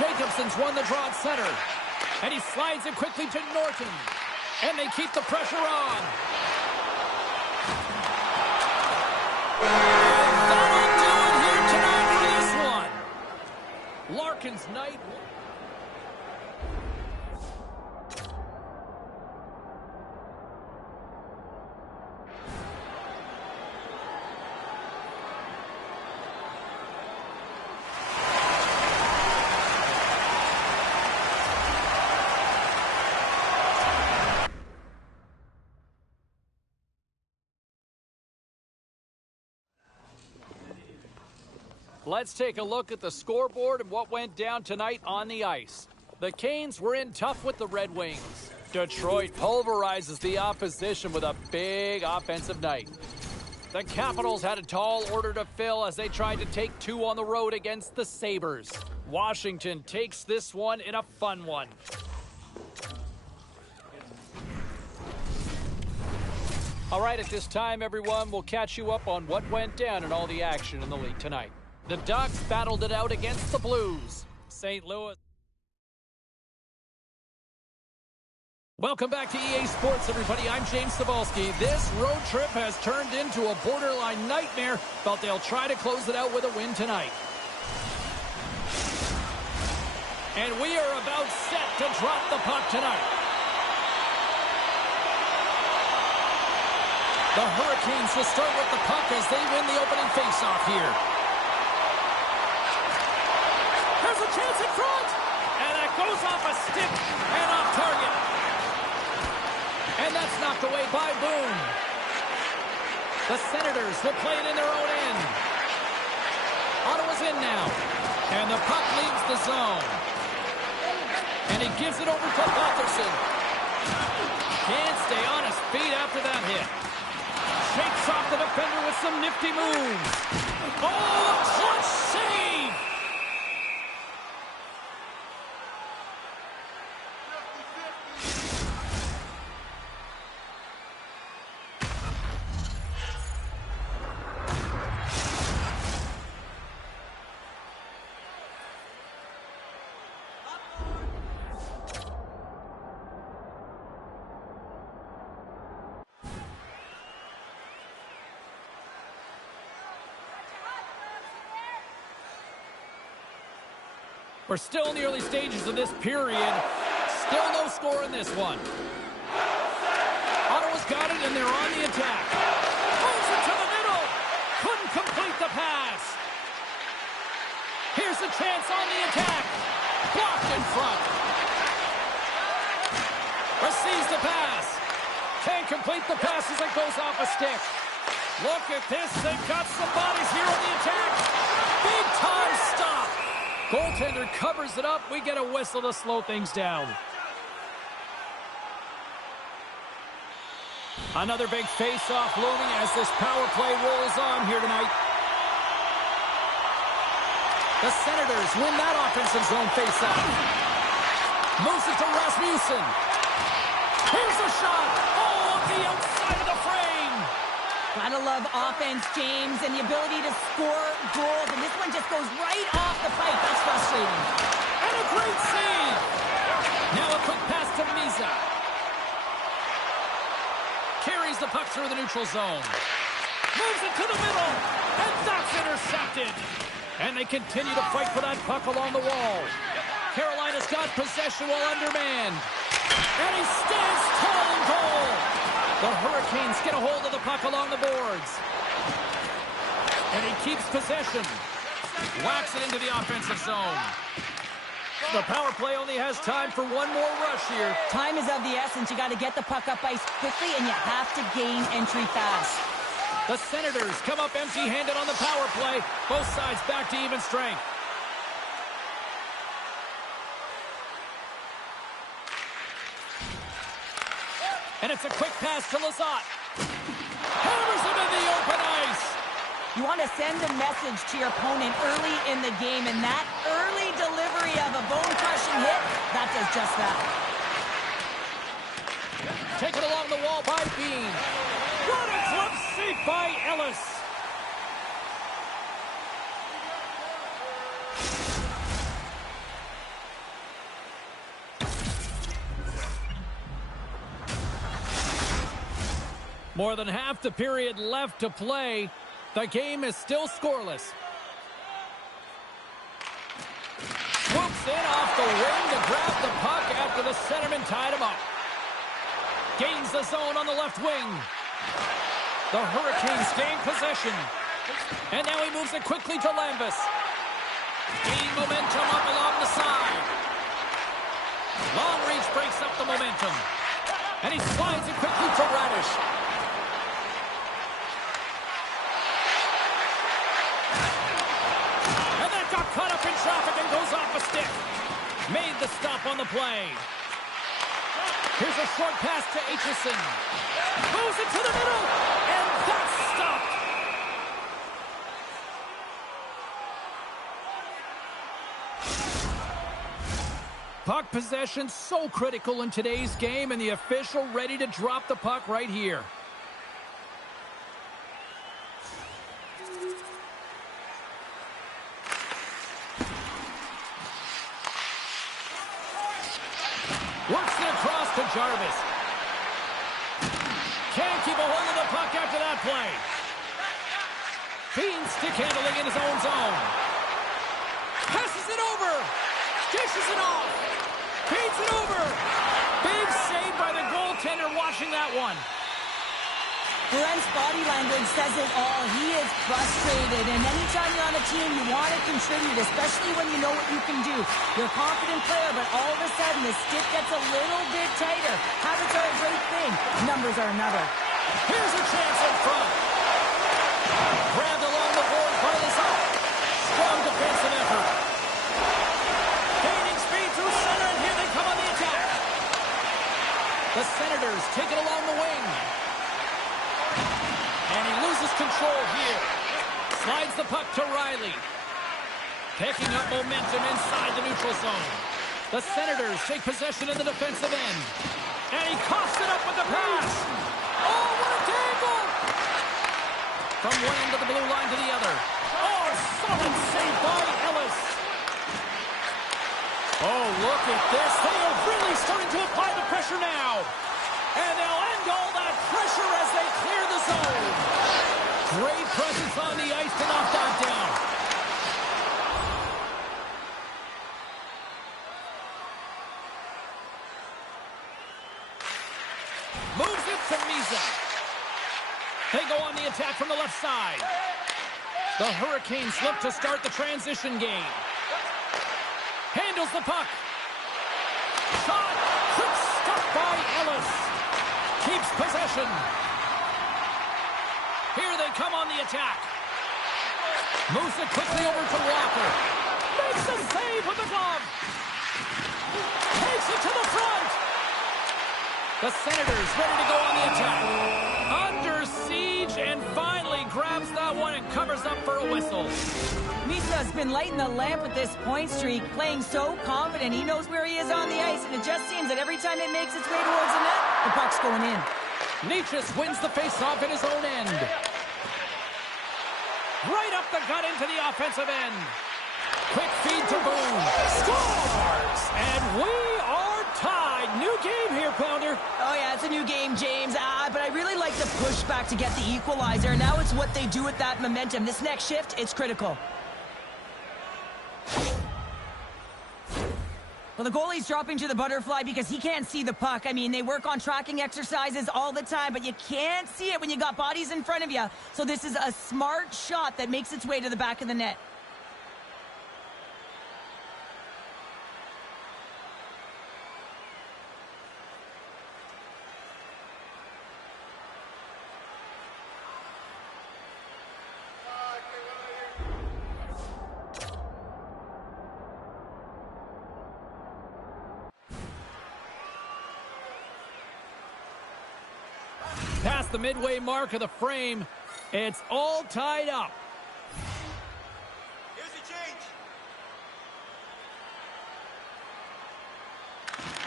Jacobson's won the draw at center. And he slides it quickly to Norton. And they keep the pressure on. That'll do it here tonight for this one. Larkin's night. Let's take a look at the scoreboard and what went down tonight on the ice. The Canes were in tough with the Red Wings. Detroit pulverizes the opposition with a big offensive night. The Capitals had a tall order to fill as they tried to take two on the road against the Sabres. Washington takes this one in a fun one. All right, at this time, everyone, we'll catch you up on what went down in all the action in the league tonight. The Ducks battled it out against the Blues. St. Louis. Welcome back to EA Sports, everybody. I'm James Cebulski. This road trip has turned into a borderline nightmare, but they'll try to close it out with a win tonight. And we are about set to drop the puck tonight. The Hurricanes will start with the puck as they win the opening faceoff here. There's a chance in front! And that goes off a stick and off target. And that's knocked away by Boone. The Senators will play it in their own end. Ottawa's in now. And the puck leaves the zone. And he gives it over to Balterson. Can't stay on his feet after that hit. Shakes off the defender with some nifty moves. Oh, a clutch save! We're still in the early stages of this period. Still no score in this one. Ottawa's got it, and they're on the attack. Moves it to the middle. Couldn't complete the pass. Here's a chance on the attack. Blocked in front. Receives the pass. Can't complete the pass as it goes off a stick. Look at this. They've got some bodies here on the attack. Big time stop. Goaltender covers it up. We get a whistle to slow things down. Another big face-off looming as this power play rolls on here tonight. The Senators win that offensive zone face-off. Moves it to Rasmussen. Here's a shot. Oh, on the outside of the frame. Gotta love offense, James, and the ability to score goals. And this one just goes right off the pipe. That's frustrating. And a great save. Now a quick pass to Misa. puck through the neutral zone. Moves it to the middle, and that's intercepted. And they continue to fight for that puck along the wall. Carolina's got possession while undermanned. And he stands tall in goal. The Hurricanes get a hold of the puck along the boards. And he keeps possession. Whacks it into the offensive zone. The power play only has time for one more rush here. Time is of the essence. You got to get the puck up ice quickly, and you have to gain entry fast. The Senators come up empty-handed on the power play. Both sides back to even strength. And it's a quick pass to Lizotte. Hammers him in the open ice. You want to send a message to your opponent early in the game, and that early delivery of a bone-crushing hit, that does just that. Taken along the wall by Bean. What a glove save by Ellis. More than half the period left to play. The game is still scoreless. Swoops in off the wing to grab the puck after the centerman tied him up. Gains the zone on the left wing. The Hurricanes gain possession. And now he moves it quickly to Lambus. Gain momentum up along the side. Long reach breaks up the momentum. And he slides it quickly to Radish. And that got caught up in traffic and goes off a stick. Made the stop on the play. Here's a short pass to Aitchison. Moves it to the middle. And that's stopped. Puck possession so critical in today's game, and the official ready to drop the puck right here. Works it across to Jarvis. Can't keep a hold of the puck after that play. Bean stick handling in his own zone. Passes it over. Dishes it off. Feeds it over. Big save by the goaltender watching that one. Brent's body language says it all. He is frustrated, and anytime you're on a team, you want to contribute, especially when you know what you can do. You're a confident player, but all of a sudden, the stick gets a little bit tighter. Habits are a great thing. Numbers are another. Here's a chance in front. Grabbed along the board by Lizotte. Strong defensive effort. Gaining speed through center, and here they come on the attack. The Senators take it along the wing. And he loses control here. Slides the puck to Riley. Picking up momentum inside the neutral zone. The Senators take possession in the defensive end. And he coughs it up with the pass. Oh, what a dangle! From one end of the blue line to the other. Oh, solid save by Ellis. Oh, look at this. They are really starting to apply the pressure now. And they'll end all that pressure as they clear the zone. Great presence on the ice to knock that down. Moves it to Misa. They go on the attack from the left side. The Hurricanes look to start the transition game. Handles the puck. Shot. Quick stop by Ellis. Keeps possession. Here they come on the attack. Moves it quickly over to Walker. Makes a save with the glove. Takes it to the front. The Senators ready to go on the attack. Under siege and finally grabs that one and covers up for a whistle. Misa's been lighting the lamp with this point streak, playing so confident. He knows where he is on the ice, and it just seems that every time it makes its way towards the net, the puck's going in. Nietzsche wins the faceoff in his own end. Right up the gut into the offensive end. Quick feed to Boone. Scores! And we are tied. New game here, Pounder. Oh, yeah, it's a new game, James. But I really like the pushback to get the equalizer. Now it's what they do with that momentum. This next shift, it's critical. Well, the goalie's dropping to the butterfly because he can't see the puck. I mean, they work on tracking exercises all the time, but you can't see it when you got bodies in front of you. So this is a smart shot that makes its way to the back of the net. Past the midway mark of the frame, it's all tied up. Here's the change.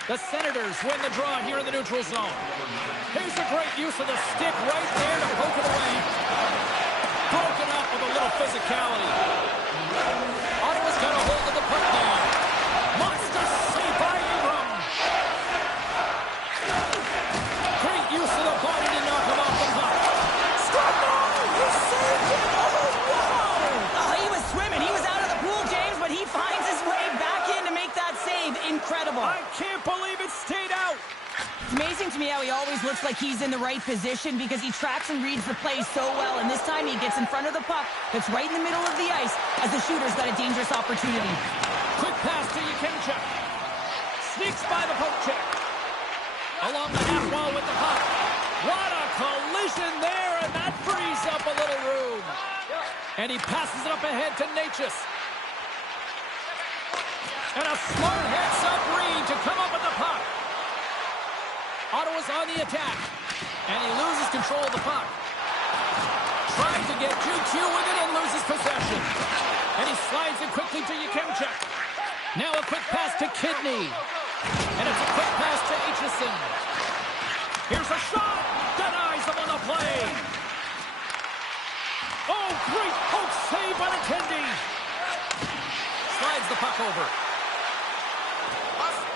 The Senators win the draw here in the neutral zone. Here's a great use of the stick right there to poke it away. Broken up with a little physicality. Ottawa's got a hold of the puck now. Monster save by Ingram. Great use of the body to knock him off the puck. He saved it! Oh, wow! Oh, he was swimming. He was out of the pool, James, but he finds his way back in to make that save. Incredible. I can't believe it stayed out. It's amazing to me how he always looks like he's in the right position because he tracks and reads the play so well, and this time he gets in front of the puck that's right in the middle of the ice as the shooter's got a dangerous opportunity. Quick pass to Yakemchuk. Sneaks by the poke check. Along the half wall with the puck. What a collision there, and that frees up a little room. And he passes it up ahead to Natchez. And a smart heads-up read to come up with the puck. Ottawa's on the attack. And he loses control of the puck. Tries to get 2-2 with it and loses possession. And he slides it quickly to Yakemchuk. Now a quick pass to Kidney. And it's a quick pass to Aitchison. Here's a shot. Denies him on the play. Oh, great poke save by the Kendi. Slides the puck over.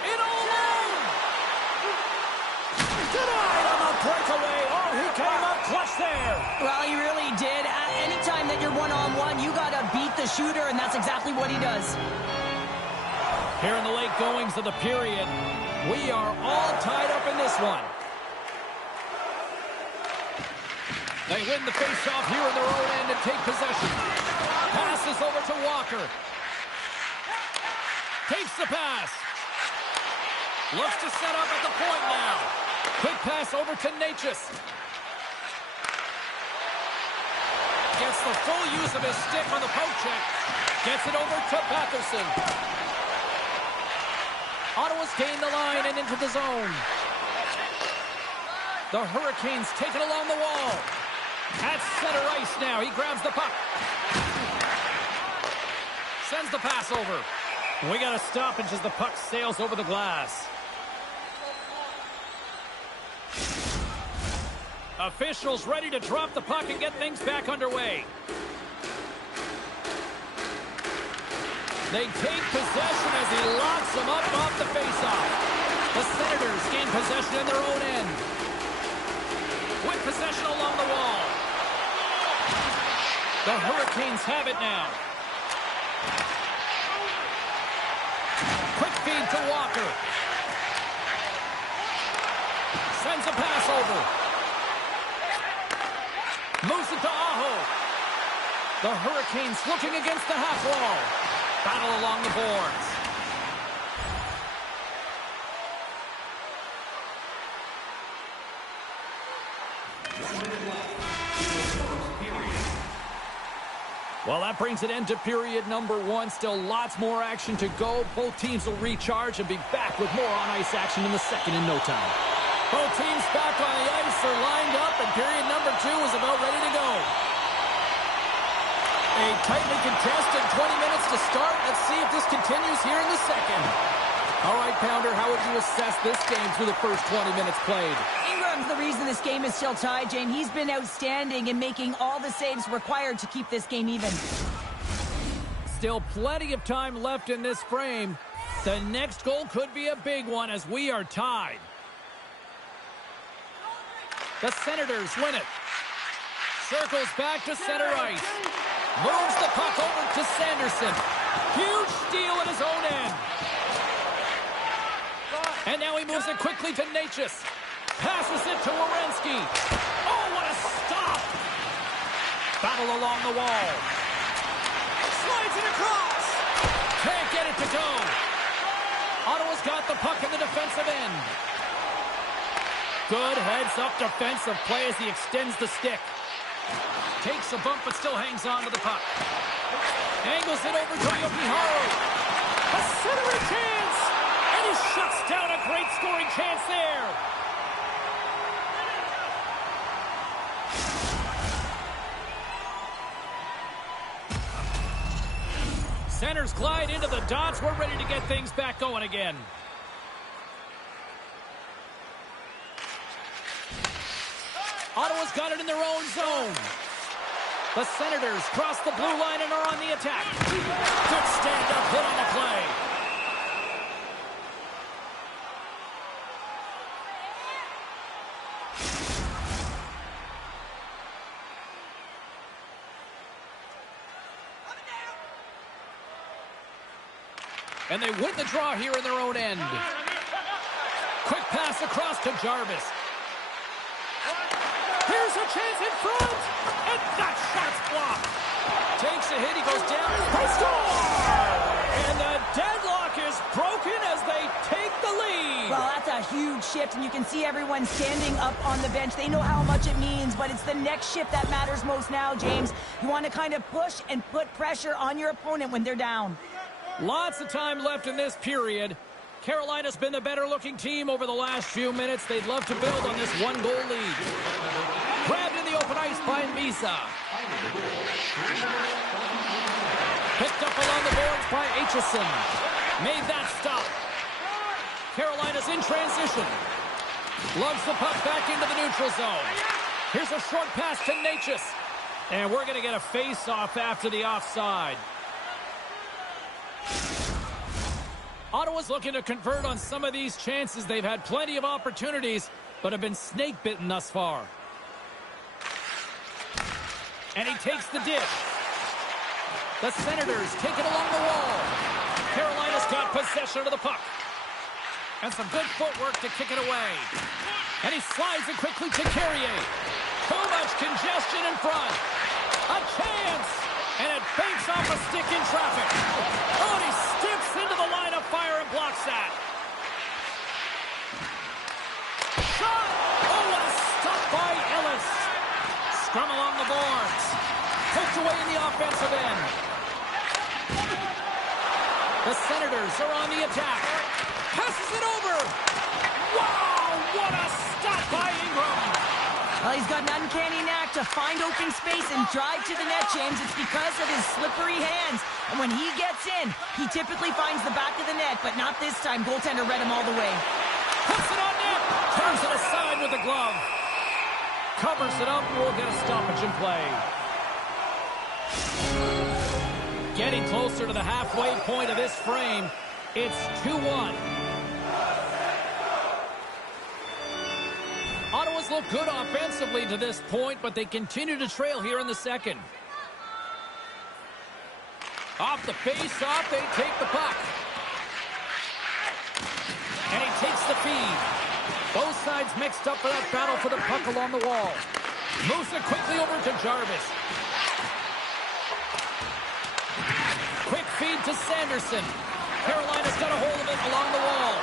In alone. Denied on the breakaway. Oh, he came up clutch there. Well, he really did. Anytime that you're one-on-one, you got to beat the shooter, and that's exactly what he does. Here in the late goings of the period, we are all tied up in this one. They win the face-off here in their own end and take possession. Passes over to Walker. Takes the pass. Looks to set up at the point now. Quick pass over to Natchez. Gets the full use of his stick on the poke check. Gets it over to Batherson. Ottawa's gained the line and into the zone. The Hurricanes take it along the wall. At center ice now. He grabs the puck. Sends the pass over. We got a stoppage as the puck sails over the glass. Officials ready to drop the puck and get things back underway. They take possession as he locks them up off the faceoff. The Senators gain possession in their own end. With possession along the wall. The Hurricanes have it now. Quick feed to Walker. Sends a pass over. Moves it to Aho. The Hurricanes looking against the half wall. Battle along the boards. Well, that brings an end to period number one. Still lots more action to go. Both teams will recharge and be back with more on-ice action in the second in no time. Both teams back on the ice are lined up, and period number two is about ready to go. A tightly contested 20 minutes to start. Let's see if this continues here in the second. All right, Pounder, how would you assess this game through the first 20 minutes played? Ingram's the reason this game is still tied, Jane. He's been outstanding in making all the saves required to keep this game even. Still plenty of time left in this frame. The next goal could be a big one as we are tied. The Senators win it. Circles back to center ice. Moves the puck over to Sanderson. Huge steal at his own end. And now he moves it quickly to Natchez. Passes it to Werenski. Oh, what a stop! Battle along the wall. Slides it across. Can't get it to go. Ottawa's got the puck in the defensive end. Good heads-up defensive play as he extends the stick. Takes a bump but still hangs on to the puck. Angles it over to Yokiharu. A centering chance! And he shuts down a great scoring chance there. Centers glide into the dots. We're ready to get things back going again. Ottawa's got it in their own zone. The Senators cross the blue line and are on the attack. Good stand-up hit on the play. And they win the draw here in their own end. Quick pass across to Jarvis. Here's a chance in front. And that shot's blocked. Takes a hit. He goes down. They score! And the deadlock is broken as they take the lead. Well, that's a huge shift, and you can see everyone standing up on the bench. They know how much it means, but it's the next shift that matters most now, James. You want to kind of push and put pressure on your opponent when they're down. Lots of time left in this period. Carolina's been the better-looking team over the last few minutes. They'd love to build on this one-goal lead. Grabbed in the open ice by Misa. Picked up along the boards by Aitchison. Made that stop. Carolina's in transition. Lugs the puck back into the neutral zone. Here's a short pass to Natchez. And we're going to get a face-off after the offside. Ottawa's looking to convert on some of these chances. They've had plenty of opportunities, but have been snake-bitten thus far. And he takes the dish. The Senators take it along the wall. Carolina's got possession of the puck. And some good footwork to kick it away. And he slides it quickly to Carrier. Too much congestion in front. A chance! And it banks off a stick in traffic. Oh, and he steps into the line of fire and blocks that. Shot! Oh, what a stop by Ellis. Scrum along the boards. Poked away in the offensive end. The Senators are on the attack. Passes it over. Wow, what a stop by Ingram. Well, he's got an uncanny knack to find open space and drive to the net, James. It's because of his slippery hands. And when he gets in, he typically finds the back of the net, but not this time. Goaltender read him all the way. Puts it on net. Turns it aside with the glove. Covers it up. We'll get a stoppage in play. Getting closer to the halfway point of this frame. It's 2-1. Ottawa's looked good offensively to this point, but they continue to trail here in the second. Off the face-off, they take the puck. And he takes the feed. Both sides mixed up for that battle for the puck along the wall. Moves it quickly over to Jarvis. Quick feed to Sanderson. Carolina's got a hold of it along the wall.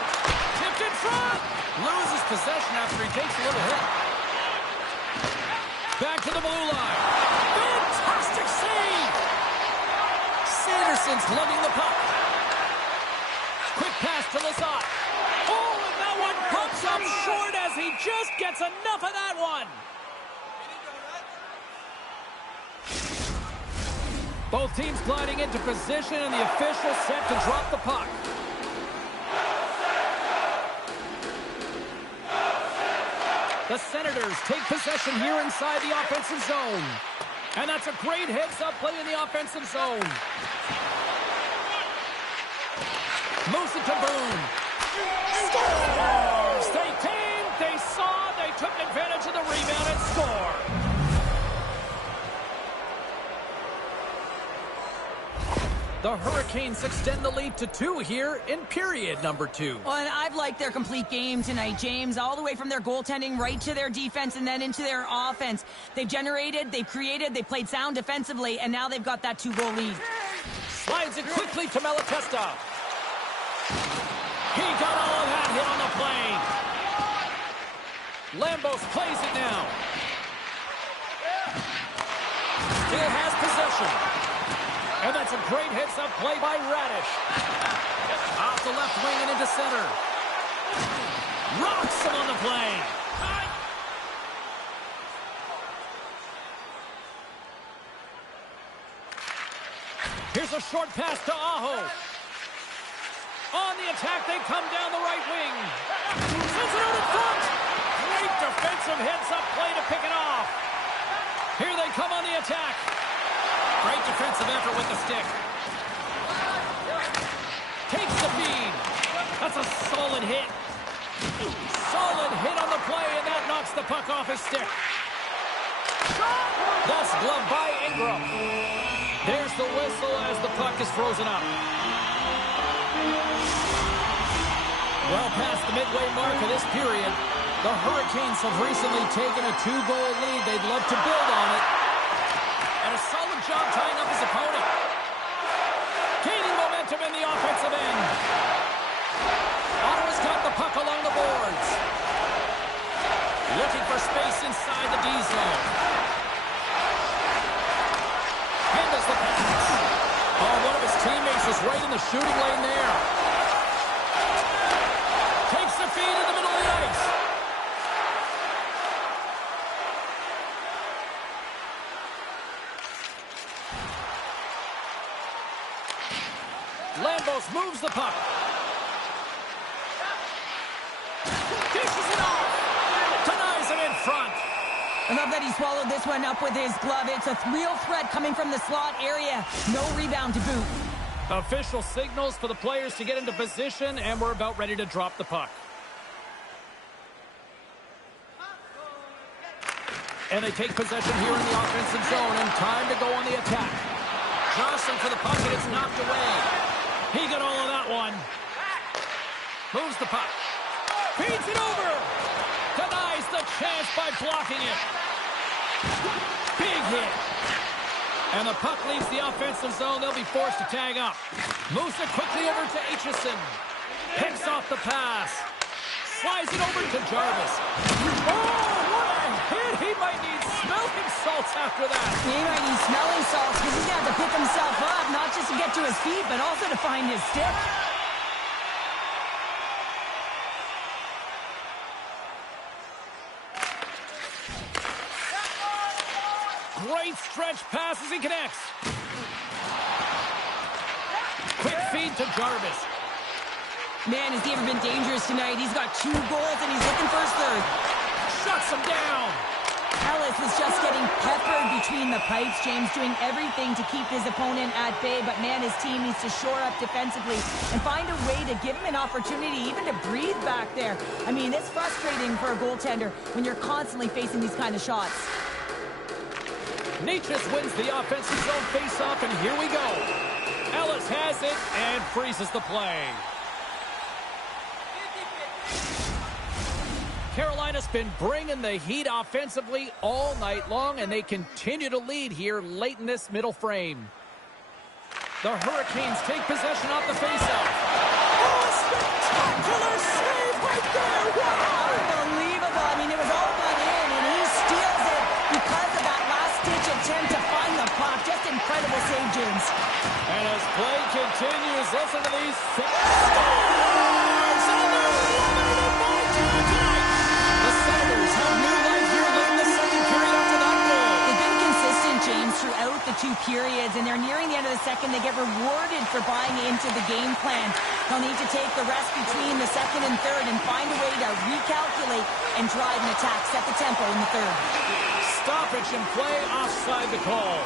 Tipped in front. Loses possession after he takes a little hit. Back to the blue line. Fantastic save. Sanderson's lugging the puck. Quick pass to Lizotte. Oh, and that one comes up short as he just gets enough of that one. Both teams gliding into position, and the official set to drop the puck. The Senators take possession here inside the offensive zone. And that's a great heads-up play in the offensive zone. Moves it to Boone. Scores! They came, they saw, they took advantage of the rebound and score. The Hurricanes extend the lead to 2 here in period number 2. Well, and I've liked their complete game tonight, James, all the way from their goaltending right to their defense and then into their offense. They've generated, they've created, they played sound defensively, and now they've got that 2-goal lead. Slides it quickly to Malatesta. He got all of that hit on the plane. Lambos plays it now. Still has possession. And that's a great heads-up play by Radish. Off the left wing and into center. Rocks him on the play. Here's a short pass to Aho. On the attack, they come down the right wing. Sends it out in front. Great defensive heads-up play to pick it off. Here they come on the attack. Great defensive effort with the stick. Takes the feed. That's a solid hit. Solid hit on the play, and that knocks the puck off his stick. That's gloved by Ingram. There's the whistle as the puck is frozen up. Well past the midway mark of this period, the Hurricanes have recently taken a 2-goal lead. They'd love to build on it. And a solid job tying up his opponent. Gaining momentum in the offensive end. Ottawa's got the puck along the boards. Looking for space inside the D zone. Handles the pass. Oh, one of his teammates is right in the shooting lane there. Takes the feed in the middle of the ice. Lambos moves the puck. Dishes it off. Denies him in front. I love that he swallowed this one up with his glove. It's a real threat coming from the slot area. No rebound to boot. Official signals for the players to get into position, and we're about ready to drop the puck. And they take possession here in the offensive zone, and time to go on the attack. Johnson for the puck, and it's knocked away. He got all of that one. Moves the puck. Feeds it over. Denies the chance by blocking it. Big hit. And the puck leaves the offensive zone. They'll be forced to tag up. Moves it quickly over to Aitchison. Picks off the pass. Slides it over to Jarvis. Oh, what a hit. He might need smelling salts after that. He might need smelling salts because he's going to have to pick himself up, not just to get to his feet, but also to find his stick. Great stretch pass as he connects. Quick feed to Jarvis. Man, has he ever been dangerous tonight. He's got 2 goals, and he's looking for his third. Shuts him down. Ellis is just getting peppered between the pipes. James doing everything to keep his opponent at bay, but man, his team needs to shore up defensively and find a way to give him an opportunity even to breathe back there. I mean, it's frustrating for a goaltender when you're constantly facing these kind of shots. Nietzsche wins the offensive zone faceoff, and here we go. Ellis has it and freezes the play. Carolina's been bringing the heat offensively all night long, and they continue to lead here late in this middle frame. The Hurricanes take possession off the faceoff. Oh, a spectacular save right there! Wow! Unbelievable. I mean, it was all gone in, and he steals it because of that last-ditch attempt to find the puck. Just incredible save, James. And as play continues, listen to these six stars on their limited point tonight. The Senators have new life here late in the second period after that goal. They've been consistent, James, throughout the 2 periods, and they're nearing the end of the second. They get rewarded for buying into the game plan. They'll need to take the rest between the second and third and find a way to recalculate and drive an attack, set the tempo in the third. Stoppage in play, offside the call.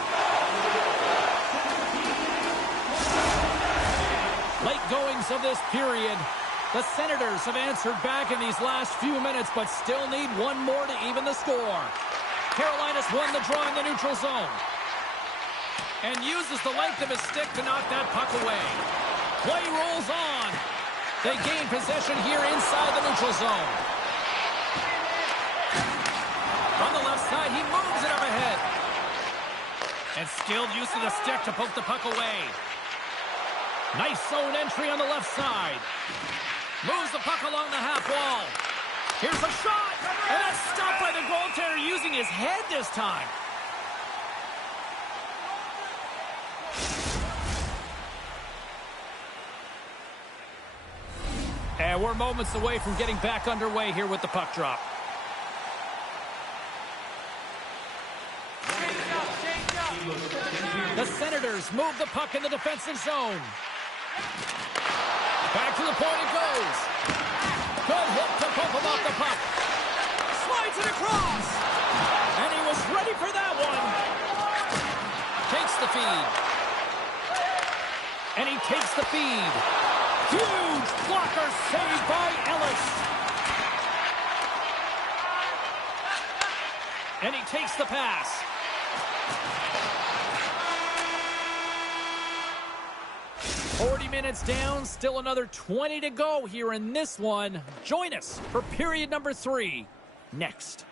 Late outgoings of this period. The Senators have answered back in these last few minutes, but still need one more to even the score. Carolina's won the draw in the neutral zone. And uses the length of his stick to knock that puck away. Play rolls on. They gain possession here inside the neutral zone. On the left side, he moves it up ahead. And skilled use of the stick to poke the puck away. Nice zone entry on the left side. Moves the puck along the half wall. Here's a shot. And that's stopped by the goaltender using his head this time. And we're moments away from getting back underway here with the puck drop. The Senators move the puck in the defensive zone. Back to the point it goes. Good hit to bump him off the puck. Slides it across. And he was ready for that one. Takes the feed. And he takes the feed. Huge blocker saved by Ellis. And he takes the pass. "40 minutes down, still another 20 to go here in this one. Join us for period number 3 next."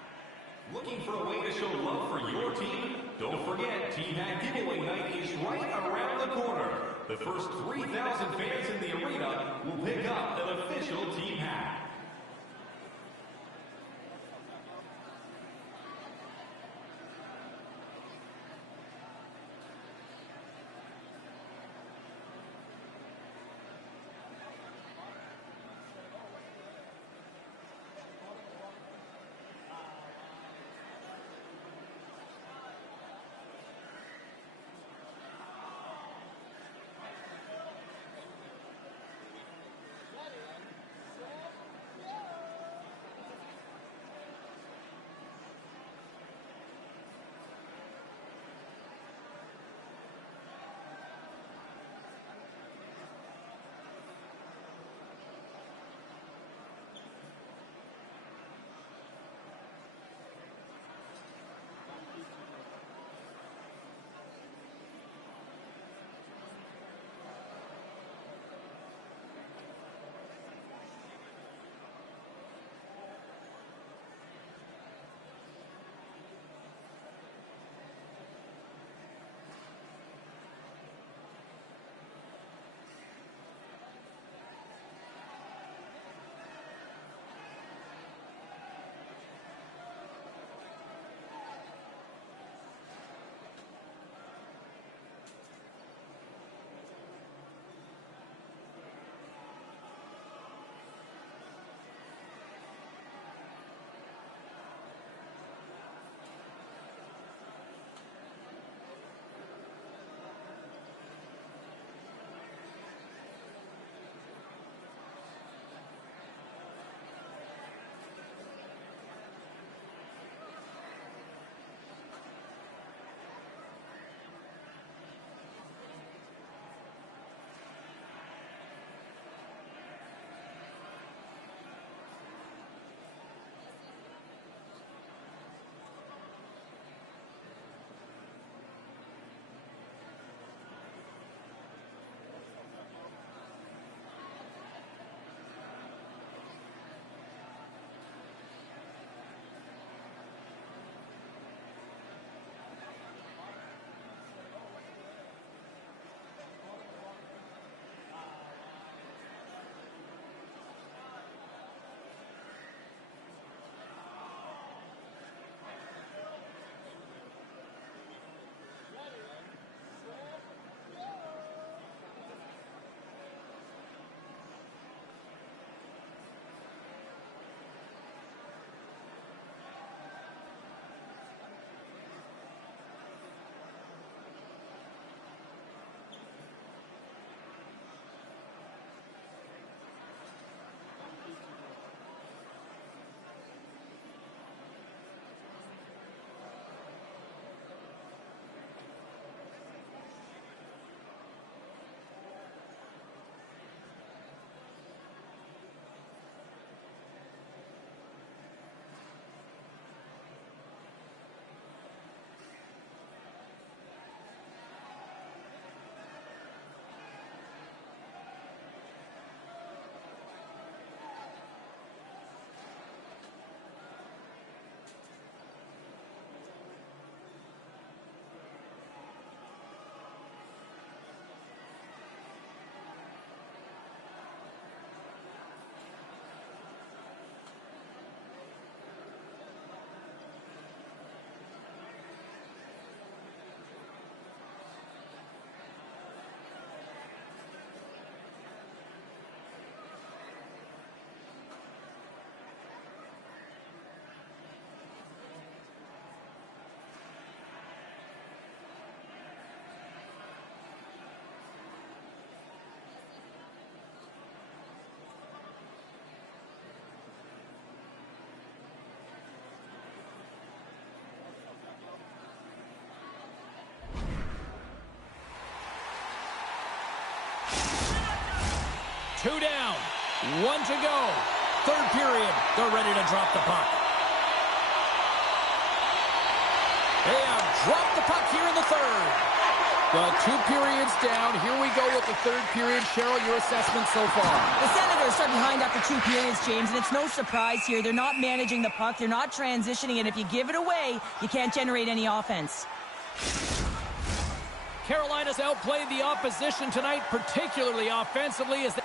Looking for a way to show love for your team? Don't forget, Team Hat Giveaway Night is right around the corner. The first 3,000 fans in the arena will pick up an official team hat. Two down. One to go. Third period. They're ready to drop the puck. They have dropped the puck here in the third. The 2 periods down. Here we go with the third period. Cheryl, your assessment so far? The Senators are behind after 2 periods, James, and it's no surprise here. They're not managing the puck. They're not transitioning, and if you give it away, you can't generate any offense. Carolina's outplayed the opposition tonight, particularly offensively, as they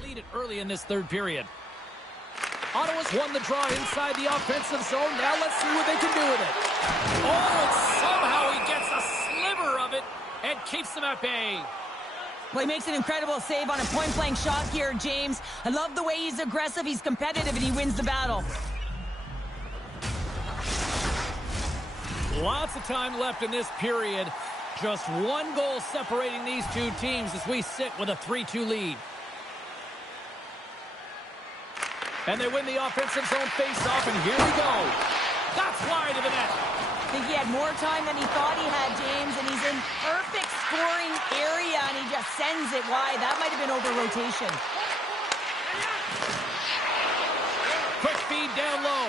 lead it early in this third period. Ottawa's won the draw inside the offensive zone. Now let's see what they can do with it. Oh, and somehow he gets a sliver of it and keeps them at bay. Well, he makes an incredible save on a point-blank shot here, James. I love the way he's aggressive, he's competitive, and he wins the battle. Lots of time left in this period. Just one goal separating these two teams as we sit with a 3-2 lead. And they win the offensive zone face-off, and here we go. That's wide of the net. I think he had more time than he thought he had, James, and he's in perfect scoring area, and he just sends it wide. That might have been over rotation. Quick feed down low.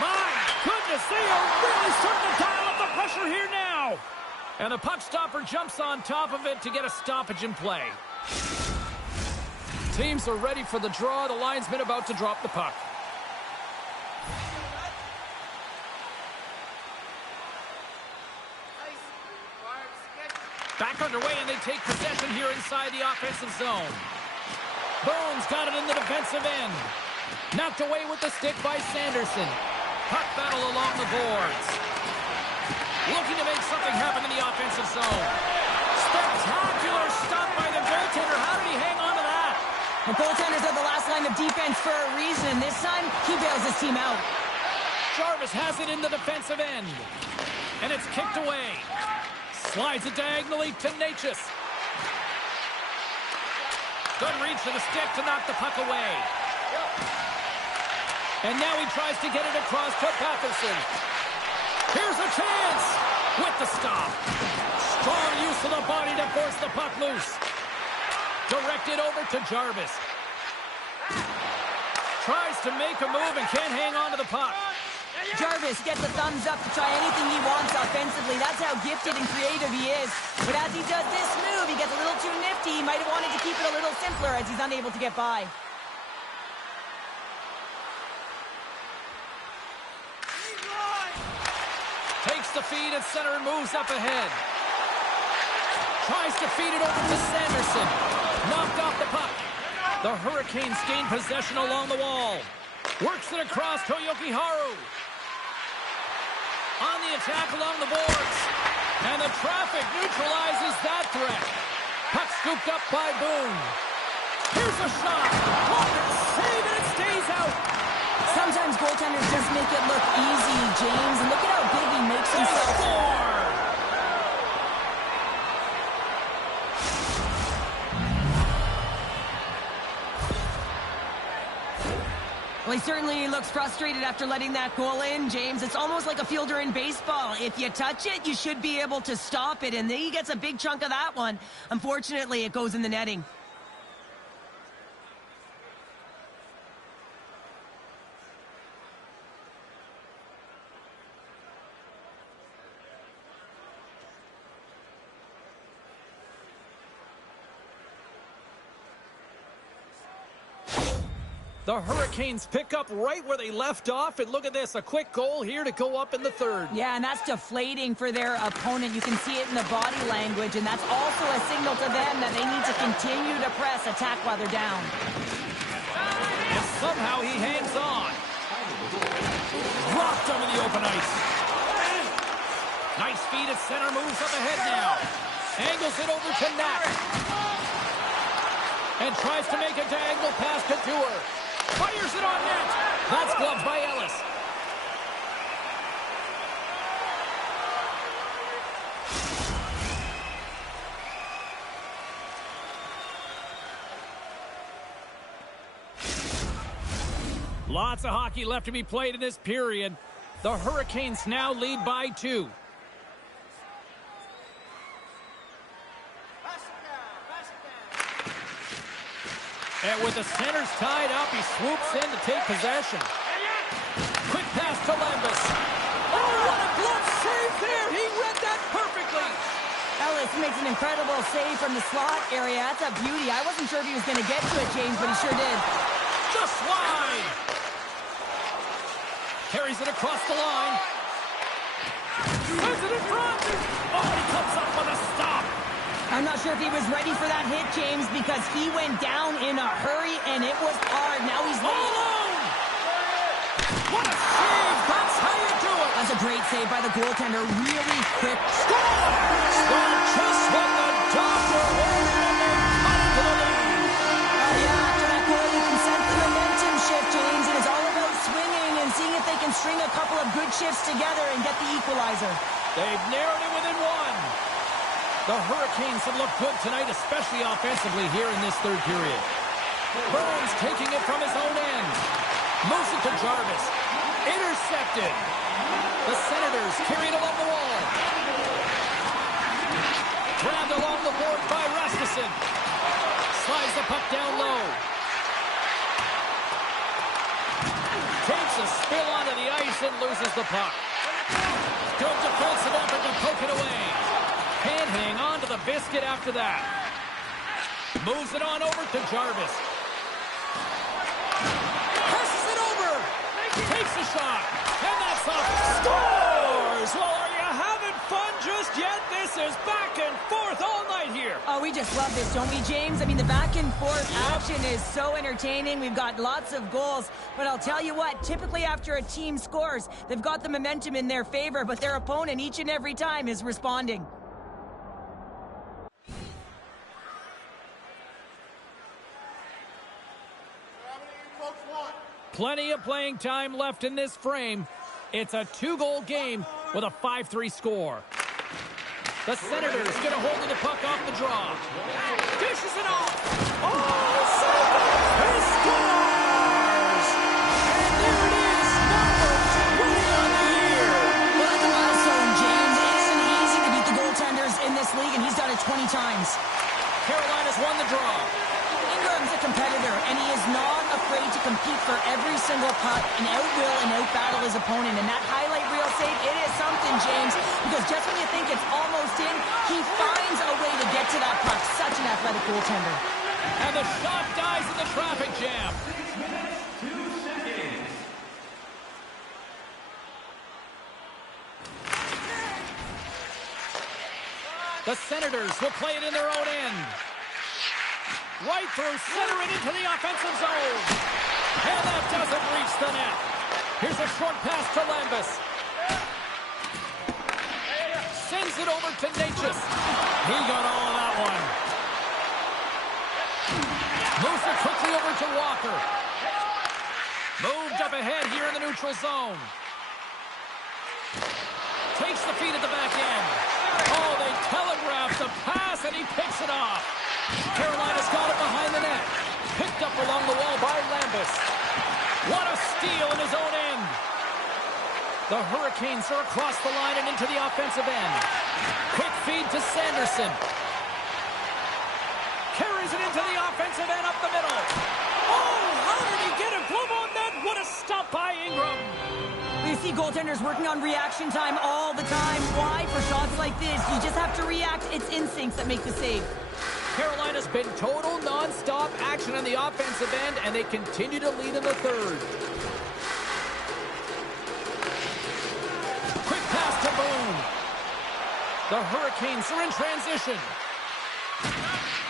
My goodness, they are really starting to dial up the pressure here now. And the puck stopper jumps on top of it to get a stoppage in play. Teams are ready for the draw. The linesman about to drop the puck. Back underway, and they take possession here inside the offensive zone. Bones got it in the defensive end. Knocked away with the stick by Sanderson. Puck battle along the boards. Looking to make something happen in the offensive zone. Spectacular stop by the goaltender. How did he hang on to that? The goaltenders are the last line of defense for a reason. This time, he bails his team out. Jarvis has it in the defensive end. And it's kicked away. Slides it diagonally to Natchez. Good reach to the stick to knock the puck away. And now he tries to get it across to Patterson. Here's a chance with the stop. Strong use of the body to force the puck loose. Directed over to Jarvis. Tries to make a move and can't hang on to the puck. Jarvis gets a thumbs up to try anything he wants offensively. That's how gifted and creative he is. But as he does this move, he gets a little too nifty. He might have wanted to keep it a little simpler as he's unable to get by. Takes the feed at center and moves up ahead. Tries to feed it over to Sanderson. Knocked off the puck. The Hurricanes gain possession along the wall. Works it across to Yokiharu. On the attack along the boards. And the traffic neutralizes that threat. Puck scooped up by Boone. Here's a shot. What a save, and it stays out. Sometimes goaltenders just make it look easy, James. And look at how big he makes himself. Score! Well, he certainly looks frustrated after letting that goal in, James. It's almost like a fielder in baseball. If you touch it, you should be able to stop it, and he gets a big chunk of that one. Unfortunately, it goes in the netting. The Hurricanes pick up right where they left off, and look at this, a quick goal here to go up in the third. Yeah, and that's deflating for their opponent. You can see it in the body language, and that's also a signal to them that they need to continue to press, attack while they're down. And somehow he hangs on. Dropped him in the open ice. Nice feed at center, moves up ahead now. Angles it over to Knapp. And tries to make a diagonal pass to Dewar. Fires it on net. That's gloved by Ellis. Lots of hockey left to be played in this period. The Hurricanes now lead by 2. And with the centers tied up, he swoops in to take possession. Quick pass to Lembus. Oh, what a glove save there! He read that perfectly! Ellis makes an incredible save from the slot area. That's a beauty. I wasn't sure if he was going to get to it, James, but he sure did. Just wide! Carries it across the line. Sends it in front! Oh, he comes up with a stop! I'm not sure if he was ready for that hit, James, because he went down in a hurry, and it was hard. Now he's all alone! What a save! That's how you do it! That's a great save by the goaltender. Really quick. Score! Score just what the doctor ordered, and they cut into the lead! Yeah, after that goal, you can sense the momentum shift, James, and it's all about swinging and seeing if they can string a couple of good shifts together and get the equalizer. They've narrowed it within 1. The Hurricanes have looked good tonight, especially offensively here in this third period. Burns taking it from his own end. Moves it to Jarvis. Intercepted. The Senators carried along the wall. Grabbed along the board by Rasmussen. Slides the puck down low. Takes a spill onto the ice and loses the puck. Good defensive effort to poke it away. Can't hang on to the biscuit after that. Moves it on over to Jarvis. Passes it over. Takes a shot. And that's off. Scores! Well, are you having fun just yet? This is back and forth all night here. Oh, we just love this, don't we, James? I mean, the back and forth action is so entertaining. We've got lots of goals. But I'll tell you what, typically after a team scores, they've got the momentum in their favor, but their opponent each and every time is responding. Plenty of playing time left in this frame. It's a 2-goal game with a 5-3 score. The Senators get a hold of the puck off the draw. Dishes it off. Oh, he scores! And there it is, number 20 on the year. Well, that's a milestone, James. It isn't easy to beat the goaltenders in this league, and he's done it 20 times. Carolina's won the draw. Ingram's a competitor, and he is not afraid to compete for every single puck and outwill and outbattle his opponent. And that highlight reel save, it is something, James, because just when you think it's almost in, he finds a way to get to that puck. Such an athletic goaltender. And the shot dies in the traffic jam. The Senators will play it in their own end. Right through center and into the offensive zone. And that doesn't reach the net. Here's a short pass to Lembus. Sends it over to Natchez. He got all of that one. Moves it quickly over to Walker. Moved up ahead here in the neutral zone. Takes the feed at the back end. Oh, they telegraphed the pass, and he picks it off. Carolina's got it behind the net. Picked up along the wall by Lembus. What a steal in his own end. The Hurricanes are across the line and into the offensive end. Quick feed to Sanderson. Carries it into the offensive end up the middle. Oh, how did he get a glove on that? What a stop by Ingram. You see goaltenders working on reaction time all the time. Why? For shots like this, you just have to react. It's instincts that make the save. Carolina's been total non-stop action on the offensive end, and they continue to lead in the third. Quick pass to Boone. The Hurricanes are in transition.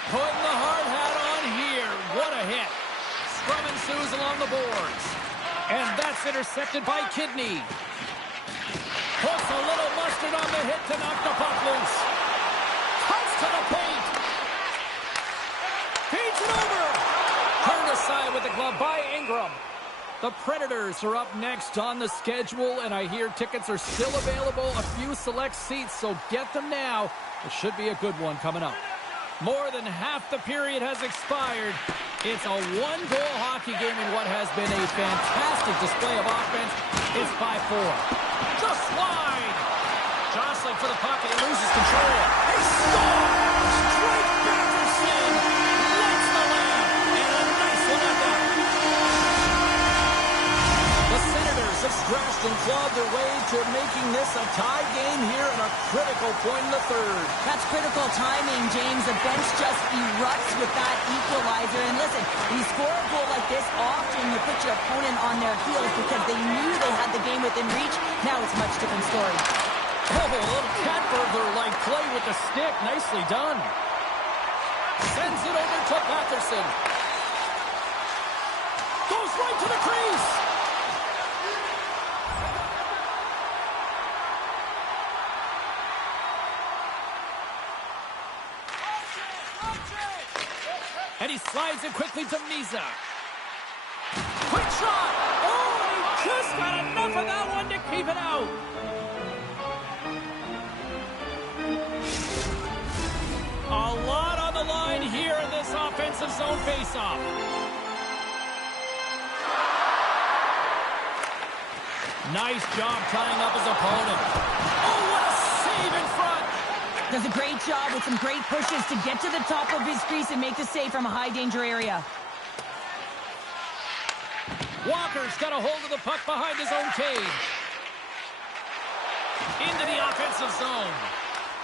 Putting the hard hat on here. What a hit. Scrum ensues along the boards. And that's intercepted by Kidney. Puts a little mustard on the hit to knock the puck loose. Cuts to the paint. Feeds it over. Turned aside with the glove by Ingram. The Predators are up next on the schedule, and I hear tickets are still available. A few select seats, so get them now. It should be a good one coming up. More than half the period has expired. It's a one-goal hockey game in what has been a fantastic display of offense. It's 5-4. Just wide. Jostling for the puck, and he loses control. He scores! Drake Batterson lights the lamp, and a nice one at that. The Senators have scratched and clawed their way to making this a tie game here at a critical point in the third. That's critical timing, James. The bench just erupts with that equalizer. And listen, when you score a goal like this, often you put your opponent on their heels because they knew they had the game within reach. Now it's a much different story. Oh, a little cat burglar-like play with the stick. Nicely done. Sends it over to Batterson. Goes right to the crease. And he slides it quickly to Misa. Quick shot! Oh, he just got enough of that one to keep it out. A lot on the line here in this offensive zone faceoff. Nice job tying up his opponent. Oh, what a save in front! Does a great job with some great pushes to get to the top of his crease and make the save from a high-danger area. Walker's got a hold of the puck behind his own cage. Into the offensive zone.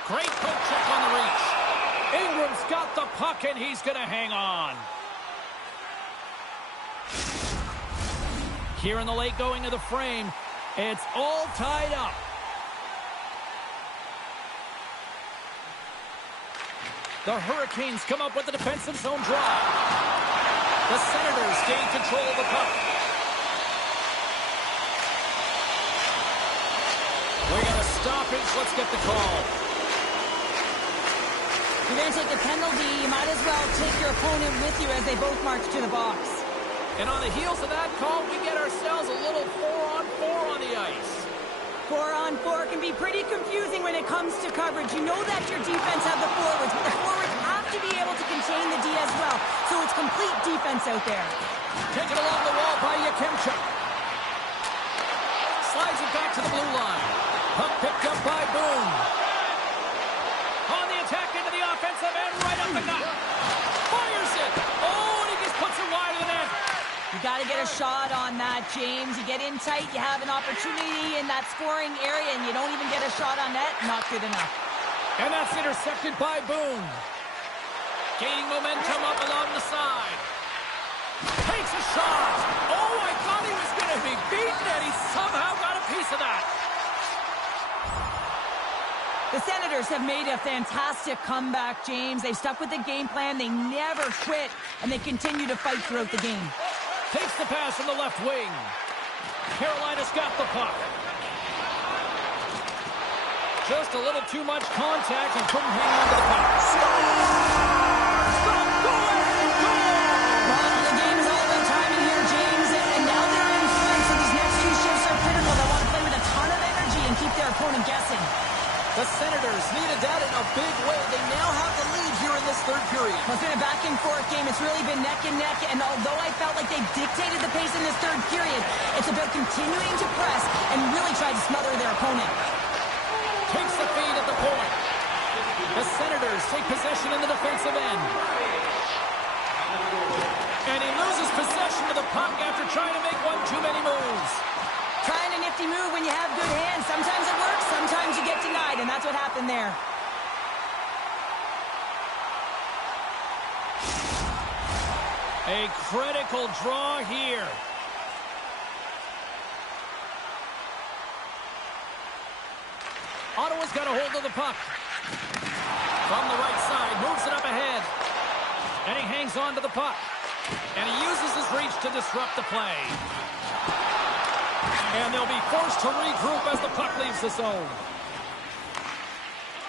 Great poke check on the reach. Ingram's got the puck, and he's going to hang on. Here in the late going of the frame, it's all tied up. The Hurricanes come up with the defensive zone draw. The Senators gain control of the puck. We got a stoppage. Let's get the call. You're going to take a penalty. You might as well take your opponent with you as they both march to the box. And on the heels of that call, we get ourselves a little 4-on-4 on the ice. 4-on-4 can be pretty confusing when it comes to coverage. You know that your defense have the forwards, but the forwards have to be able to contain the D as well. So it's complete defense out there. Taken along the wall by Yakemchuk. Slides it back to the blue line. Puck picked up by Boone. On the attack into the offensive end, right up the gut. Fires it. Oh, and he just puts it wide of the net. You got to get a shot on that, James. You get in tight, you have an opportunity in that scoring area, and you don't even get a shot on net. Not good enough. And that's intercepted by Boone. Gaining momentum up along the side. Takes a shot. Oh, I thought he was going to be beaten, and he somehow got a piece of that. The Senators have made a fantastic comeback, James. They stuck with the game plan. They never quit, and they continue to fight throughout the game. Takes the pass from the left wing. Carolina's got the puck. Just a little too much contact and couldn't hang on to the puck. Scores! From goal! Well, the game is all about timing here, James, and now they're in front, so these next two shifts are critical. They want to play with a ton of energy and keep their opponent guessing. The Senators needed that in a big way. They now have the lead here in this third period. Well, it's been a back-and-forth game. It's really been neck and neck, and although I felt like they dictated the pace in this third period, it's about continuing to press and really try to smother their opponent. Takes the feed at the point. The Senators take possession in the defensive end. And he loses possession of the puck after trying to make one too many moves. Trying a nifty move when you have good hands. Sometimes it works, sometimes you get denied, and that's what happened there. A critical draw here. Ottawa's got a hold of the puck. From the right side, moves it up ahead. And he hangs on to the puck. And he uses his reach to disrupt the play. And they'll be forced to regroup as the puck leaves the zone.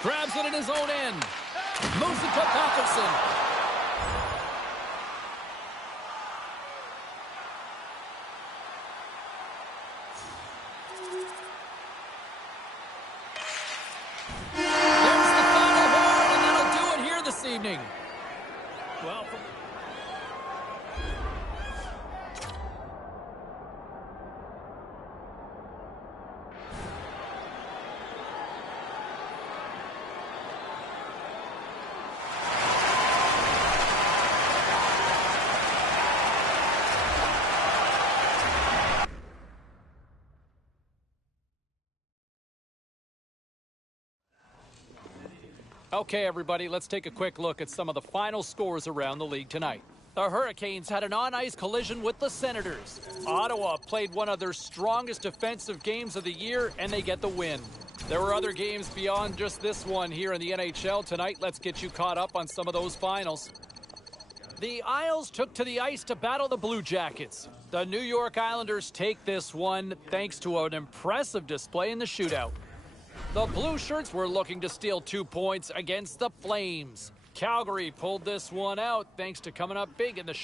Grabs it in his own end. Moves it to Patterson. There's the final horn, and that'll do it here this evening. Well, Okay, everybody, let's take a quick look at some of the final scores around the league tonight. The Hurricanes had an on-ice collision with the Senators. Ottawa played one of their strongest defensive games of the year, and they get the win. There were other games beyond just this one here in the NHL tonight. Let's get you caught up on some of those finals. The Isles took to the ice to battle the Blue Jackets. The New York Islanders take this one thanks to an impressive display in the shootout. The Blue Shirts were looking to steal 2 points against the Flames. Calgary pulled this one out thanks to coming up big in the shootout.